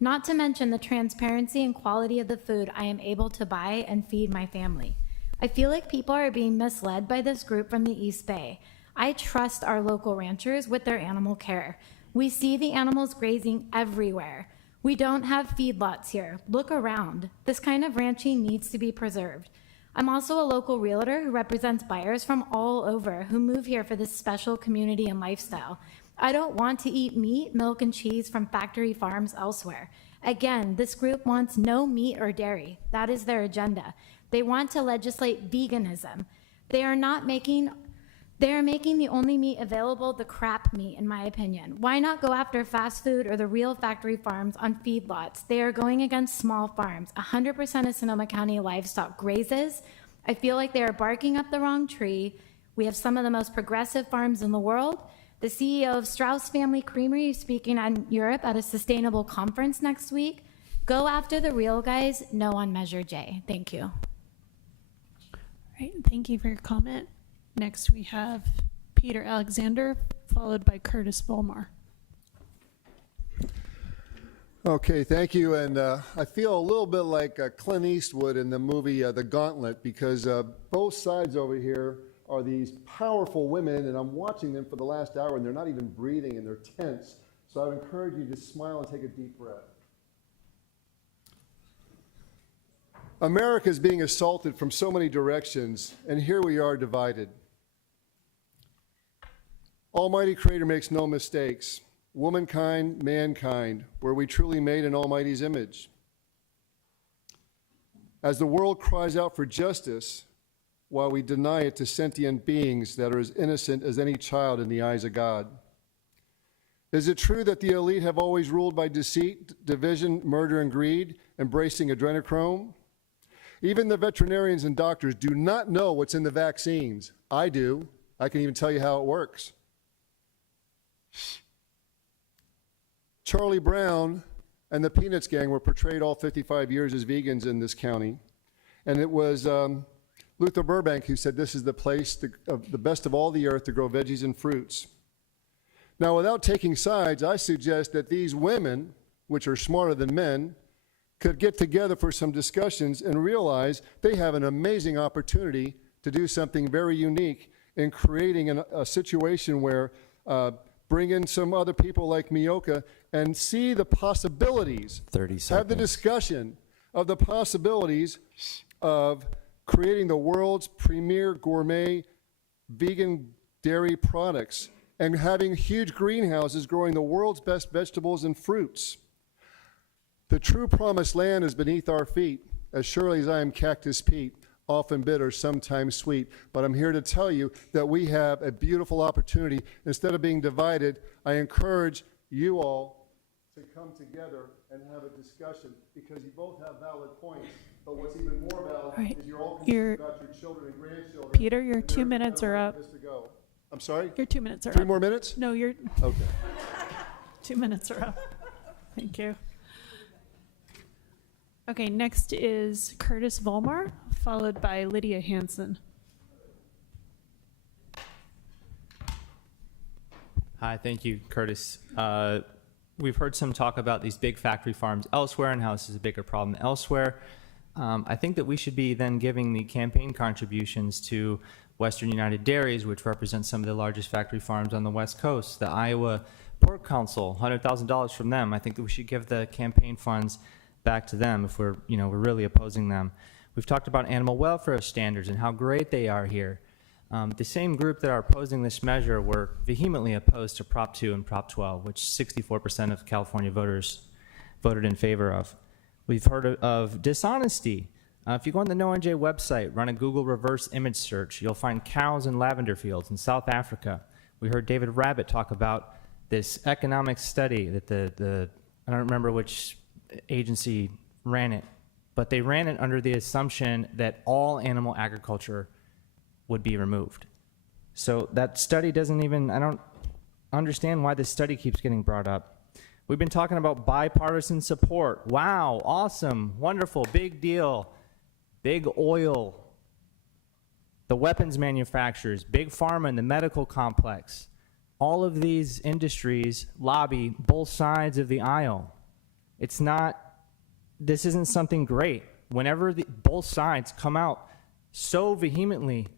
Not to mention the transparency and quality of the food I am able to buy and feed my family. I feel like people are being misled by this group from the East Bay. I trust our local ranchers with their animal care. We see the animals grazing everywhere. We don't have feedlots here. Look around. This kind of ranching needs to be preserved. I'm also a local realtor who represents buyers from all over who move here for this special community and lifestyle. I don't want to eat meat, milk, and cheese from factory farms elsewhere. Again, this group wants no meat or dairy. That is their agenda. They want to legislate veganism. They are making the only meat available the crap meat, in my opinion. Why not go after fast food or the real factory farms on feedlots? They are going against small farms. 100% of Sonoma County livestock grazes. I feel like they are barking up the wrong tree. We have some of the most progressive farms in the world. The CEO of Strauss Family Creamery is speaking in Europe at a sustainable conference next week. Go after the real guys, no on Measure J. Thank you. All right, thank you for your comment. Next, we have Peter Alexander, followed by Curtis Volmar. Okay, thank you. And I feel a little bit like Clint Eastwood in the movie The Gauntlet, because both sides over here are these powerful women, and I'm watching them for the last hour, and they're not even breathing, and they're tense. So I would encourage you to smile and take a deep breath. America is being assaulted from so many directions, and here we are divided. Almighty Creator makes no mistakes. Womankind, mankind, were we truly made in Almighty's image? As the world cries out for justice, while we deny it to sentient beings that are as innocent as any child in the eyes of God. Is it true that the elite have always ruled by deceit, division, murder, and greed, embracing adrenochrome? Even the veterinarians and doctors do not know what's in the vaccines. I do. I can even tell you how it works. Charlie Brown and the Peanuts gang were portrayed all 55 years as vegans in this county. And it was Luther Burbank who said this is the place, the best of all the earth to grow veggies and fruits. Now, without taking sides, I suggest that these women, which are smarter than men, could get together for some discussions and realize they have an amazing opportunity to do something very unique in creating a situation where bring in some other people like Mioka and see the possibilities. 30 seconds. Have the discussion of the possibilities of creating the world's premier gourmet vegan dairy products and having huge greenhouses growing the world's best vegetables and fruits. The true promised land is beneath our feet. As surely as I am Cactus Pete, often bitter, sometimes sweet. But I'm here to tell you that we have a beautiful opportunity. Instead of being divided, I encourage you all to come together and have a discussion, because you both have valid points. But what's even more valid Right. is you're all concerned about your children and grandchildren. Peter, your and 2 they're- minutes are up. this to go. I'm sorry? Your 2 minutes are up. 3 more minutes? No, your Okay. 2 minutes are up. Thank you. Okay, next is Curtis Volmar, followed by Lydia Hansen. Hi, thank you, Curtis. We've heard some talk about these big factory farms elsewhere and how this is a bigger problem elsewhere. I think that we should be then giving the campaign contributions to Western United Dairies, which represents some of the largest factory farms on the West Coast, the Iowa Pork Council, $100,000 from them. I think that we should give the campaign funds back to them if we're really opposing them. We've talked about animal welfare standards and how great they are here. The same group that are opposing this measure were vehemently opposed to Prop 2 and Prop 12, which 64% of California voters voted in favor of. We've heard of dishonesty. If you go on the No1J website, run a Google reverse image search, you'll find cows in lavender fields in South Africa. We heard David Rabbit talk about this economic study that I don't remember which agency ran it, but they ran it under the assumption that all animal agriculture would be removed. So that study doesn't even, I don't understand why this study keeps getting brought up. We've been talking about bipartisan support. Wow, awesome, wonderful, big deal. Big oil, the weapons manufacturers, big pharma and the medical complex. All of these industries lobby both sides of the aisle. This isn't something great. Whenever both sides come out so vehemently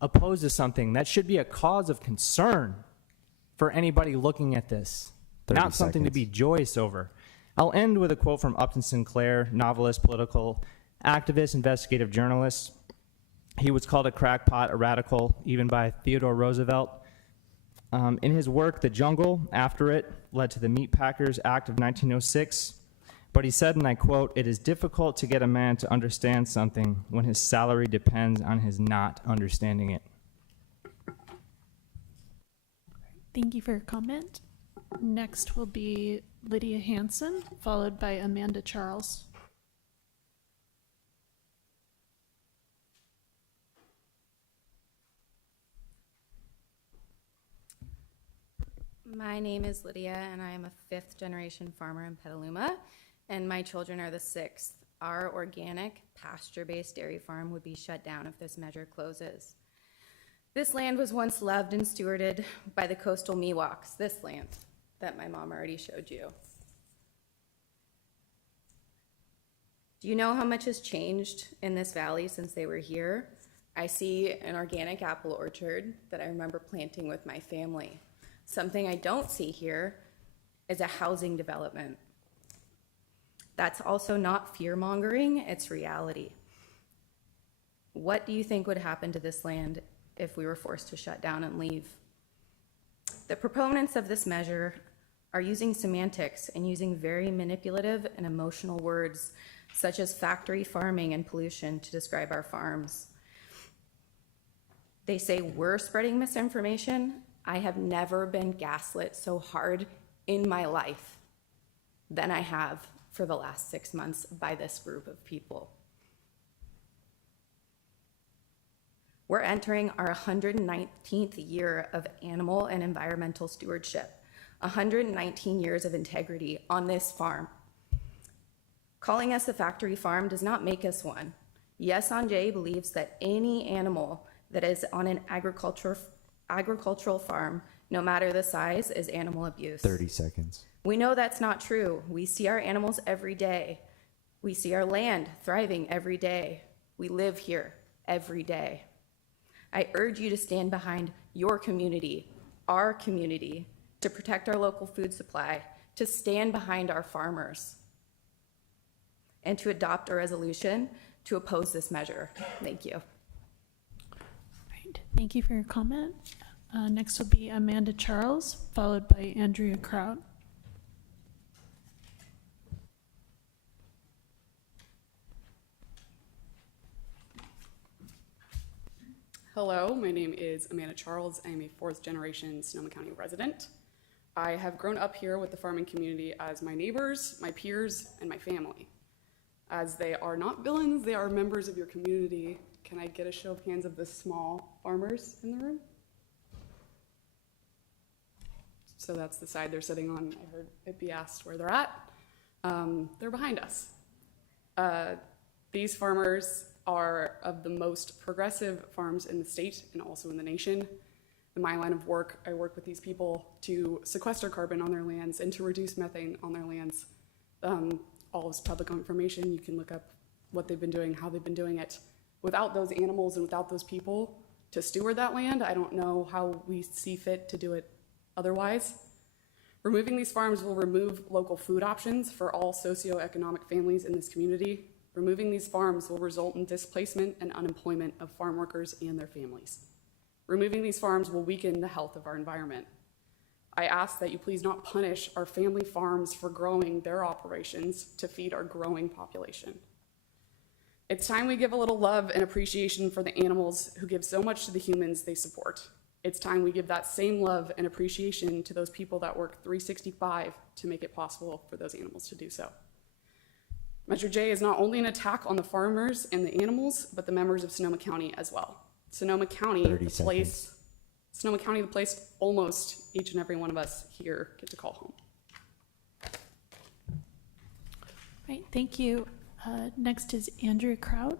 opposed to something, that should be a cause of concern for anybody looking at this, not something to be joyous over. I'll end with a quote from Upton Sinclair, novelist, political activist, investigative journalist. He was called a crackpot, a radical, even by Theodore Roosevelt. In his work, The Jungle, after it led to the Meatpackers Act of 1906. But he said, and I quote, "It is difficult to get a man to understand something when his salary depends on his not understanding it." Thank you for your comment. Next will be Lydia Hansen, followed by Amanda Charles. My name is Lydia, and I am a fifth-generation farmer in Petaluma, and my children are the sixth. Our organic, pasture-based dairy farm would be shut down if this measure closes. This land was once loved and stewarded by the coastal Miwoks, this land that my mom already showed you. Do you know how much has changed in this valley since they were here? I see an organic apple orchard that I remember planting with my family. Something I don't see here is a housing development. That's also not fear-mongering, it's reality. What do you think would happen to this land if we were forced to shut down and leave? The proponents of this measure are using semantics and using very manipulative and emotional words such as factory farming and pollution to describe our farms. They say we're spreading misinformation. I have never been gaslit so hard in my life than I have for the last 6 months by this group of people. We're entering our 119th year of animal and environmental stewardship, 119 years of integrity on this farm. Calling us a factory farm does not make us one. Yes on J believes that any animal that is on an agricultural farm, no matter the size, is animal abuse. 30 seconds. We know that's not true. We see our animals every day. We see our land thriving every day. We live here every day. I urge you to stand behind your community, our community, to protect our local food supply, to stand behind our farmers, and to adopt a resolution to oppose this measure. Thank you. Right. Thank you for your comment. Next will be Amanda Charles, followed by Andrea Kraut. Hello, my name is Amanda Charles. I am a fourth generation Sonoma County resident. I have grown up here with the farming community as my neighbors, my peers, and my family. As they are not villains, they are members of your community. Can I get a show of hands of the small farmers in the room? So that's the side they're sitting on. I heard it be asked where they're at. They're behind us. These farmers are of the most progressive farms in the state and also in the nation. In my line of work, I work with these people to sequester carbon on their lands and to reduce methane on their lands. All is public information. You can look up what they've been doing, how they've been doing it. Without those animals and without those people to steward that land, I don't know how we see fit to do it otherwise. Removing these farms will remove local food options for all socioeconomic families in this community. Removing these farms will result in displacement and unemployment of farm workers and their families. Removing these farms will weaken the health of our environment. I ask that you please not punish our family farms for growing their operations to feed our growing population. It's time we give a little love and appreciation for the animals who give so much to the humans they support. It's time we give that same love and appreciation to those people that work 365 to make it possible for those animals to do so. Measure J is not only an attack on the farmers and the animals, but the members of Sonoma County as well. Sonoma County, the place almost each and every one of us here get to call home. Right, thank you. Next is Andrew Kraut,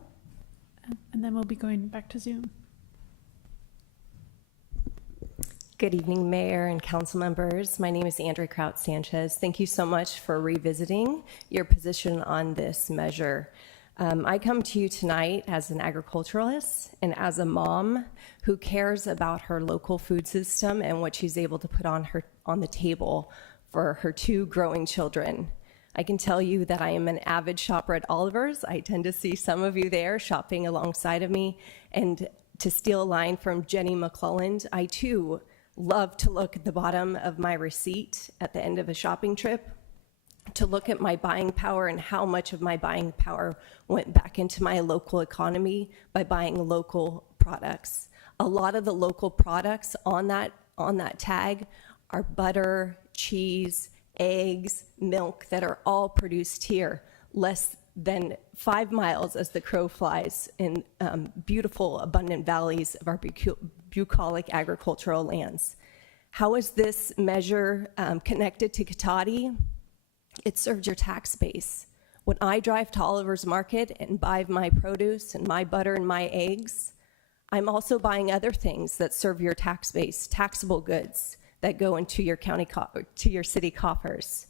and then we'll be going back to Zoom. Good evening, Mayor and council members. My name is Andrea Kraut Sanchez. Thank you so much for revisiting your position on this measure. I come to you tonight as an agriculturalist and as a mom who cares about her local food system and what she's able to put on the table for her two growing children. I can tell you that I am an avid shopper at Oliver's. I tend to see some of you there shopping alongside of me. And to steal a line from Jenny McClelland, I too love to look at the bottom of my receipt at the end of a shopping trip, to look at my buying power and how much of my buying power went back into my local economy by buying local products. A lot of the local products on that tag are butter, cheese, eggs, milk that are all produced here, less than 5 miles as the crow flies in beautiful, abundant valleys of our bucolic agricultural lands. How is this measure connected to Cotati? It serves your tax base. When I drive to Oliver's Market and buy my produce and my butter and my eggs, I'm also buying other things that serve your tax base, taxable goods that go into your to your city coffers.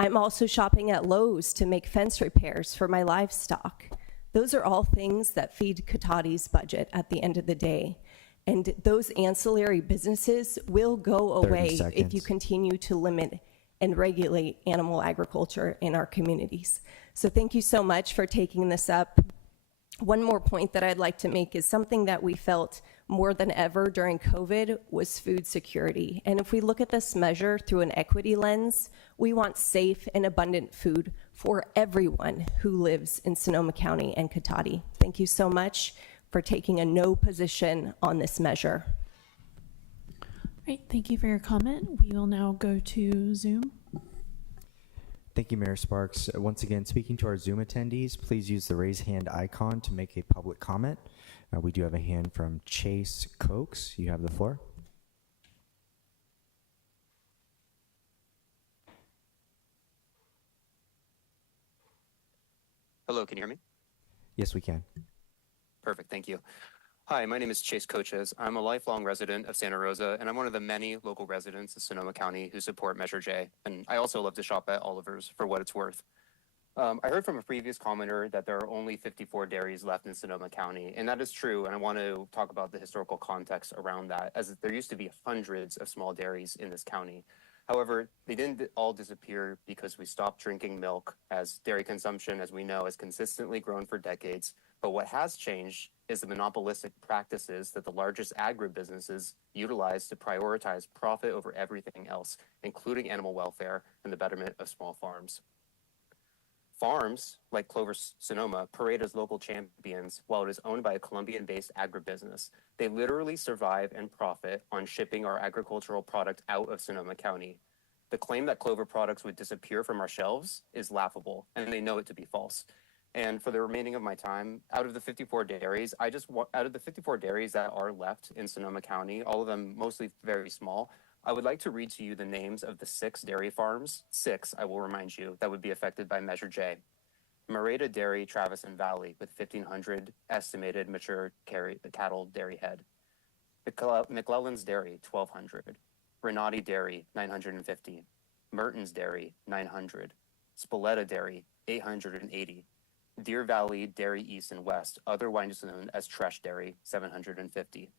I'm also shopping at Lowe's to make fence repairs for my livestock. Those are all things that feed Cotati's budget at the end of the day. And those ancillary businesses will go away if you continue to limit and regulate animal agriculture in our communities. So thank you so much for taking this up. One more point that I'd like to make is something that we felt more than ever during COVID was food security. And if we look at this measure through an equity lens, we want safe and abundant food for everyone who lives in Sonoma County and Cotati. Thank you so much for taking a no position on this measure. Right, thank you for your comment. We will now go to Zoom. Thank you, Mayor Sparks. Once again, speaking to our Zoom attendees, please use the raise hand icon to make a public comment. We do have a hand from Chase Cokes. You have the floor. Hello, can you hear me? Yes, we can. Perfect, thank you. Hi, my name is Chase Coaches. I'm a lifelong resident of Santa Rosa, and I'm one of the many local residents of Sonoma County who support Measure J. And I also love to shop at Oliver's for what it's worth. I heard from a previous commenter that there are only 54 dairies left in Sonoma County, and that is true. And I want to talk about the historical context around that, as there used to be hundreds of small dairies in this county. However, they didn't all disappear because we stopped drinking milk, as dairy consumption, as we know, has consistently grown for decades. But what has changed is the monopolistic practices that the largest agribusinesses utilize to prioritize profit over everything else, including animal welfare and the betterment of small farms. Farms, like Clover Sonoma, parade as local champions while it is owned by a Colombian-based agribusiness. They literally survive and profit on shipping our agricultural product out of Sonoma County. The claim that Clover products would disappear from our shelves is laughable, and they know it to be false. And for the remaining of my time, out of the 54 dairies, out of the 54 dairies that are left in Sonoma County, all of them mostly very small, I would like to read to you the names of the 6 dairy farms, 6, I will remind you, that would be affected by Measure J. Moreda Dairy, Travis and Valley, with 1,500 estimated mature cattle dairy head. McClellan's Dairy, 1,200. Renati Dairy, 950. Merton's Dairy, 900. Spoletta Dairy, 880. Deer Valley Dairy East and West, otherwise known as Tresh Dairy, 750.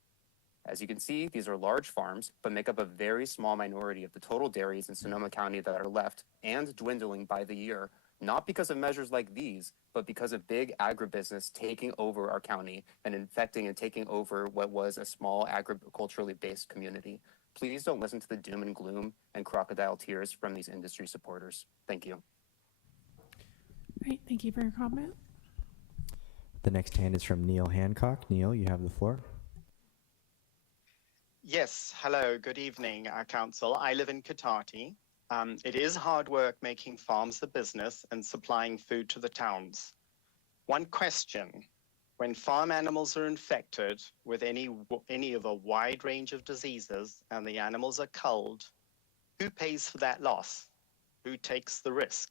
As you can see, these are large farms, but make up a very small minority of the total dairies in Sonoma County that are left and dwindling by the year, not because of measures like these, but because of big agribusiness taking over our county and infecting and taking over what was a small agriculturally based community. Please don't listen to the doom and gloom and crocodile tears from these industry supporters. Thank you. Great, thank you for your comment. The next hand is from Neil Hancock. Neil, you have the floor. Yes, hello, good evening, Council. I live in Cotati. It is hard work making farms a business and supplying food to the towns. One question, when farm animals are infected with any of a wide range of diseases and the animals are culled, who pays for that loss? Who takes the risk?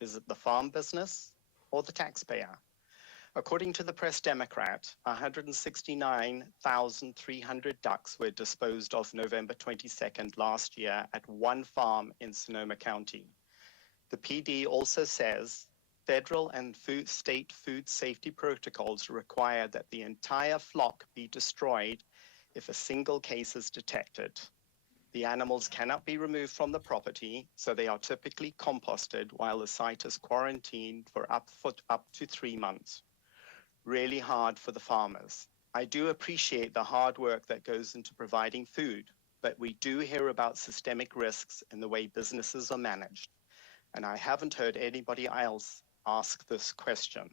Is it the farm business or the taxpayer? According to the Press Democrat, 169,300 ducks were disposed of November 22nd last year at one farm in Sonoma County. The PD also says federal and state food safety protocols require that the entire flock be destroyed if a single case is detected. The animals cannot be removed from the property, so they are typically composted while the site is quarantined for up to 3 months. Really hard for the farmers. I do appreciate the hard work that goes into providing food, but we do hear about systemic risks in the way businesses are managed. And I haven't heard anybody else ask this question.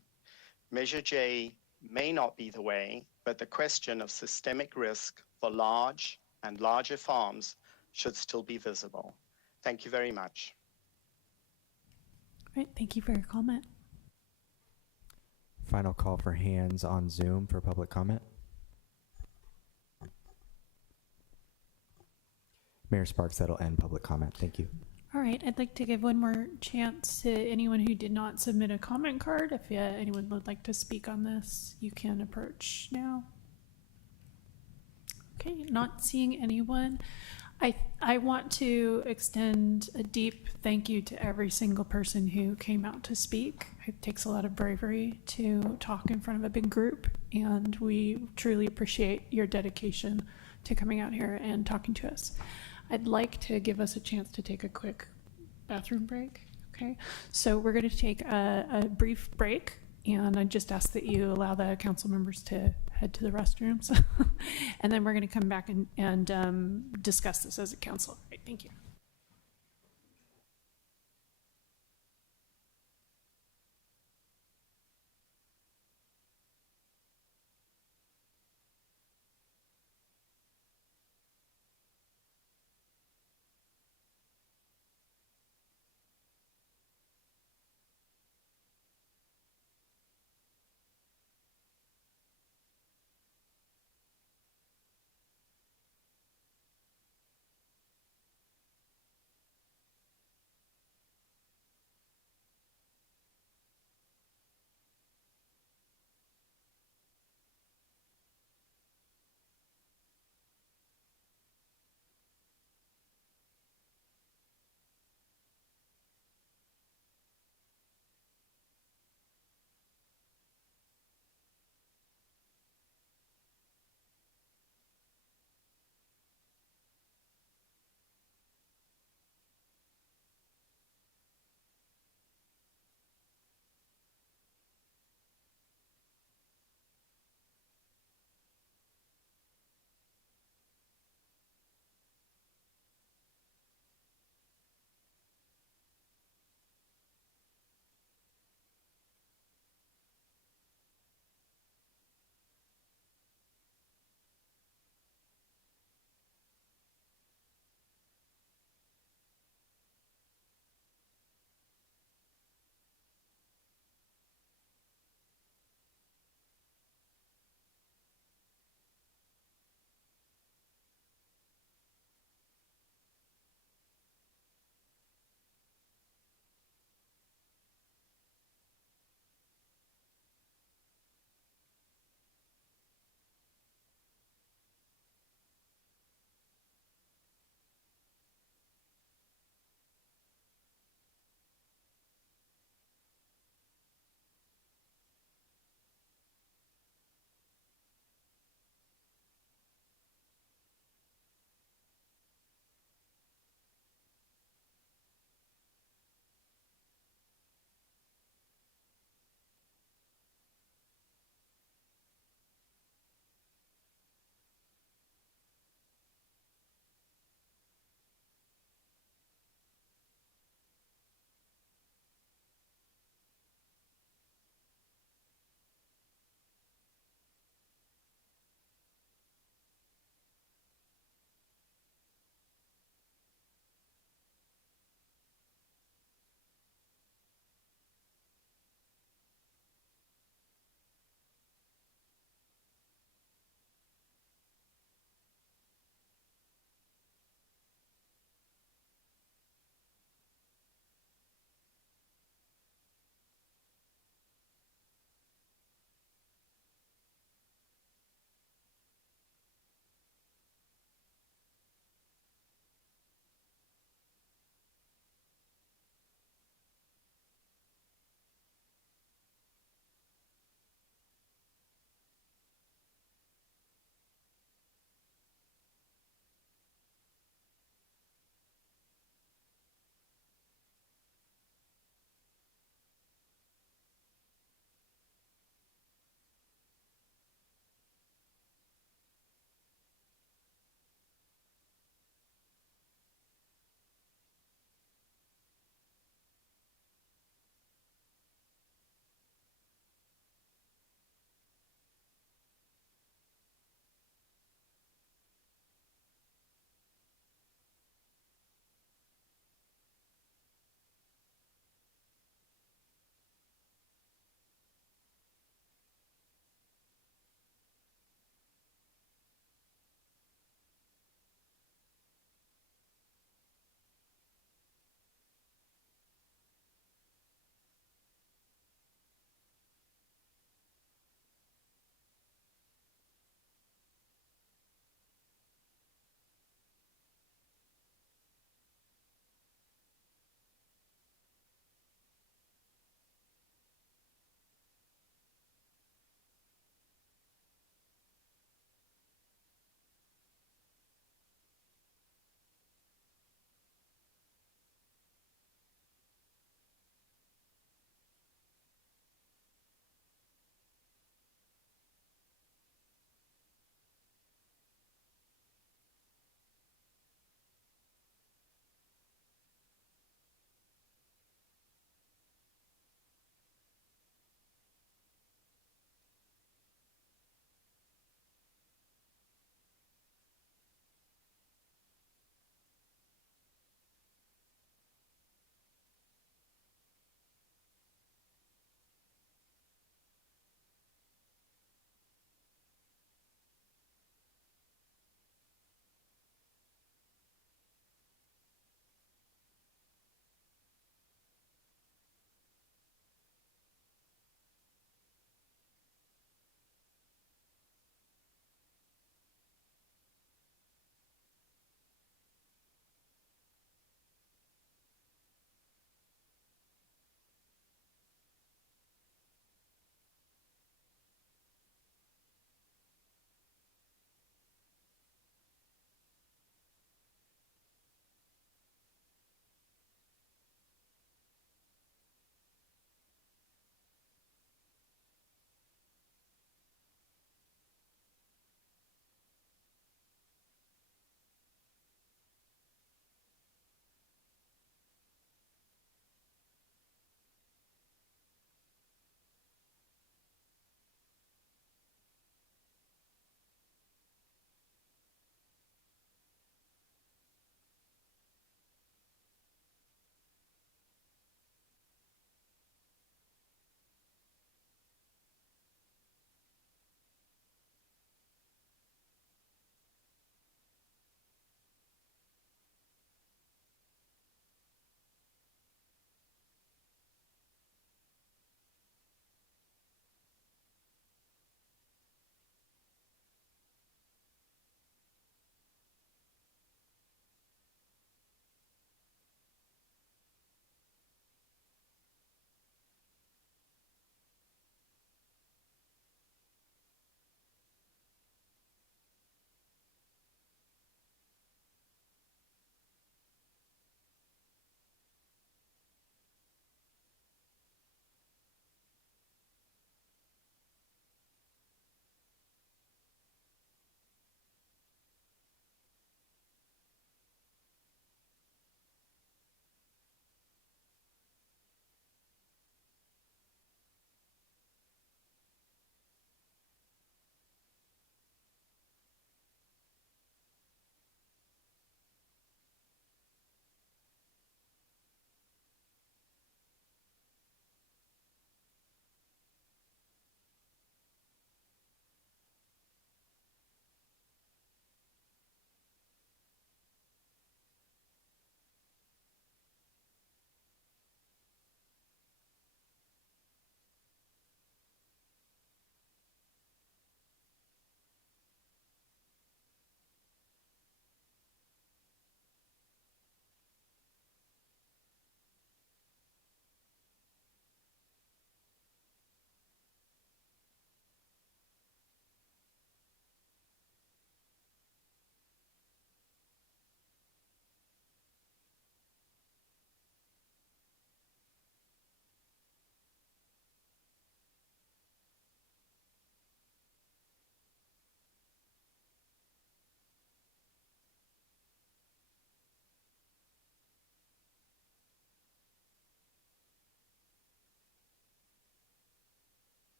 Measure J may not be the way, but the question of systemic risk for large and larger farms should still be visible. Thank you very much. Great, thank you for your comment. Final call for hands on Zoom for public comment. Mayor Sparks, that'll end public comment. Thank you. All right, I'd like to give one more chance to anyone who did not submit a comment card. If anyone would like to speak on this, you can approach now. Okay, not seeing anyone. I want to extend a deep thank you to every single person who came out to speak. It takes a lot of bravery to talk in front of a big group, and we truly appreciate your dedication to coming out here and talking to us. I'd like to give us a chance to take a quick bathroom break. Okay, so we're going to take a brief break, and I just ask that you allow the council members to head to the restrooms, and then we're going to come back and discuss this as a council. Right, thank you.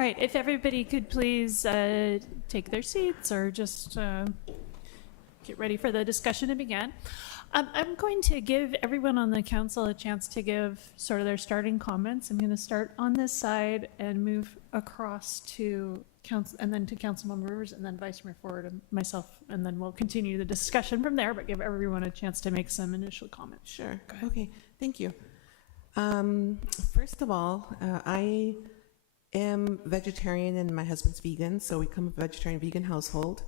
right, if everybody could please take their seats or just get ready for the discussion to begin. I'm going to give everyone on the council a chance to give sort of their starting comments. I'm going to start on this side and move across to council, and then to Councilmember Rivers, and then Vice Mayor Ford and myself, and then we'll continue the discussion from there, but give everyone a chance to make some initial comments. Sure. Okay, thank you. First of all, I am vegetarian and my husband's vegan, so we come from a vegetarian vegan household.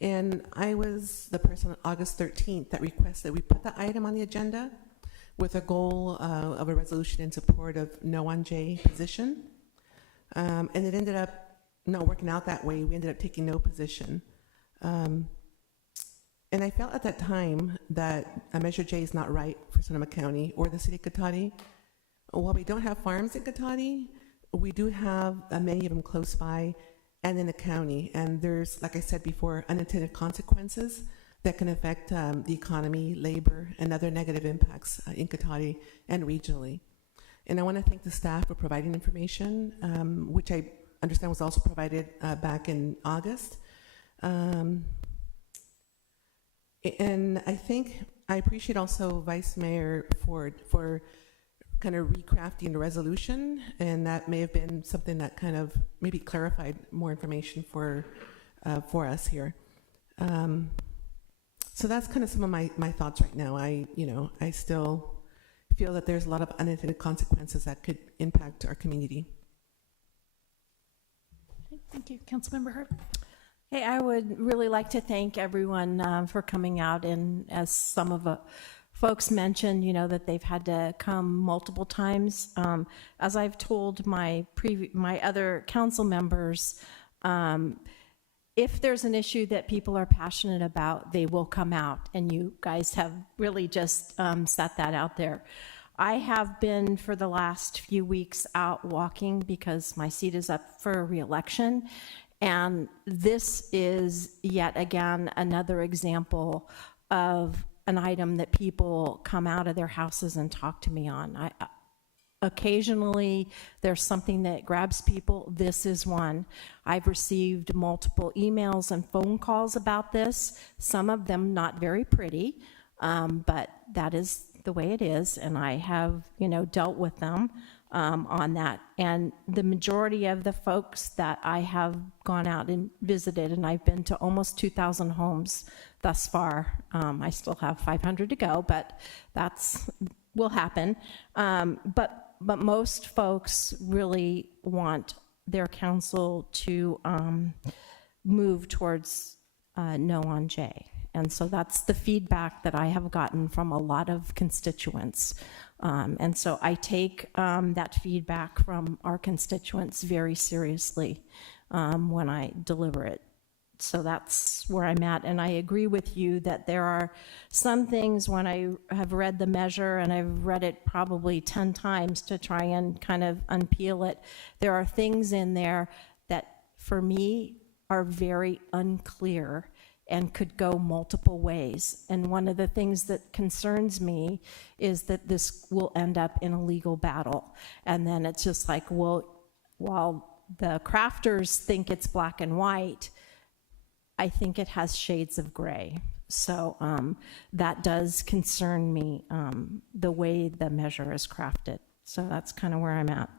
And I was the person on August 13th that requested we put the item on the agenda with a goal of a resolution in support of no on J position. And it ended up not working out that way. We ended up taking no position. And I felt at that time that Measure J is not right for Sonoma County or the city of Cotati. While we don't have farms in Cotati, we do have many of them close by and in the county. And there's, like I said before, unintended consequences that can affect the economy, labor, and other negative impacts in Cotati and regionally. And I want to thank the staff for providing information, which I understand was also provided back in August. And I think I appreciate also Vice Mayor Ford for kind of recrafting the resolution, and that may have been something that kind of maybe clarified more information for us here. So that's kind of some of my thoughts right now. I still feel that there's a lot of unintended consequences that could impact our community. Okay, thank you. Councilmember Hart. Hey, I would really like to thank everyone for coming out, and as some of the folks mentioned, that they've had to come multiple times. As I've told my other council members, if there's an issue that people are passionate about, they will come out, and you guys have really just set that out there. I have been for the last few weeks out walking because my seat is up for re-election, and this is yet again another example of an item that people come out of their houses and talk to me on. Occasionally, there's something that grabs people. This is one. I've received multiple emails and phone calls about this, some of them not very pretty, but that is the way it is, and I have, dealt with them on that. And the majority of the folks that I have gone out and visited, and I've been to almost 2,000 homes thus far. I still have 500 to go, but will happen. But most folks really want their council to move towards no on J. And so that's the feedback that I have gotten from a lot of constituents. And so I take that feedback from our constituents very seriously when I deliver it. So that's where I'm at. And I agree with you that there are some things when I have read the measure, and I've read it probably 10 times to try and kind of unpeel it, there are things in there that for me are very unclear and could go multiple ways. And one of the things that concerns me is that this will end up in a legal battle. And then it's just like, well, while the crafters think it's black and white, I think it has shades of gray. So that does concern me, the way the measure is crafted. So that's kind of where I'm at.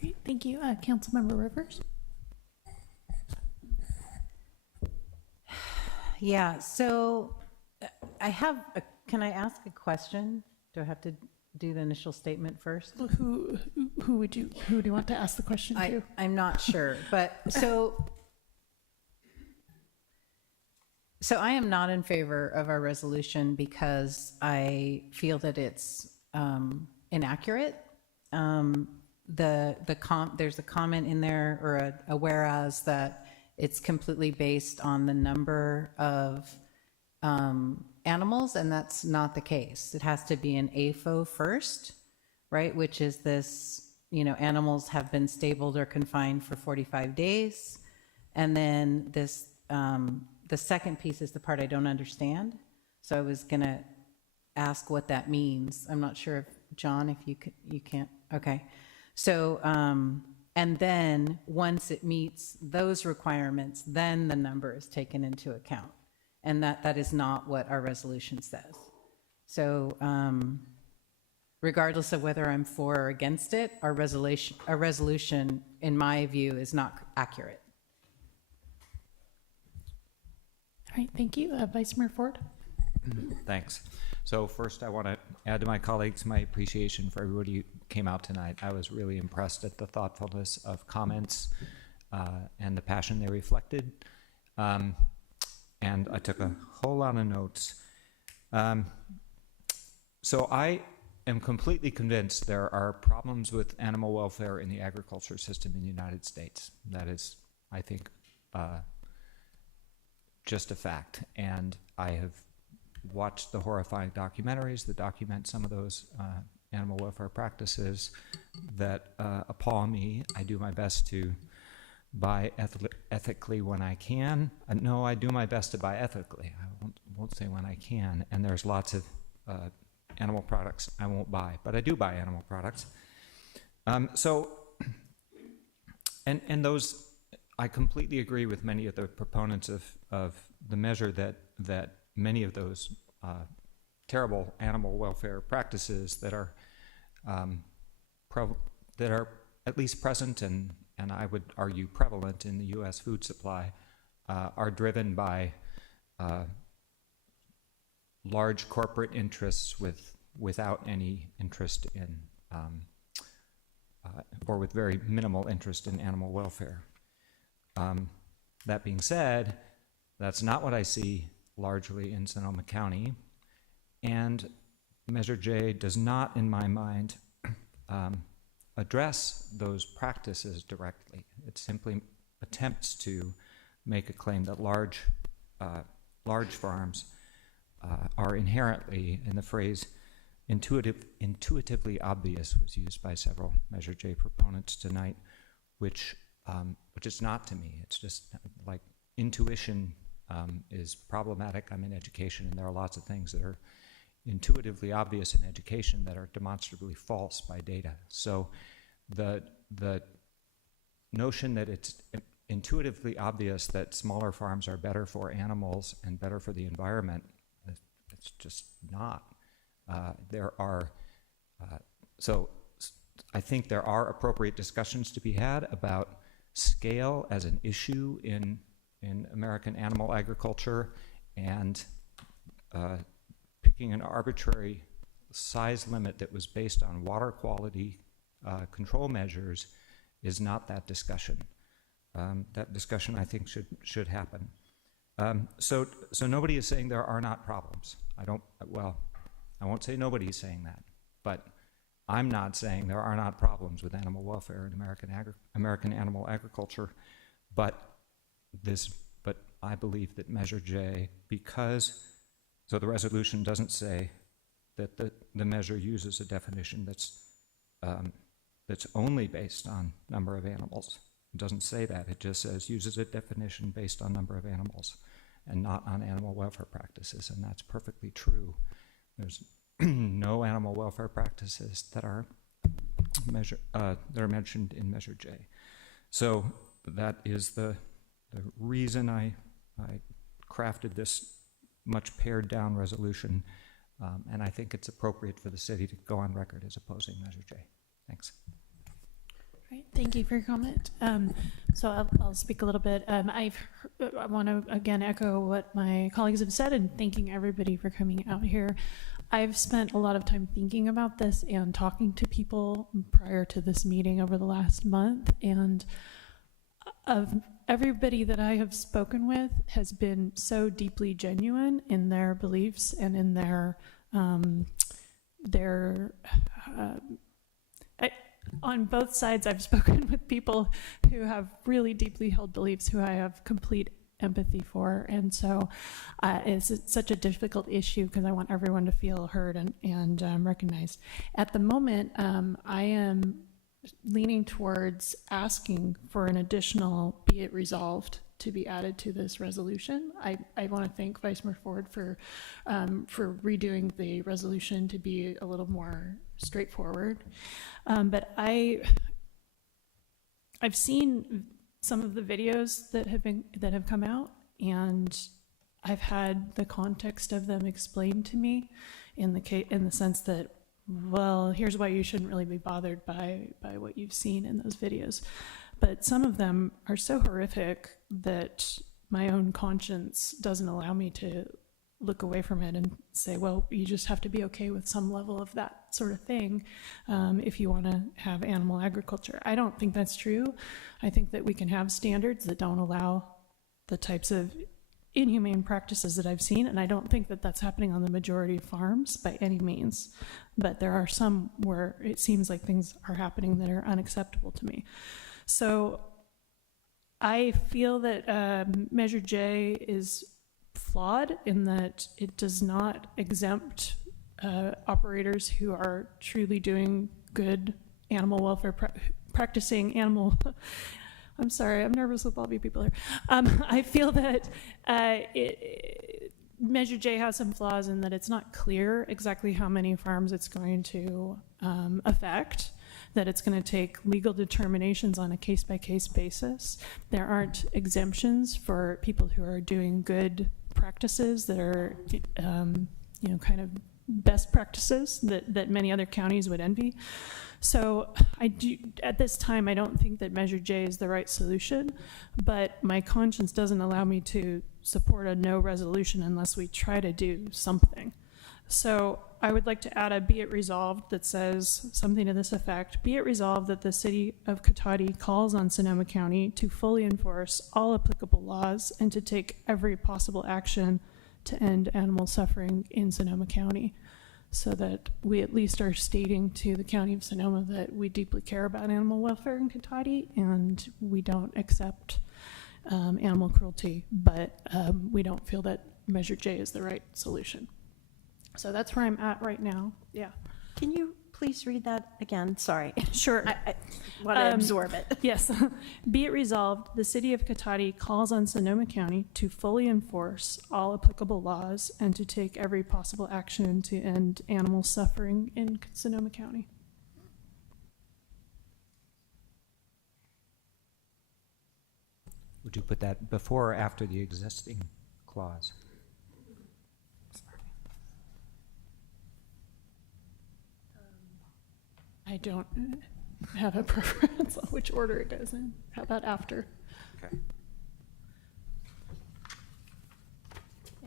Great, thank you. Councilmember Rivers. Yeah, so can I ask a question? Do I have to do the initial statement first? Who do you want to ask the question to? I'm not sure, but so I am not in favor of our resolution because I feel that it's inaccurate. There's a comment in there, or a whereas, that it's completely based on the number of animals, and that's not the case. It has to be an AFO first, right? Which is this, animals have been stabled or confined for 45 days. And then this, the second piece is the part I don't understand. So I was gonna ask what that means. I'm not sure if, John, if you can't, okay. So And then once it meets those requirements, then the number is taken into account. And that is not what our resolution says. So regardless of whether I'm for or against it, our resolution, in my view, is not accurate. All right, thank you. Vice Mayor Ford. Thanks. So first, I want to add to my colleagues my appreciation for everybody who came out tonight. I was really impressed at the thoughtfulness of comments and the passion they reflected. And I took a whole lot of notes. So I am completely convinced there are problems with animal welfare in the agriculture system in the United States. That is, I think, just a fact. And I have watched the horrifying documentaries that document some of those animal welfare practices that appall me. I do my best to buy ethically when I can. No, I do my best to buy ethically. I won't say when I can. And there's lots of animal products I won't buy, but I do buy animal products. And those, I completely agree with many of the proponents of the measure that many of those terrible animal welfare practices that are at least present and I would argue prevalent in the U.S. food supply are driven by large corporate interests without any interest in or with very minimal interest in animal welfare. That being said, that's not what I see largely in Sonoma County, and Measure J does not, in my mind, address those practices directly. It simply attempts to make a claim that large farms are inherently, and the phrase intuitively obvious was used by several Measure J proponents tonight, which is not to me. It's just like intuition is problematic. I'm in education, and there are lots of things that are intuitively obvious in education that are demonstrably false by data. So the notion that it's intuitively obvious that smaller farms are better for animals and better for the environment, it's just not. So I think there are appropriate discussions to be had about scale as an issue in American animal agriculture, and picking an arbitrary size limit that was based on water quality control measures is not that discussion. That discussion, I think, should happen. So nobody is saying there are not problems. I won't say nobody is saying that, but I'm not saying there are not problems with animal welfare in American animal agriculture, but I believe that Measure J, so the resolution doesn't say that the measure uses a definition that's only based on number of animals. It doesn't say that. It just says uses a definition based on number of animals and not on animal welfare practices, and that's perfectly true. There's no animal welfare practices that are mentioned in Measure J. So that is the reason I crafted this much pared down resolution, and I think it's appropriate for the city to go on record as opposing Measure J. Thanks. Right, thank you for your comment. So I'll speak a little bit. I want to again echo what my colleagues have said, and thanking everybody for coming out here. I've spent a lot of time thinking about this and talking to people prior to this meeting over the last month, and of everybody that I have spoken with has been so deeply genuine in their beliefs and in on both sides. I've spoken with people who have really deeply held beliefs who I have complete empathy for, and so it's such a difficult issue because I want everyone to feel heard and recognized. At the moment, I am leaning towards asking for an additional "be it resolved" to be added to this resolution. I want to thank Vice Mayor Ford for redoing the resolution to be a little more straightforward. But I've seen some of the videos that have come out, and I've had the context of them explained to me in the sense that, well, here's why you shouldn't really be bothered by what you've seen in those videos. But some of them are so horrific that my own conscience doesn't allow me to look away from it and say, well, you just have to be okay with some level of that sort of thing if you want to have animal agriculture. I don't think that's true. I think that we can have standards that don't allow the types of inhumane practices that I've seen, and I don't think that that's happening on the majority of farms by any means. But there are some where it seems like things are happening that are unacceptable to me. So I feel that Measure J is flawed in that it does not exempt operators who are truly doing good animal welfare, practicing animal. I'm sorry, I'm nervous with all you people here. I feel that Measure J has some flaws in that it's not clear exactly how many farms it's going to affect, that it's going to take legal determinations on a case-by-case basis. There aren't exemptions for people who are doing good practices that are, kind of best practices that many other counties would envy. So at this time, I don't think that Measure J is the right solution, but my conscience doesn't allow me to support a no resolution unless we try to do something. So I would like to add a be it resolved that says something to this effect. Be it resolved that the city of Cotati calls on Sonoma County to fully enforce all applicable laws and to take every possible action to end animal suffering in Sonoma County, so that we at least are stating to the County of Sonoma that we deeply care about animal welfare in Cotati and we don't accept animal cruelty, but we don't feel that Measure J is the right solution. So that's where I'm at right now. Yeah. Can you please read that again? Sorry. Sure. I want to absorb it. Yes. Be it resolved, the city of Cotati calls on Sonoma County to fully enforce all applicable laws and to take every possible action to end animal suffering in Sonoma County. Would you put that before or after the existing clause? I don't have a preference on which order it goes in. How about after? Okay.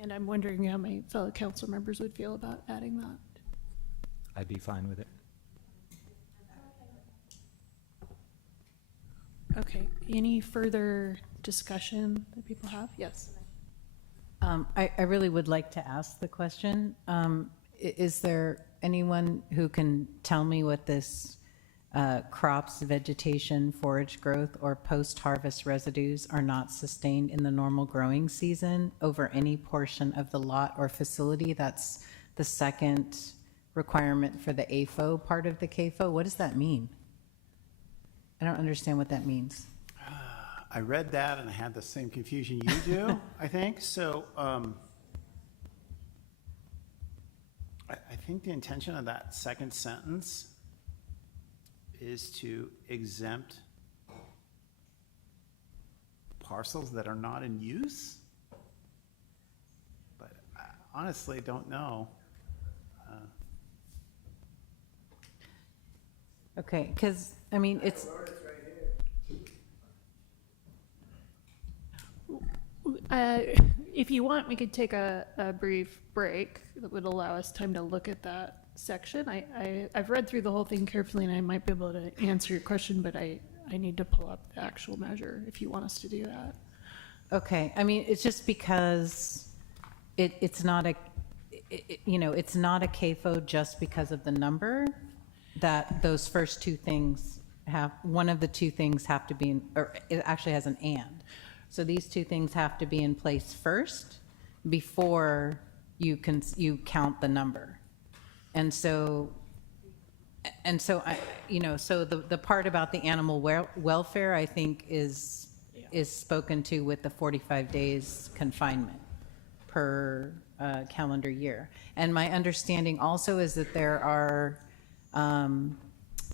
And I'm wondering how my fellow council members would feel about adding that. I'd be fine with it. Okay. Any further discussion that people have? Yes. I really would like to ask the question. Is there anyone who can tell me what this crops, vegetation, forage growth, or post-harvest residues are not sustained in the normal growing season over any portion of the lot or facility? That's the second requirement for the AFO part of the CAFO. What does that mean? I don't understand what that means. I read that and I had the same confusion you do, I think. So I think the intention of that second sentence is to exempt parcels that are not in use, but I honestly don't know. Okay, because, I mean, it's... If you want, we could take a brief break that would allow us time to look at that section. I've read through the whole thing carefully and I might be able to answer your question, but I need to pull up the actual measure if you want us to do that. Okay, I mean, it's just because it's not a, it's not a CAFO just because of the number, that those first two things have, one of the two things have to be in, or it actually has an and. So these two things have to be in place first before you count the number. And so I, so the part about the animal welfare, I think is spoken to with the 45 days confinement per calendar year. And my understanding also is that there are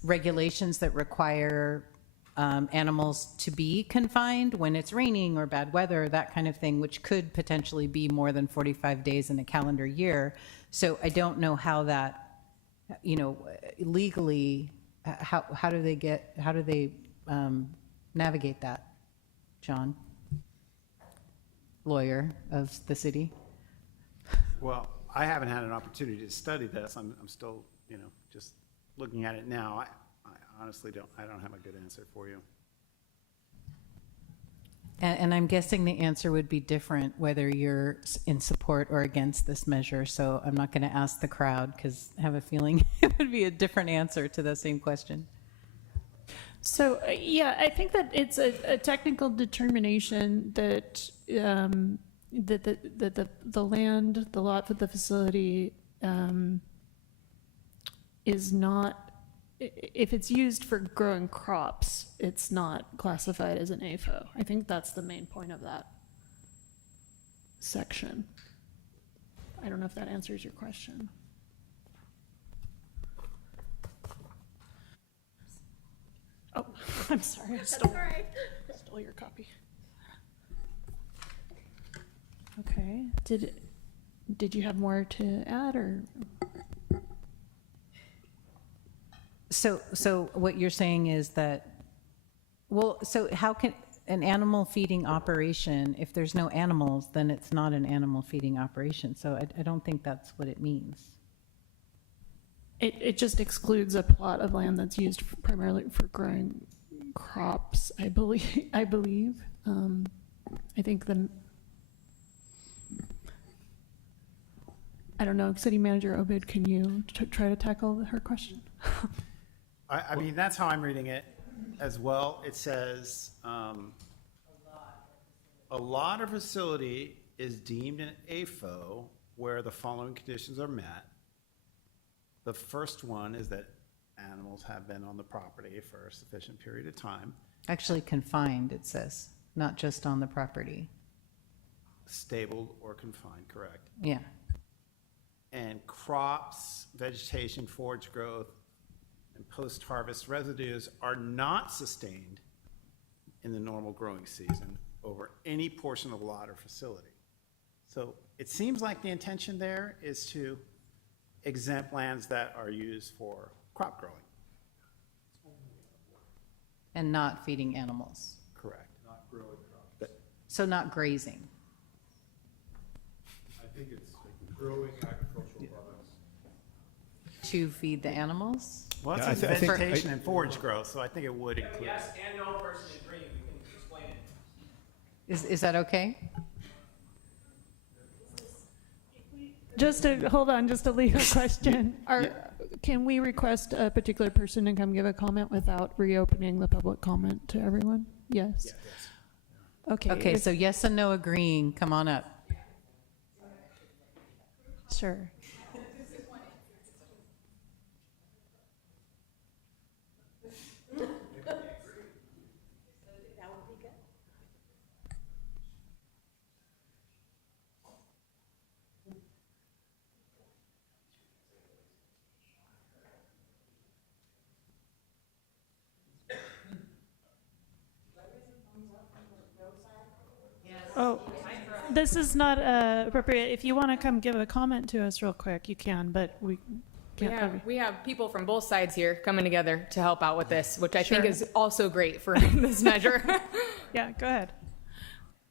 regulations that require animals to be confined when it's raining or bad weather, that kind of thing, which could potentially be more than 45 days in a calendar year. So I don't know how that, legally, how do they navigate that? John, lawyer of the city. Well, I haven't had an opportunity to study this. I'm still, just looking at it now. I honestly don't have a good answer for you. And I'm guessing the answer would be different whether you're in support or against this measure. So I'm not going to ask the crowd because I have a feeling it would be a different answer to the same question. So, I think that it's a technical determination that that the land, the lot for the facility is not, if it's used for growing crops, it's not classified as an AFO. I think that's the main point of that section. I don't know if that answers your question. Oh, I'm sorry. I stole your copy. Okay. Did you have more to add, or? So what you're saying is that, so how can an animal feeding operation, if there's no animals, then it's not an animal feeding operation. So I don't think that's what it means. It just excludes a plot of land that's used primarily for growing crops, I believe. I think I don't know, City Manager Obid, can you try to tackle her question? I mean, that's how I'm reading it as well. It says, a lot or facility is deemed an AFO where the following conditions are met. The first one is that animals have been on the property for a sufficient period of time. Actually confined, it says, not just on the property. Stable or confined, correct. Yeah. And crops, vegetation, forage growth, and post-harvest residues are not sustained in the normal growing season over any portion of lot or facility. So it seems like the intention there is to exempt lands that are used for crop growing. And not feeding animals. Correct. Not growing crops. So not grazing. I think it's growing agricultural products. To feed the animals? Well, it's vegetation and forage growth, so I think it would include. Yes, and no person agreeing, we can explain it. Is that okay? Hold on, just a legal question. Can we request a particular person to come give a comment without reopening the public comment to everyone? Yes. Okay. Okay, so yes and no agreeing, come on up. Sure. Oh, this is not appropriate. If you want to come give a comment to us real quick, you can, but we can't. We have people from both sides here coming together to help out with this, which I think is also great for this measure. Yeah, go ahead.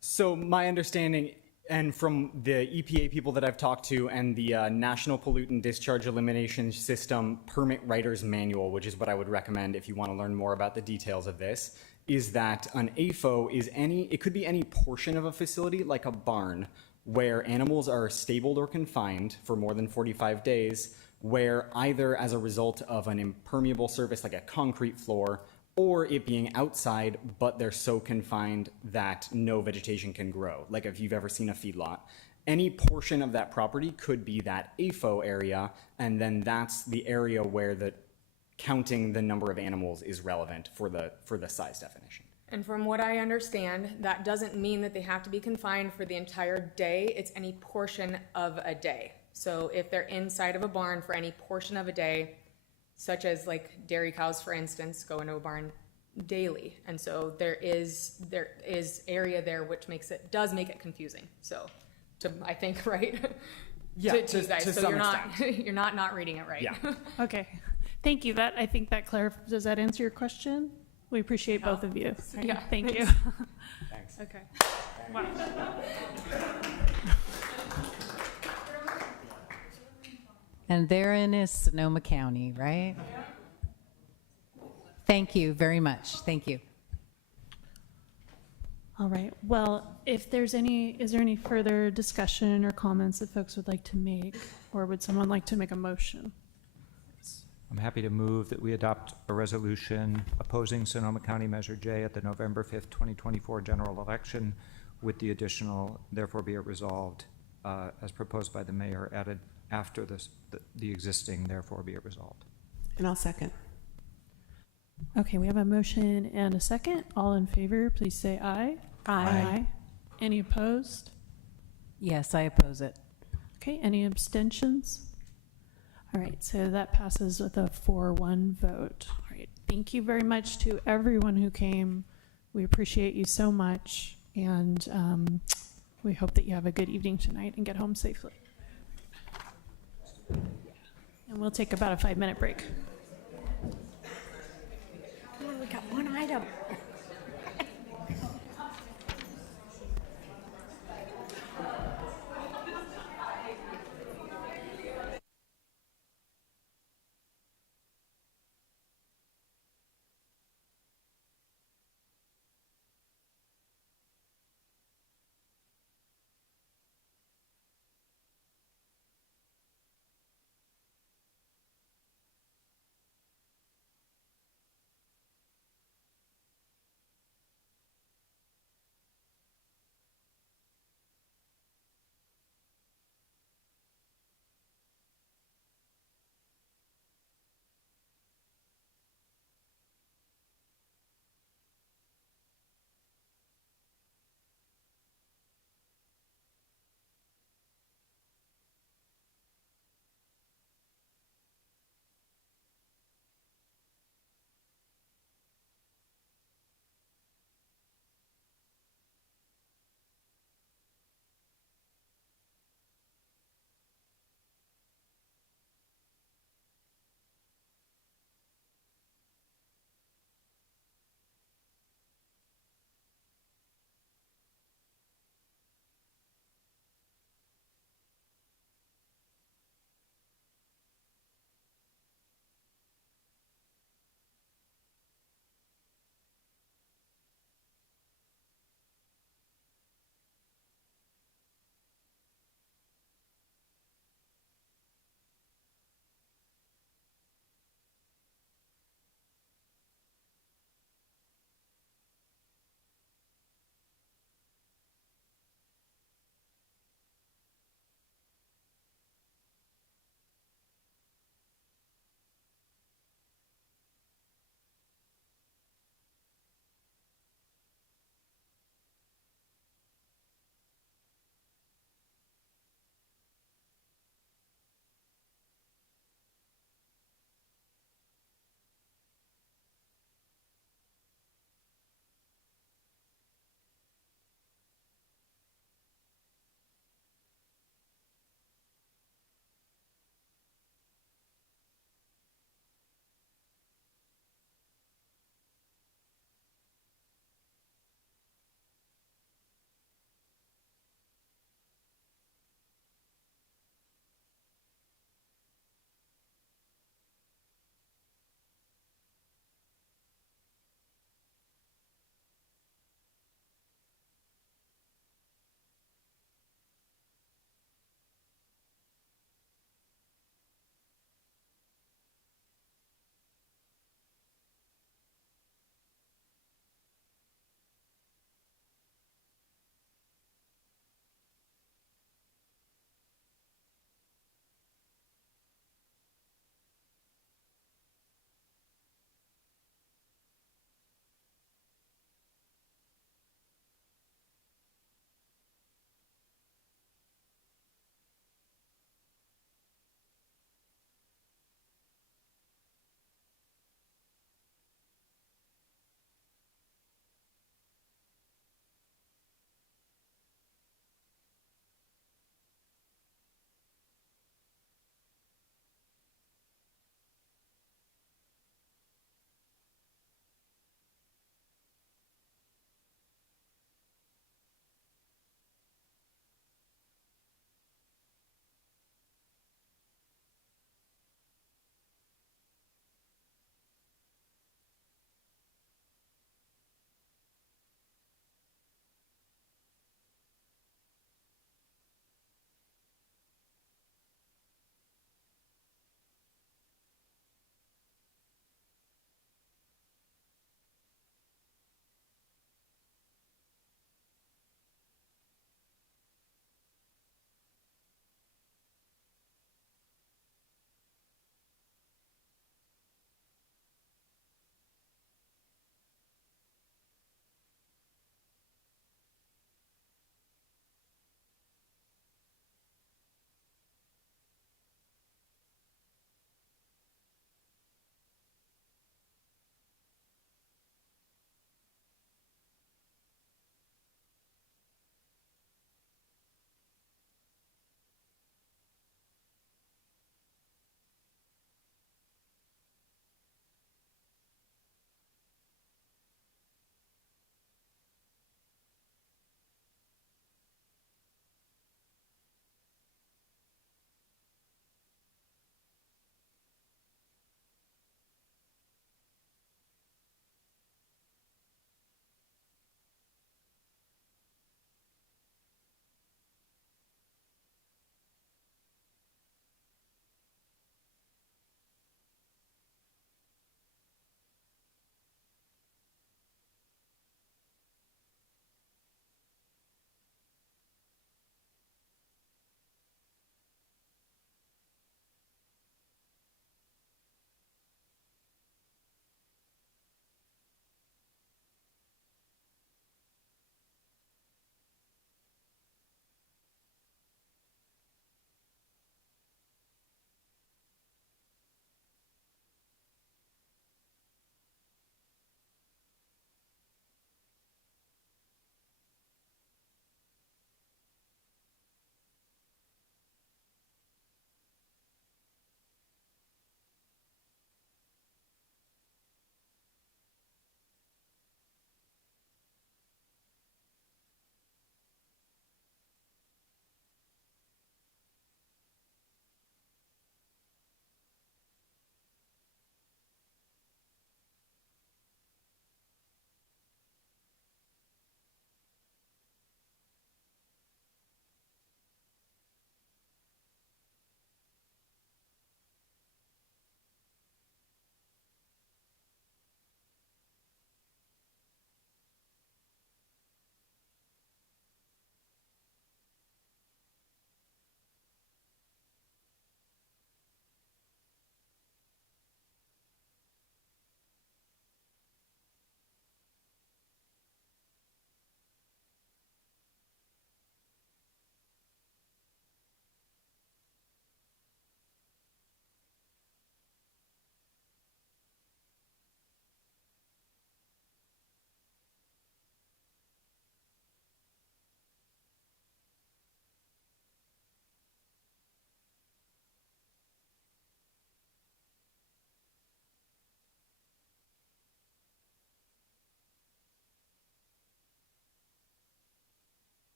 So my understanding, and from the EPA people that I've talked to, and the National Pollutant Discharge Elimination System Permit Writer's Manual, which is what I would recommend if you want to learn more about the details of this, is that an AFO is it could be any portion of a facility, like a barn, where animals are stabled or confined for more than 45 days, where either as a result of an impermeable surface like a concrete floor, or it being outside, but they're so confined that no vegetation can grow. Like if you've ever seen a feedlot, any portion of that property could be that AFO area, and then that's the area where counting the number of animals is relevant for the size definition. And from what I understand, that doesn't mean that they have to be confined for the entire day. It's any portion of a day. So if they're inside of a barn for any portion of a day, such as like dairy cows, for instance, go into a barn daily. And so there is area there which does make it confusing. So I think, right? Yeah, to to you guys. So some you're not reading it right. Yeah. Okay, thank you. I think that clarifies. Does that answer your question? We appreciate both of you. Yeah, Thank you. Thanks. Okay. Wow. And therein is Sonoma County, right? Thank you very much. Thank you. All right. Well, if there's is there any further discussion or comments that folks would like to make, or would someone like to make a motion? I'm happy to move that we adopt a resolution opposing Sonoma County Measure J at the November 5th, 2024 general election with the additional, therefore be it resolved, as proposed by the mayor, added after the existing, therefore be it resolved. And I'll second. Okay, we have a motion and a second. All in favor, please say aye. Aye. Any opposed? Yes, I oppose it. Okay, any abstentions? All right, so that passes with a 4-1 vote. All right, thank you very much to everyone who came. We appreciate you so much, and we hope that you have a good evening tonight and get home safely. And we'll take about a 5-minute break. We got one item.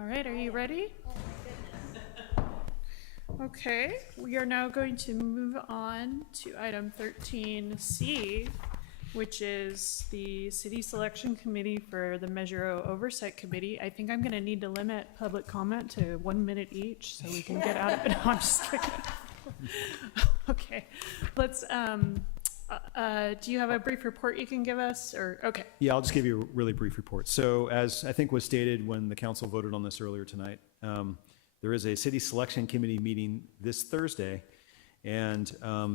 All right, are you ready? Okay, we are now going to move on to item 13C, which is the City Selection Committee for the Measure O Oversight Committee. I think I'm going to need to limit public comment to 1 minute each so we can get out of it. No, I'm just kidding. Okay, let's, do you have a brief report you can give us, or, okay. Yeah, I'll just give you a really brief report. So as I think was stated when the council voted on this earlier tonight, there is a city selection committee meeting this Thursday, and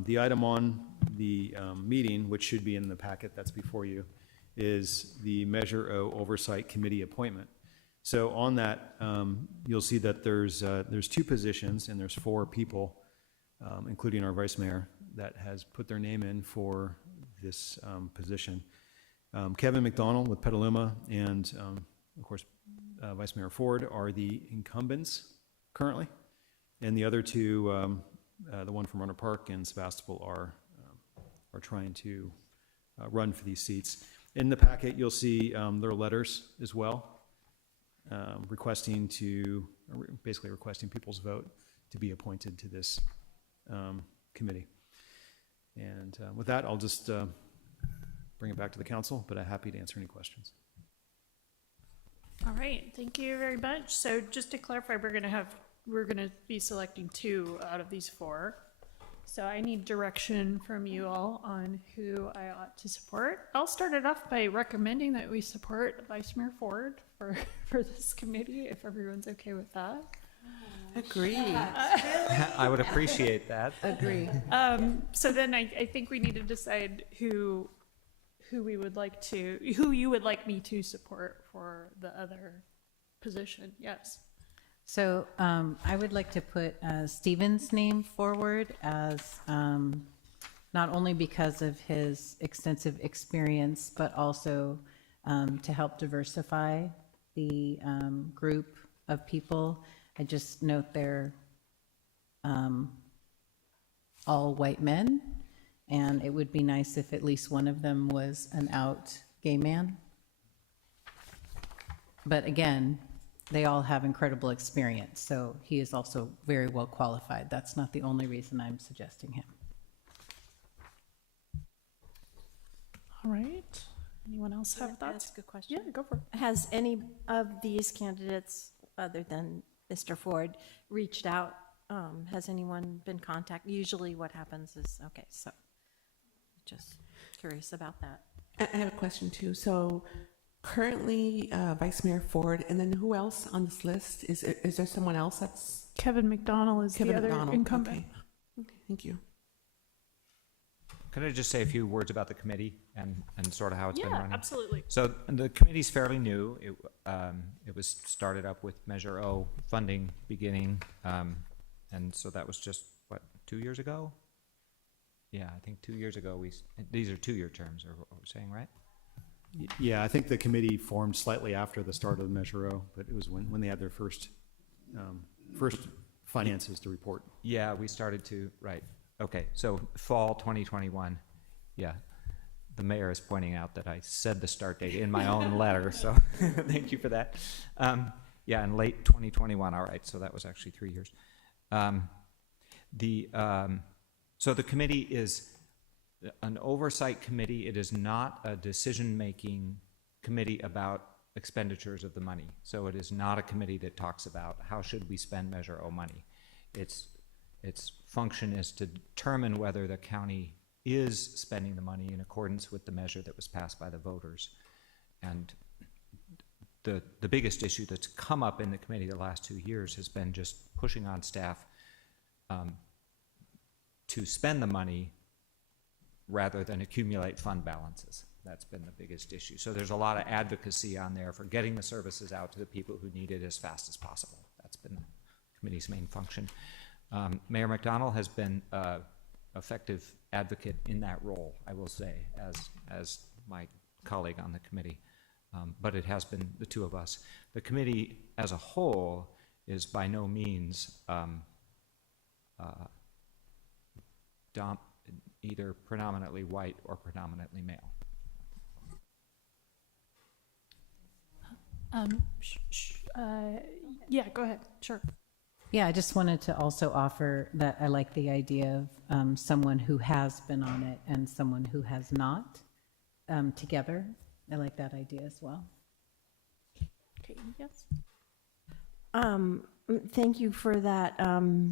the item on the meeting, which should be in the packet that's before you, is the Measure O Oversight Committee appointment. So on that, you'll see that there's 2 positions and there's 4 people, including our vice mayor, that has put their name in for this position. Kevin McDonald with Petaluma and, of course, Vice Mayor Ford are the incumbents currently, and the other 2, the one from Runner Park and Sebastopol, are trying to run for these seats. In the packet, you'll see their letters as well, basically requesting people's vote to be appointed to this committee. And with that, I'll just bring it back to the council, but I'm happy to answer any questions. All right, thank you very much. So just to clarify, we're gonna be selecting 2 out of these 4. So I need direction from you all on who I ought to support. I'll start it off by recommending that we support Vice Mayor Ford for this committee, if everyone's okay with that. Agree. I would appreciate that. Agree. So then I think we need to decide who you would like me to support for the other position. Yes. So I would like to put Stephen's name forward as not only because of his extensive experience, but also to help diversify the group of people. I just note they're all white men, and it would be nice if at least one of them was an out gay man. But again, they all have incredible experience, so he is also very well qualified. That's not the only reason I'm suggesting him. All right. Anyone else have thoughts? That's a good question. Yeah, go for it. Has any of these candidates, other than Mr. Ford, reached out? Has anyone been contacted? Usually what happens is, okay, so just curious about that. I have a question too. So currently Vice Mayor Ford, and then who else on this list? Is there someone else that's? Kevin McDonald is the other incumbent. Okay, thank you. Could I just say a few words about the committee and sort of how it's been running? Yeah, absolutely. So the committee's fairly new. It was started up with Measure O funding beginning, and so that was just, what, 2 years ago? Yeah, I think 2 years ago. These are 2-year terms, or what we're saying, right? Yeah, I think the committee formed slightly after the start of the Measure O, but it was when they had their first finances to report. Yeah, we started to, right. Okay, so fall 2021. Yeah, the mayor is pointing out that I said the start date in my own letter, so thank you for that. Yeah, in late 2021, all right, so that was actually 3 years. So the committee is an oversight committee. It is not a decision-making committee about expenditures of the money. So it is not a committee that talks about how should we spend Measure O money. Its function is to determine whether the county is spending the money in accordance with the measure that was passed by the voters. And the biggest issue that's come up in the committee the last 2 years has been just pushing on staff to spend the money rather than accumulate fund balances. That's been the biggest issue. So there's a lot of advocacy on there for getting the services out to the people who need it as fast as possible. That's been the committee's main function. Mayor McDonald has been an effective advocate in that role, I will say, as my colleague on the committee. But it has been the 2 of us. The committee as a whole is by no means either predominantly white or predominantly male. Yeah, go ahead. Sure. Yeah, I just wanted to also offer that I like the idea of someone who has been on it and someone who has not together. I like that idea as well. Okay, yes. Thank you for that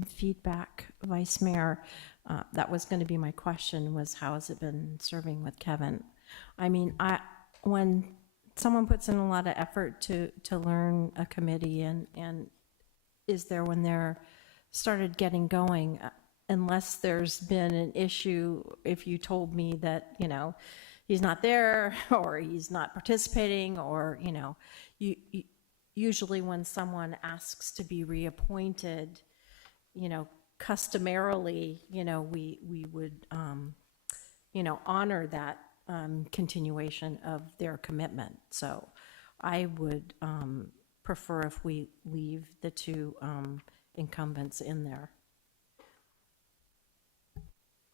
feedback, Vice Mayor. That was going to be my question, was how has it been serving with Kevin? I mean, when someone puts in a lot of effort to learn a committee and is there when they're started getting going, unless there's been an issue, if you told me that, you know, he's not there or he's not participating or, you know, usually when someone asks to be reappointed, you know, customarily, you know, we would, you know, honor that continuation of their commitment. So I would prefer if we leave the two incumbents in there.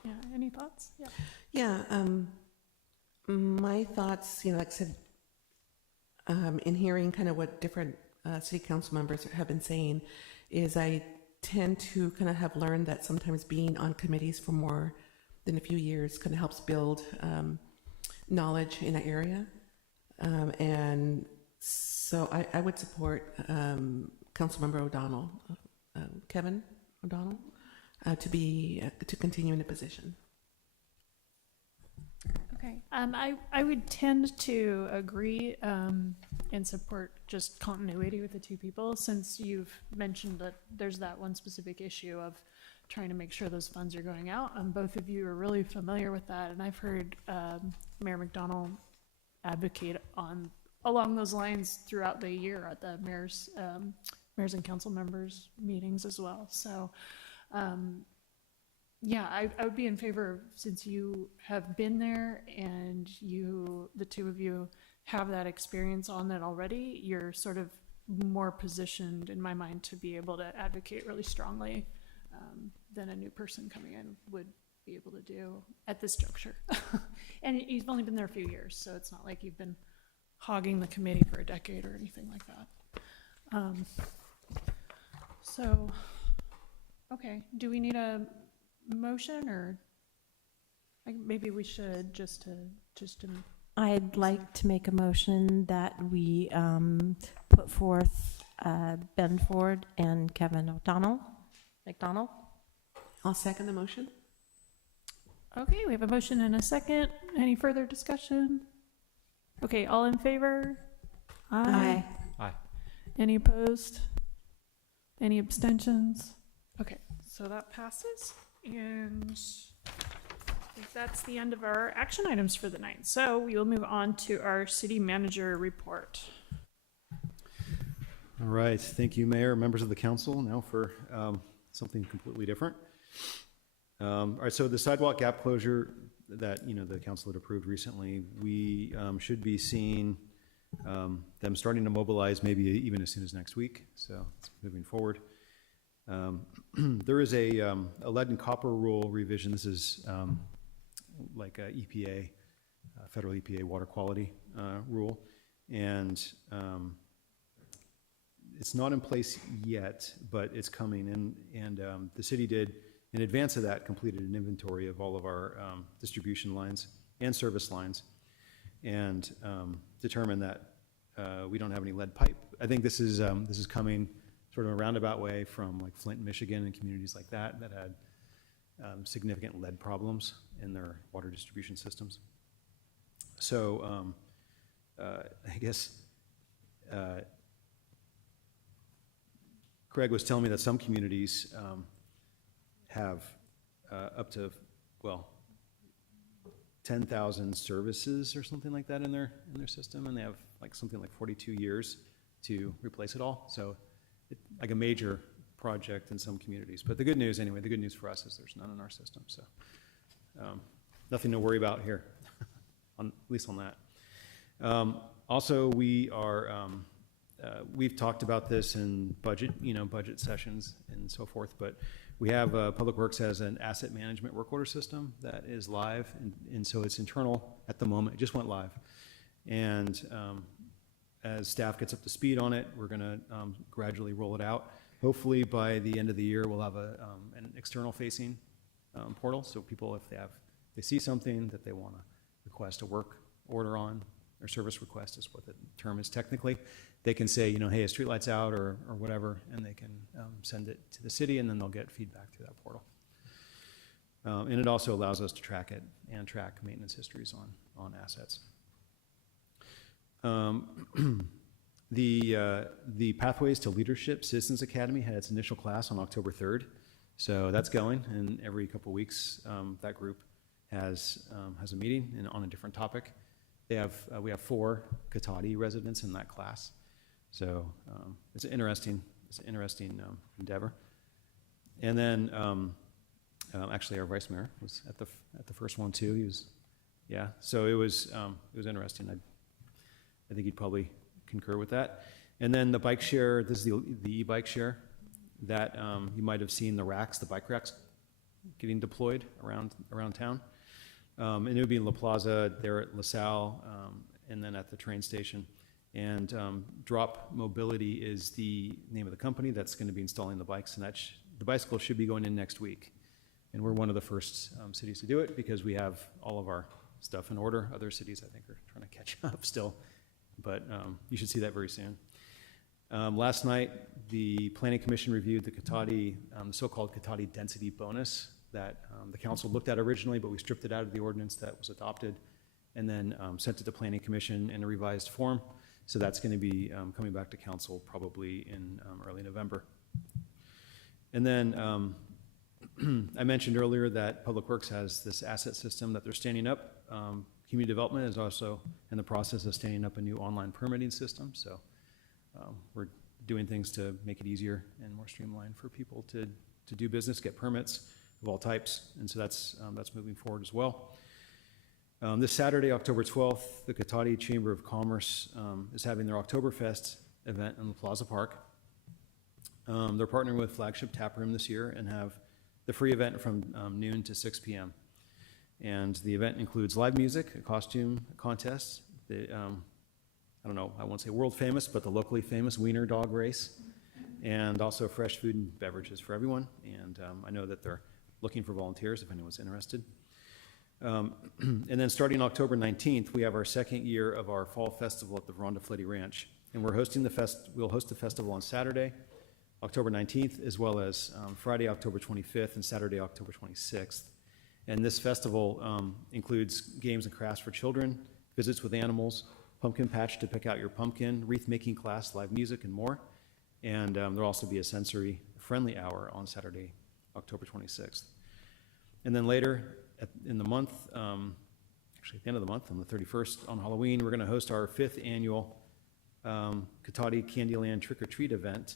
Yeah, any thoughts? Yeah. Yeah, my thoughts, you know, like I said, in hearing kind of what different city council members have been saying, is I tend to kind of have learned that sometimes being on committees for more than a few years kind of helps build knowledge in an area. And so I would support Councilmember O'Donnell, Kevin O'Donnell, to continue in the position. Okay. I would tend to agree and support just continuity with the two people, since you've mentioned that there's that one specific issue of trying to make sure those funds are going out. And both of you are really familiar with that. And I've heard Mayor McDonald advocate along those lines throughout the year at the mayors and council members meetings as well. So yeah, I would be in favor, since you have been there and the two of you have that experience on it already, you're sort of more positioned in my mind to be able to advocate really strongly than a new person coming in would be able to do at this juncture. And you've only been there a few years, so it's not like you've been hogging the committee for a decade or anything like that. So, okay, do we need a motion, or maybe we should just to I'd like to make a motion that we put forth Ben Ford and Kevin McDonald. I'll second the motion. Okay, we have a motion and a second. Any further discussion? Okay, all in favor? Aye. Aye. Any opposed? Any abstentions? Okay, so that passes, and I think that's the end of our action items for the night. So we will move on to our city manager report. All right, thank you, Mayor, members of the council. Now for something completely different. All right, so the sidewalk gap closure that the council had approved recently, we should be seeing them starting to mobilize maybe even as soon as next week. So it's moving forward. There is a lead and copper rule revision. This is like a EPA, federal EPA water quality rule, and it's not in place yet, but it's coming. And the city did, in advance of that, completed an inventory of all of our distribution lines and service lines, and determined that we don't have any lead pipe. I think this is coming sort of a roundabout way from like Flint, Michigan, and communities like that had significant lead problems in their water distribution systems. So I guess Craig was telling me that some communities have up to, 10,000 services or something like that in their system, and they have like something like 42 years to replace it all. So like a major project in some communities. But the good news for us is there's none in our system. So nothing to worry about here, at least on that. Also, we are, we've talked about this in budget sessions and so forth, but we have Public Works has an asset management work order system that is live, and so it's internal at the moment. It just went live. And as staff gets up to speed on it, we're going to gradually roll it out. Hopefully, by the end of the year, we'll have an external-facing portal, so people, if they see something that they want to request a work order on, or service request is what the term is technically, they can say, hey, a streetlight's out or whatever, and they can send it to the city, and then they'll get feedback through that portal. And it also allows us to track it and track maintenance histories on assets. The Pathways to Leadership Citizens Academy had its initial class on October 3rd. So that's going, and every couple of weeks, that group has a meeting on a different topic. We have 4 Cotati residents in that class. So it's an interesting endeavor. And then actually our vice mayor was at the first one too. So it was interesting. I think he'd probably concur with that. And then the bike share, this is the e-bike share that you might have seen the bike racks getting deployed around town. And it would be in La Plaza, there at LaSalle, and then at the train station. And Drop Mobility is the name of the company that's going to be installing the bikes, and the bicycles should be going in next week. And we're one of the first cities to do it because we have all of our stuff in order. Other cities, I think, are trying to catch up still, but you should see that very soon. Last night, the Planning Commission reviewed the so-called Cotati density bonus that the council looked at originally, but we stripped it out of the ordinance that was adopted and then sent it to Planning Commission in a revised form. So that's going to be coming back to council probably in early November. And then I mentioned earlier that Public Works has this asset system that they're standing up. Community Development is also in the process of standing up a new online permitting system. So we're doing things to make it easier and more streamlined for people to do business, get permits of all types. And so that's moving forward as well. This Saturday, October 12th, the Cotati Chamber of Commerce is having their Oktoberfest event in the Plaza Park. They're partnering with Flagship Tap Room this year and have the free event from noon to 6 p.m. And the event includes live music, a costume contest, I don't know, I won't say world famous, but the locally famous wiener dog race, and also fresh food and beverages for everyone. And I know that they're looking for volunteers if anyone's interested. And then starting October 19th, we have our second year of our fall festival at the Veranda Fleddy Ranch. And we'll host the festival on Saturday, October 19th, as well as Friday, October 25th, and Saturday, October 26th. And this festival includes games and crafts for children, visits with animals, pumpkin patch to pick out your pumpkin, wreath making class, live music, and more. And there'll also be a sensory friendly hour on Saturday, October 26th. And then later in the month, actually at the end of the month, on the 31st, on Halloween, we're going to host our 5th annual Cotati Candyland Trick or Treat event.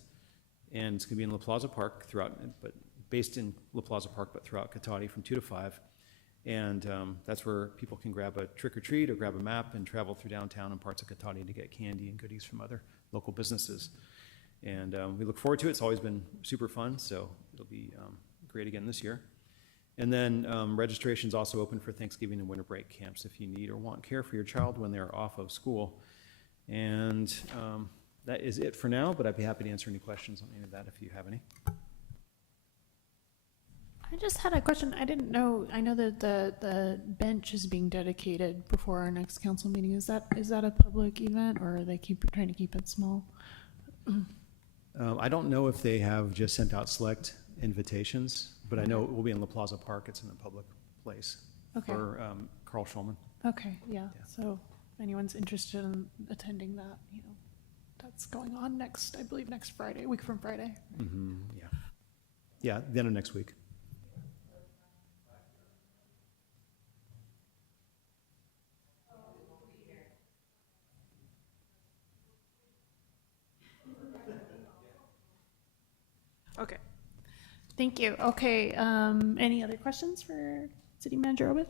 And it's going to be in La Plaza Park but based in La Plaza Park, but throughout Cotati from 2 to 5. And that's where people can grab a trick or treat or grab a map and travel through downtown and parts of Cotati to get candy and goodies from other local businesses. And we look forward to it. It's always been super fun, so it'll be great again this year. And then registration's also open for Thanksgiving and winter break camps if you need or want care for your child when they're off of school. And that is it for now, but I'd be happy to answer any questions on any of that if you have any. I just had a question. I didn't know. I know that the bench is being dedicated before our next council meeting. Is that a public event, or are they trying to keep it small? I don't know if they have just sent out select invitations, but I know it will be in La Plaza Park. It's in a public place for Carl Schulman. Okay, yeah. So if anyone's interested in attending that, that's going on next Friday, a week from Friday. Mm-hmm, yeah. Yeah, the end of next week. Okay. Thank you. Okay. Any other questions for City Manager Obeth?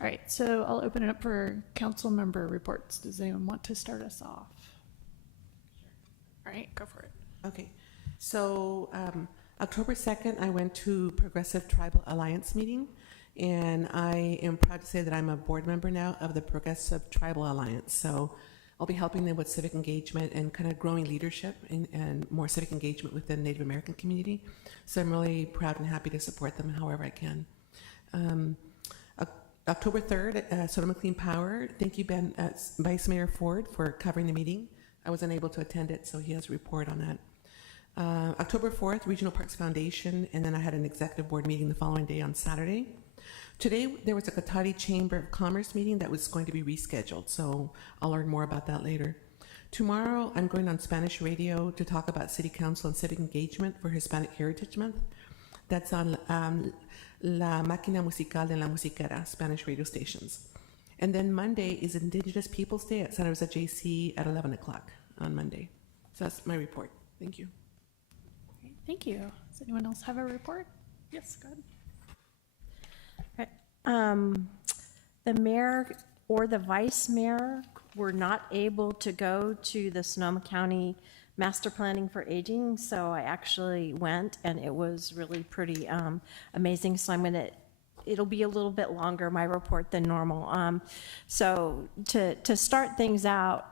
All right. So I'll open it up for council member reports. Does anyone want to start us off? All right. Go for it. Okay. So October 2nd, I went to Progressive Tribal Alliance meeting, and I am proud to say that I'm a board member now of the Progressive Tribal Alliance. So I'll be helping them with civic engagement and kind of growing leadership and more civic engagement within the Native American community. So I'm really proud and happy to support them however I can. October 3rd, Sonoma Clean Power. Thank you, Vice Mayor Ford, for covering the meeting. I was unable to attend it, so he has a report on that. October 4th, Regional Parks Foundation, and then I had an executive board meeting the following day on Saturday. Today, there was a Cotati Chamber of Commerce meeting that was going to be rescheduled, so I'll learn more about that later. Tomorrow, I'm going on Spanish radio to talk about City Council and civic engagement for Hispanic Heritage Month. That's on La Máquina Musical de la Musiquera, Spanish radio stations. And then Monday is Indigenous Peoples Day at Santa Rosa JC at 11 o'clock on Monday. So that's my report. Thank you. Thank you. Does anyone else have a report? Yes, go ahead. The mayor or the vice mayor were not able to go to the Sonoma County Master Planning for Aging, so I actually went, and it was really pretty amazing. So it'll be a little bit longer, my report, than normal. So to start things out,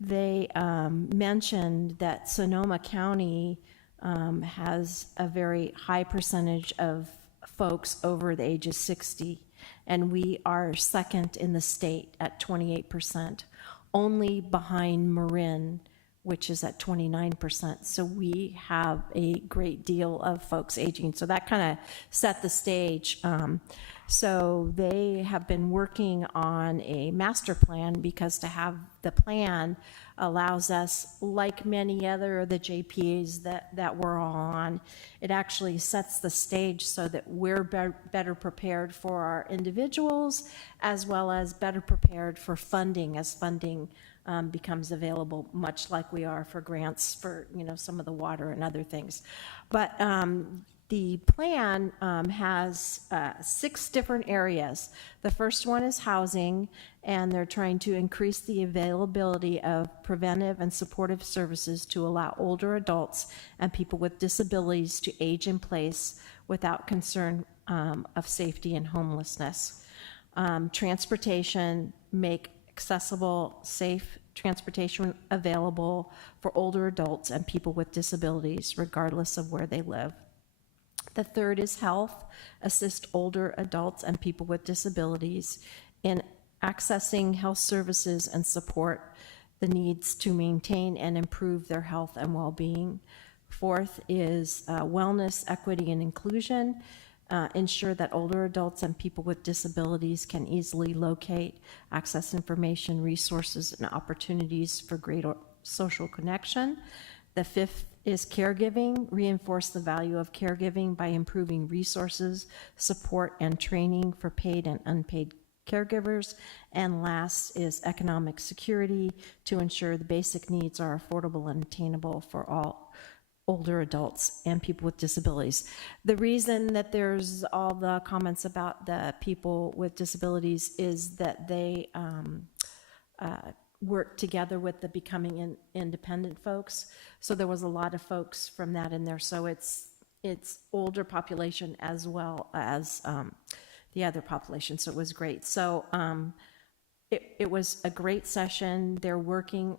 they mentioned that Sonoma County has a very high percentage of folks over the age of 60, and we are second in the state at 28%, only behind Marin, which is at 29%. So we have a great deal of folks aging. So that kind of set the stage. So they have been working on a master plan, because to have the plan allows us, like many other of the JPAs that we're on, it actually sets the stage so that we're better prepared for our individuals, as well as better prepared for funding as funding becomes available, much like we are for grants for, some of the water and other things. But the plan has 6 different areas. The first one is housing, and they're trying to increase the availability of preventive and supportive services to allow older adults and people with disabilities to age in place without concern of safety and homelessness. Transportation, make accessible, safe transportation available for older adults and people with disabilities, regardless of where they live. The third is health, assist older adults and people with disabilities in accessing health services and support the needs to maintain and improve their health and well-being. Fourth is wellness, equity, and inclusion. Ensure that older adults and people with disabilities can easily locate, access information, resources, and opportunities for greater social connection. The fifth is caregiving. Reinforce the value of caregiving by improving resources, support, and training for paid and unpaid caregivers. And last is economic security, to ensure the basic needs are affordable and attainable for all older adults and people with disabilities. The reason that there's all the comments about the people with disabilities is that they work together with the Becoming Independent folks. So there was a lot of folks from that in there. So it's older population as well as the other population. So it was great. So it was a great session. They're working,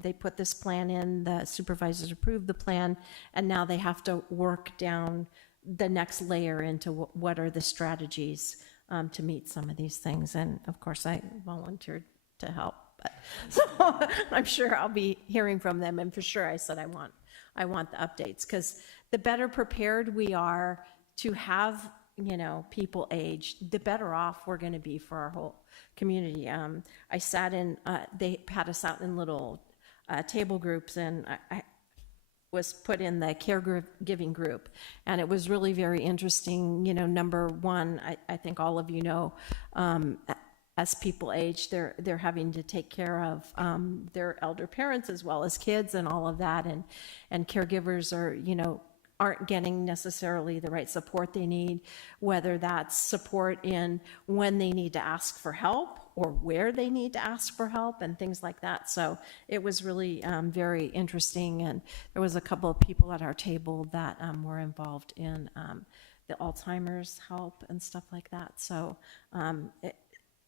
they put this plan in, the supervisors approved the plan, and now they have to work down the next layer into what are the strategies to meet some of these things. And of course, I volunteered to help. But, so I'm sure I'll be hearing from them, and for sure I said I want the updates, because the better prepared we are to have people age, the better off we're going to be for our whole community. I sat in, they had us out in little table groups, and I was put in the caregiving group, and it was really very interesting. Number one, I think all of as people age, they're having to take care of their elder parents as well as kids and all of that, and caregivers are, aren't getting necessarily the right support they need, whether that's support in when they need to ask for help or where they need to ask for help and things like that. So it was really very interesting, and there was a couple of people at our table that were involved in the Alzheimer's help and stuff like that. So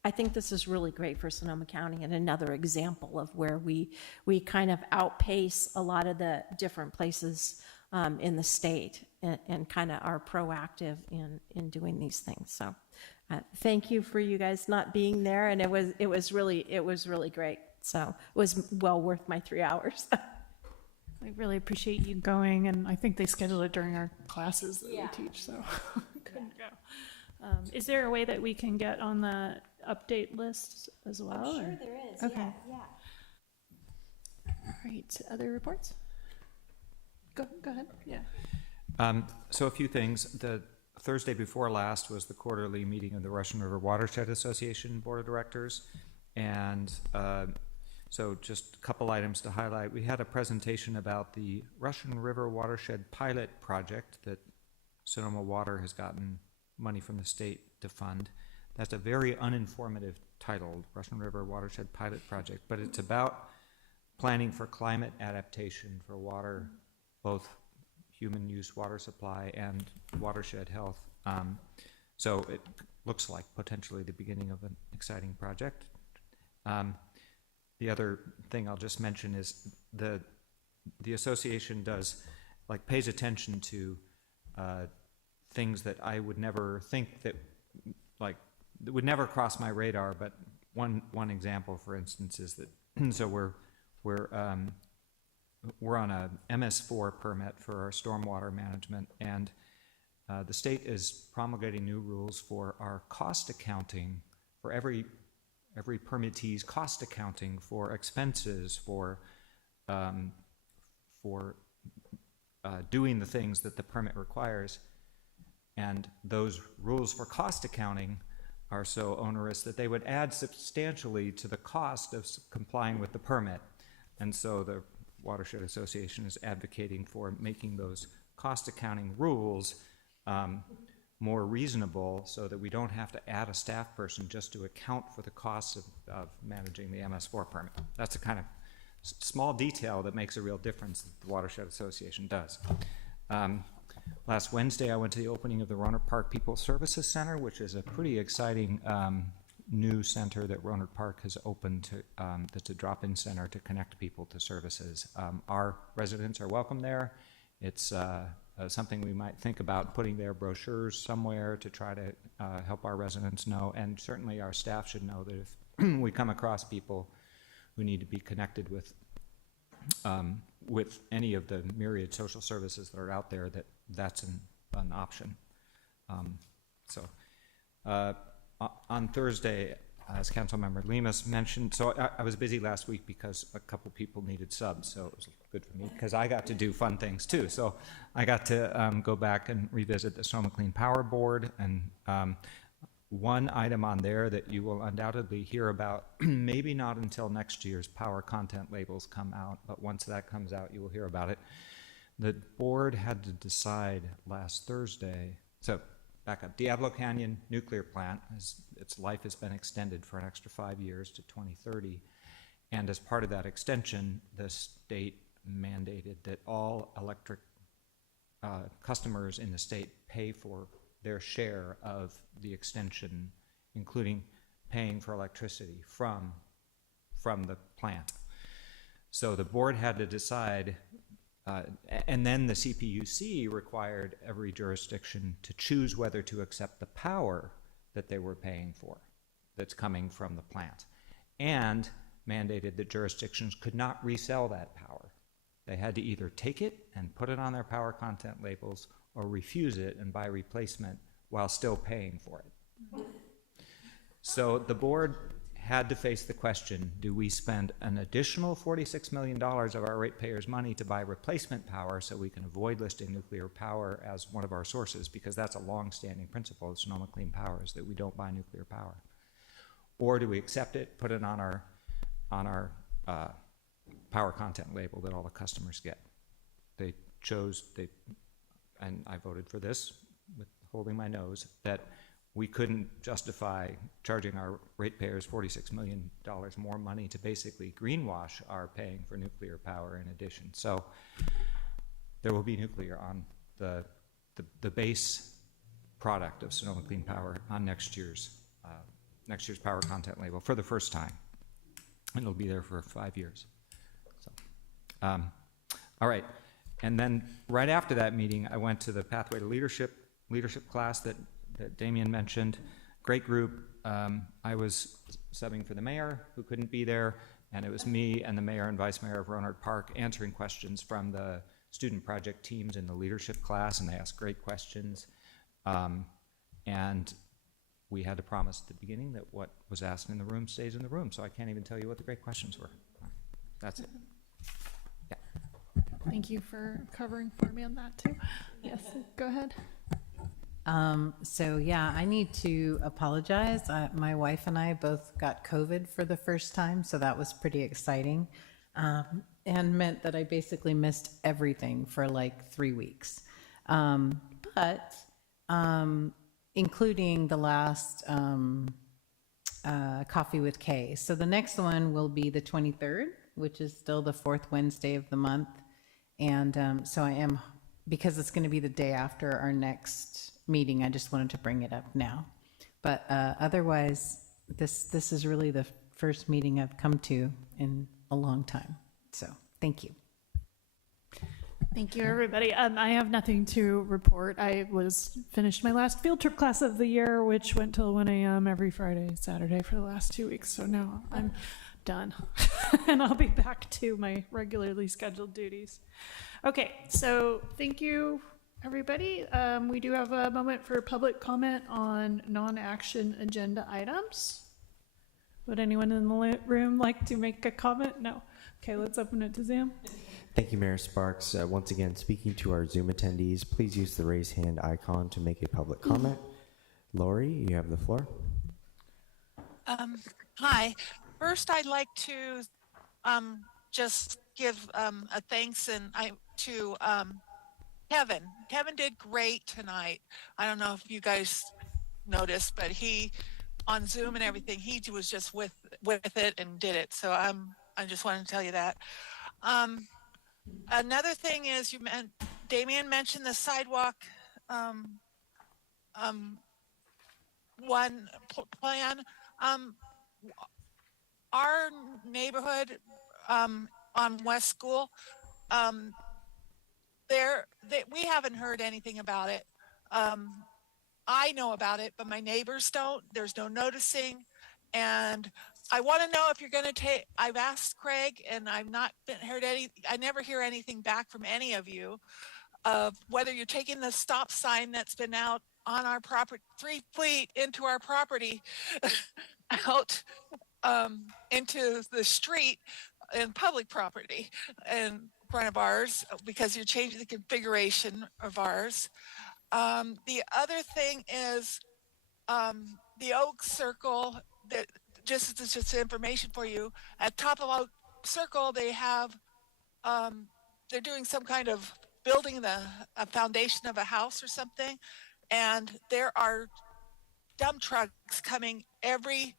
I think this is really great for Sonoma County and another example of where we kind of outpace a lot of the different places in the state and kind of are proactive in doing these things. So thank you for you guys not being there. And it was really great. So it was well worth my 3 hours. I really appreciate you going, and I think they scheduled it during our classes that Yeah. we teach, so couldn't go. Is there a way that we can get on the update list as well? I'm sure or- there is. Okay. Yeah. All right. Other reports? Go ahead. Yeah. So a few things. The Thursday before last was the quarterly meeting of the Russian River Watershed Association Board of Directors. And so just a couple items to highlight. We had a presentation about the Russian River Watershed Pilot Project that Sonoma Water has gotten money from the state to fund. That's a very uninformative title, Russian River Watershed Pilot Project, but it's about planning for climate adaptation for water, both human use water supply and watershed health. So it looks like potentially the beginning of an exciting project. The other thing I'll just mention is the association pays attention to things that I would never think that would never cross my radar. But one example, for instance, is that so we're on a MS4 permit for our stormwater management, and the state is promulgating new rules for our cost accounting for every permittee's cost accounting for expenses for doing the things that the permit requires. And those rules for cost accounting are so onerous that they would add substantially to the cost of complying with the permit. And so the Watershed Association is advocating for making those cost accounting rules more reasonable so that we don't have to add a staff person just to account for the costs of managing the MS4 permit. That's a kind of small detail that makes a real difference that the Watershed Association does. Last Wednesday, I went to the opening of the Rohnert Park People Services Center, which is a pretty exciting new center that Rohnert Park has opened that's a drop-in center to connect people to services. Our residents are welcome there. It's something we might think about putting their brochures somewhere to try to help our residents know, and certainly our staff should know that if we come across people who need to be connected with any of the myriad social services that are out there, that's an option. On Thursday, as Councilmember Lemus mentioned, so I was busy last week because a couple people needed subs, so it was good for me because I got to do fun things too. So I got to go back and revisit the Sonoma Clean Power Board, and one item on there that you will undoubtedly hear about, maybe not until next year's power content labels come out, but once that comes out, you will hear about it. The board had to decide last Thursday, so back up, Diablo Canyon Nuclear Plant, its life has been extended for an extra 5 years to 2030. And as part of that extension, the state mandated that all electric customers in the state pay for their share of the extension, including paying for electricity from the plant. So the board had to decide, and then the CPUC required every jurisdiction to choose whether to accept the power that they were paying for that's coming from the plant, and mandated that jurisdictions could not resell that power. They had to either take it and put it on their power content labels or refuse it and buy replacement while still paying for it. So the board had to face the question, do we spend an additional $46 million of our ratepayers' money to buy replacement power so we can avoid listing nuclear power as one of our sources, because that's a long-standing principle of Sonoma Clean Power, is that we don't buy nuclear power? Or do we accept it, put it on our power content label that all the customers get? They chose, and I voted for this with holding my nose, that we couldn't justify charging our ratepayers $46 million more money to basically greenwash our paying for nuclear power in addition. So there will be nuclear on the base product of Sonoma Clean Power on next year's next year's power content label for the first time. And it'll be there for 5 years. So, all right. And then right after that meeting, I went to the Pathway to Leadership class that Damien mentioned. Great group. I was subbing for the mayor who couldn't be there, and it was me and the mayor and vice mayor of Rohnert Park answering questions from the student project teams in the leadership class, and they asked great questions. And we had to promise at the beginning that what was asked in the room stays in the room, so I can't even tell you what the great questions were. That's it. Yeah. Thank you for covering for me on that too. Yes, go ahead. So yeah, I need to apologize. My wife and I both got COVID for the first time, so that was pretty exciting, and meant that I basically missed everything for like 3 weeks. But including the last Coffee with Kay. So the next one will be the 23rd, which is still the fourth Wednesday of the month. And so I am, because it's going to be the day after our next meeting, I just wanted to bring it up now. But otherwise, this is really the first meeting I've come to in a long time. So thank you. Thank you, everybody. I have nothing to report. I finished my last field trip class of the year, which went till 1 a.m. every Friday, Saturday for the last 2 weeks. So now I'm done, and I'll be back to my regularly scheduled duties. Okay, so thank you, everybody. We do have a moment for public comment on non-action agenda items. Would anyone in the room like to make a comment? No. Okay, let's open it to Zam. Thank you, Mayor Sparks. Once again, speaking to our Zoom attendees, please use the raise hand icon to make a public comment. Lori, you have the floor. Hi. First, I'd like to just give a thanks to Kevin. Kevin did great tonight. I don't know if you guys noticed, but he, on Zoom and everything, he was just with it and did it. So I just wanted to tell you that. Another thing is Damien mentioned the sidewalk plan. Our neighborhood on West School, we haven't heard anything about it. I know about it, but my neighbors don't. There's no noticing. And I want to know if you're going to take, I've asked Craig and I've not heard I never hear anything back from any of you of whether you're taking the stop sign that's been out on our property, 3 feet into our property, out into the street and public property in front of ours, because you're changing the configuration of ours. The other thing is the Oak Circle, that just information for you. At top of Oak Circle, they have, they're doing some kind of building a foundation of a house or something. And there are dump trucks coming every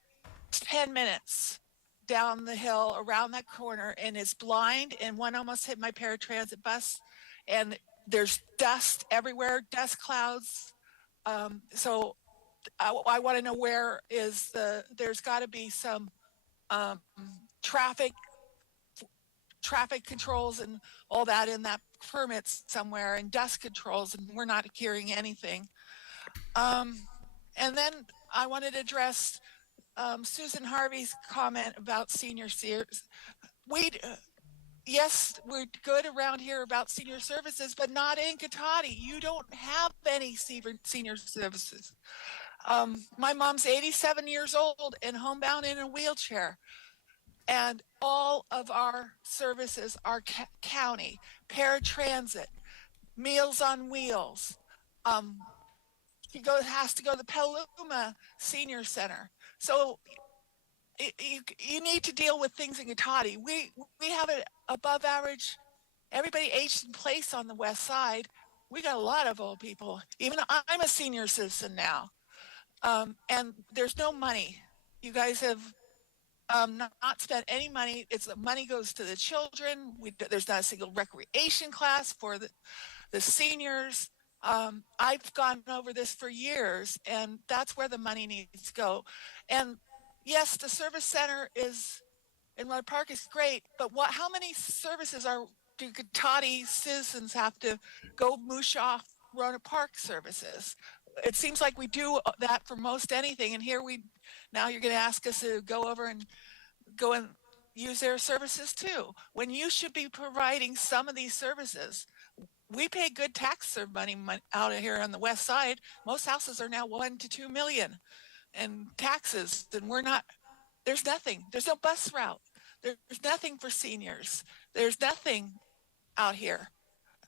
10 minutes down the hill around that corner, and it's blind, and one almost hit my paratransit bus, and there's dust everywhere, dust clouds. So I want to know where is there's got to be some traffic controls and all that in that permits somewhere, and dust controls, and we're not hearing anything. And then I wanted to address Susan Harvey's comment about senior services. Yes, we're good around here about senior services, but not in Cotati. You don't have any senior services. My mom's 87 years old and homebound in a wheelchair. And all of our services are county, paratransit, Meals on Wheels. He has to go to the Petaluma Senior Center. So you need to deal with things in Cotati. We have an above average, everybody aged in place on the west side. We got a lot of old people. Even I'm a senior citizen now. And there's no money. You guys have not spent any money. The money goes to the children. There's not a single recreation class for the seniors. I've gone over this for years, and that's where the money needs to go. And yes, the service center in Rohnert Park is great, but how many services do Cotati citizens have to go moosh off Rohnert Park services? It seems like we do that for most anything, and now you're going to ask us to go over and go and use their services too, when you should be providing some of these services. We pay good tax money out of here on the west side. Most houses are now 1 to 2 million in taxes, and there's nothing. There's no bus route. There's nothing for seniors. There's nothing out here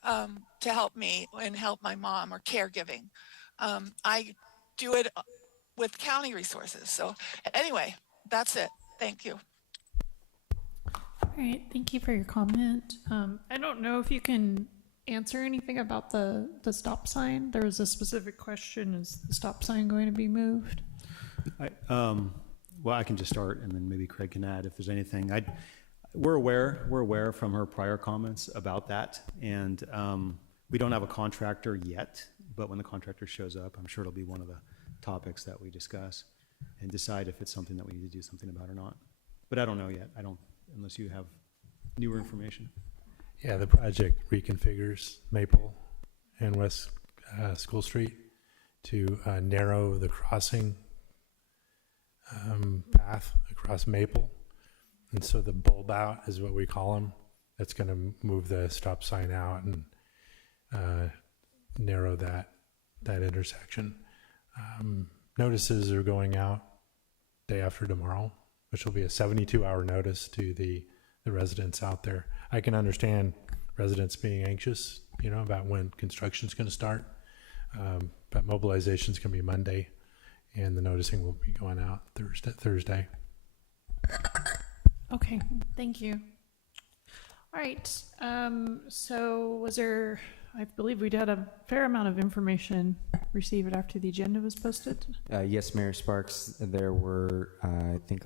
to help me and help my mom or caregiving. I do it with county resources. So anyway, that's it. Thank you. All right, thank you for your comment. I don't know if you can answer anything about the stop sign. There was a specific question: is the stop sign going to be moved? Well, I can just start, and then maybe Craig can add if there's anything. We're aware from her prior comments about that, and we don't have a contractor yet. But when the contractor shows up, I'm sure it'll be one of the topics that we discuss and decide if it's something that we need to do something about or not. But I don't know yet. Unless you have newer information. Yeah, the project reconfigures Maple and West School Street to narrow the crossing path across Maple. And so the bulb out is what we call them. That's going to move the stop sign out and narrow that intersection. Notices are going out day after tomorrow, which will be a 72-hour notice to the residents out there. I can understand residents being anxious, about when construction's going to start, but mobilization's going to be Monday, and the noticing will be going out Thursday. Okay, thank you. All right, so I believe we had a fair amount of information received after the agenda was posted. Yes, Mayor Sparks, there were, I think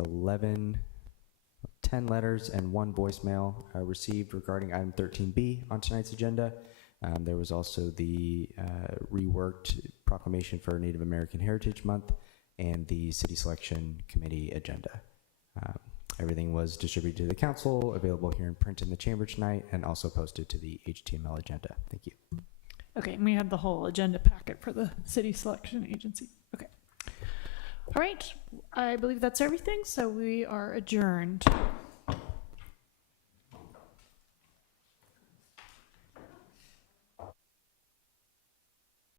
10 letters and 1 voicemail received regarding item 13B on tonight's agenda. There was also the reworked proclamation for Native American Heritage Month and the City Selection Committee agenda. Everything was distributed to the council, available here in print in the chamber tonight, and also posted to the HTML agenda. Thank you. Okay, and we had the whole agenda packet for the City Selection Agency. Okay. All right, I believe that's everything, so we are adjourned.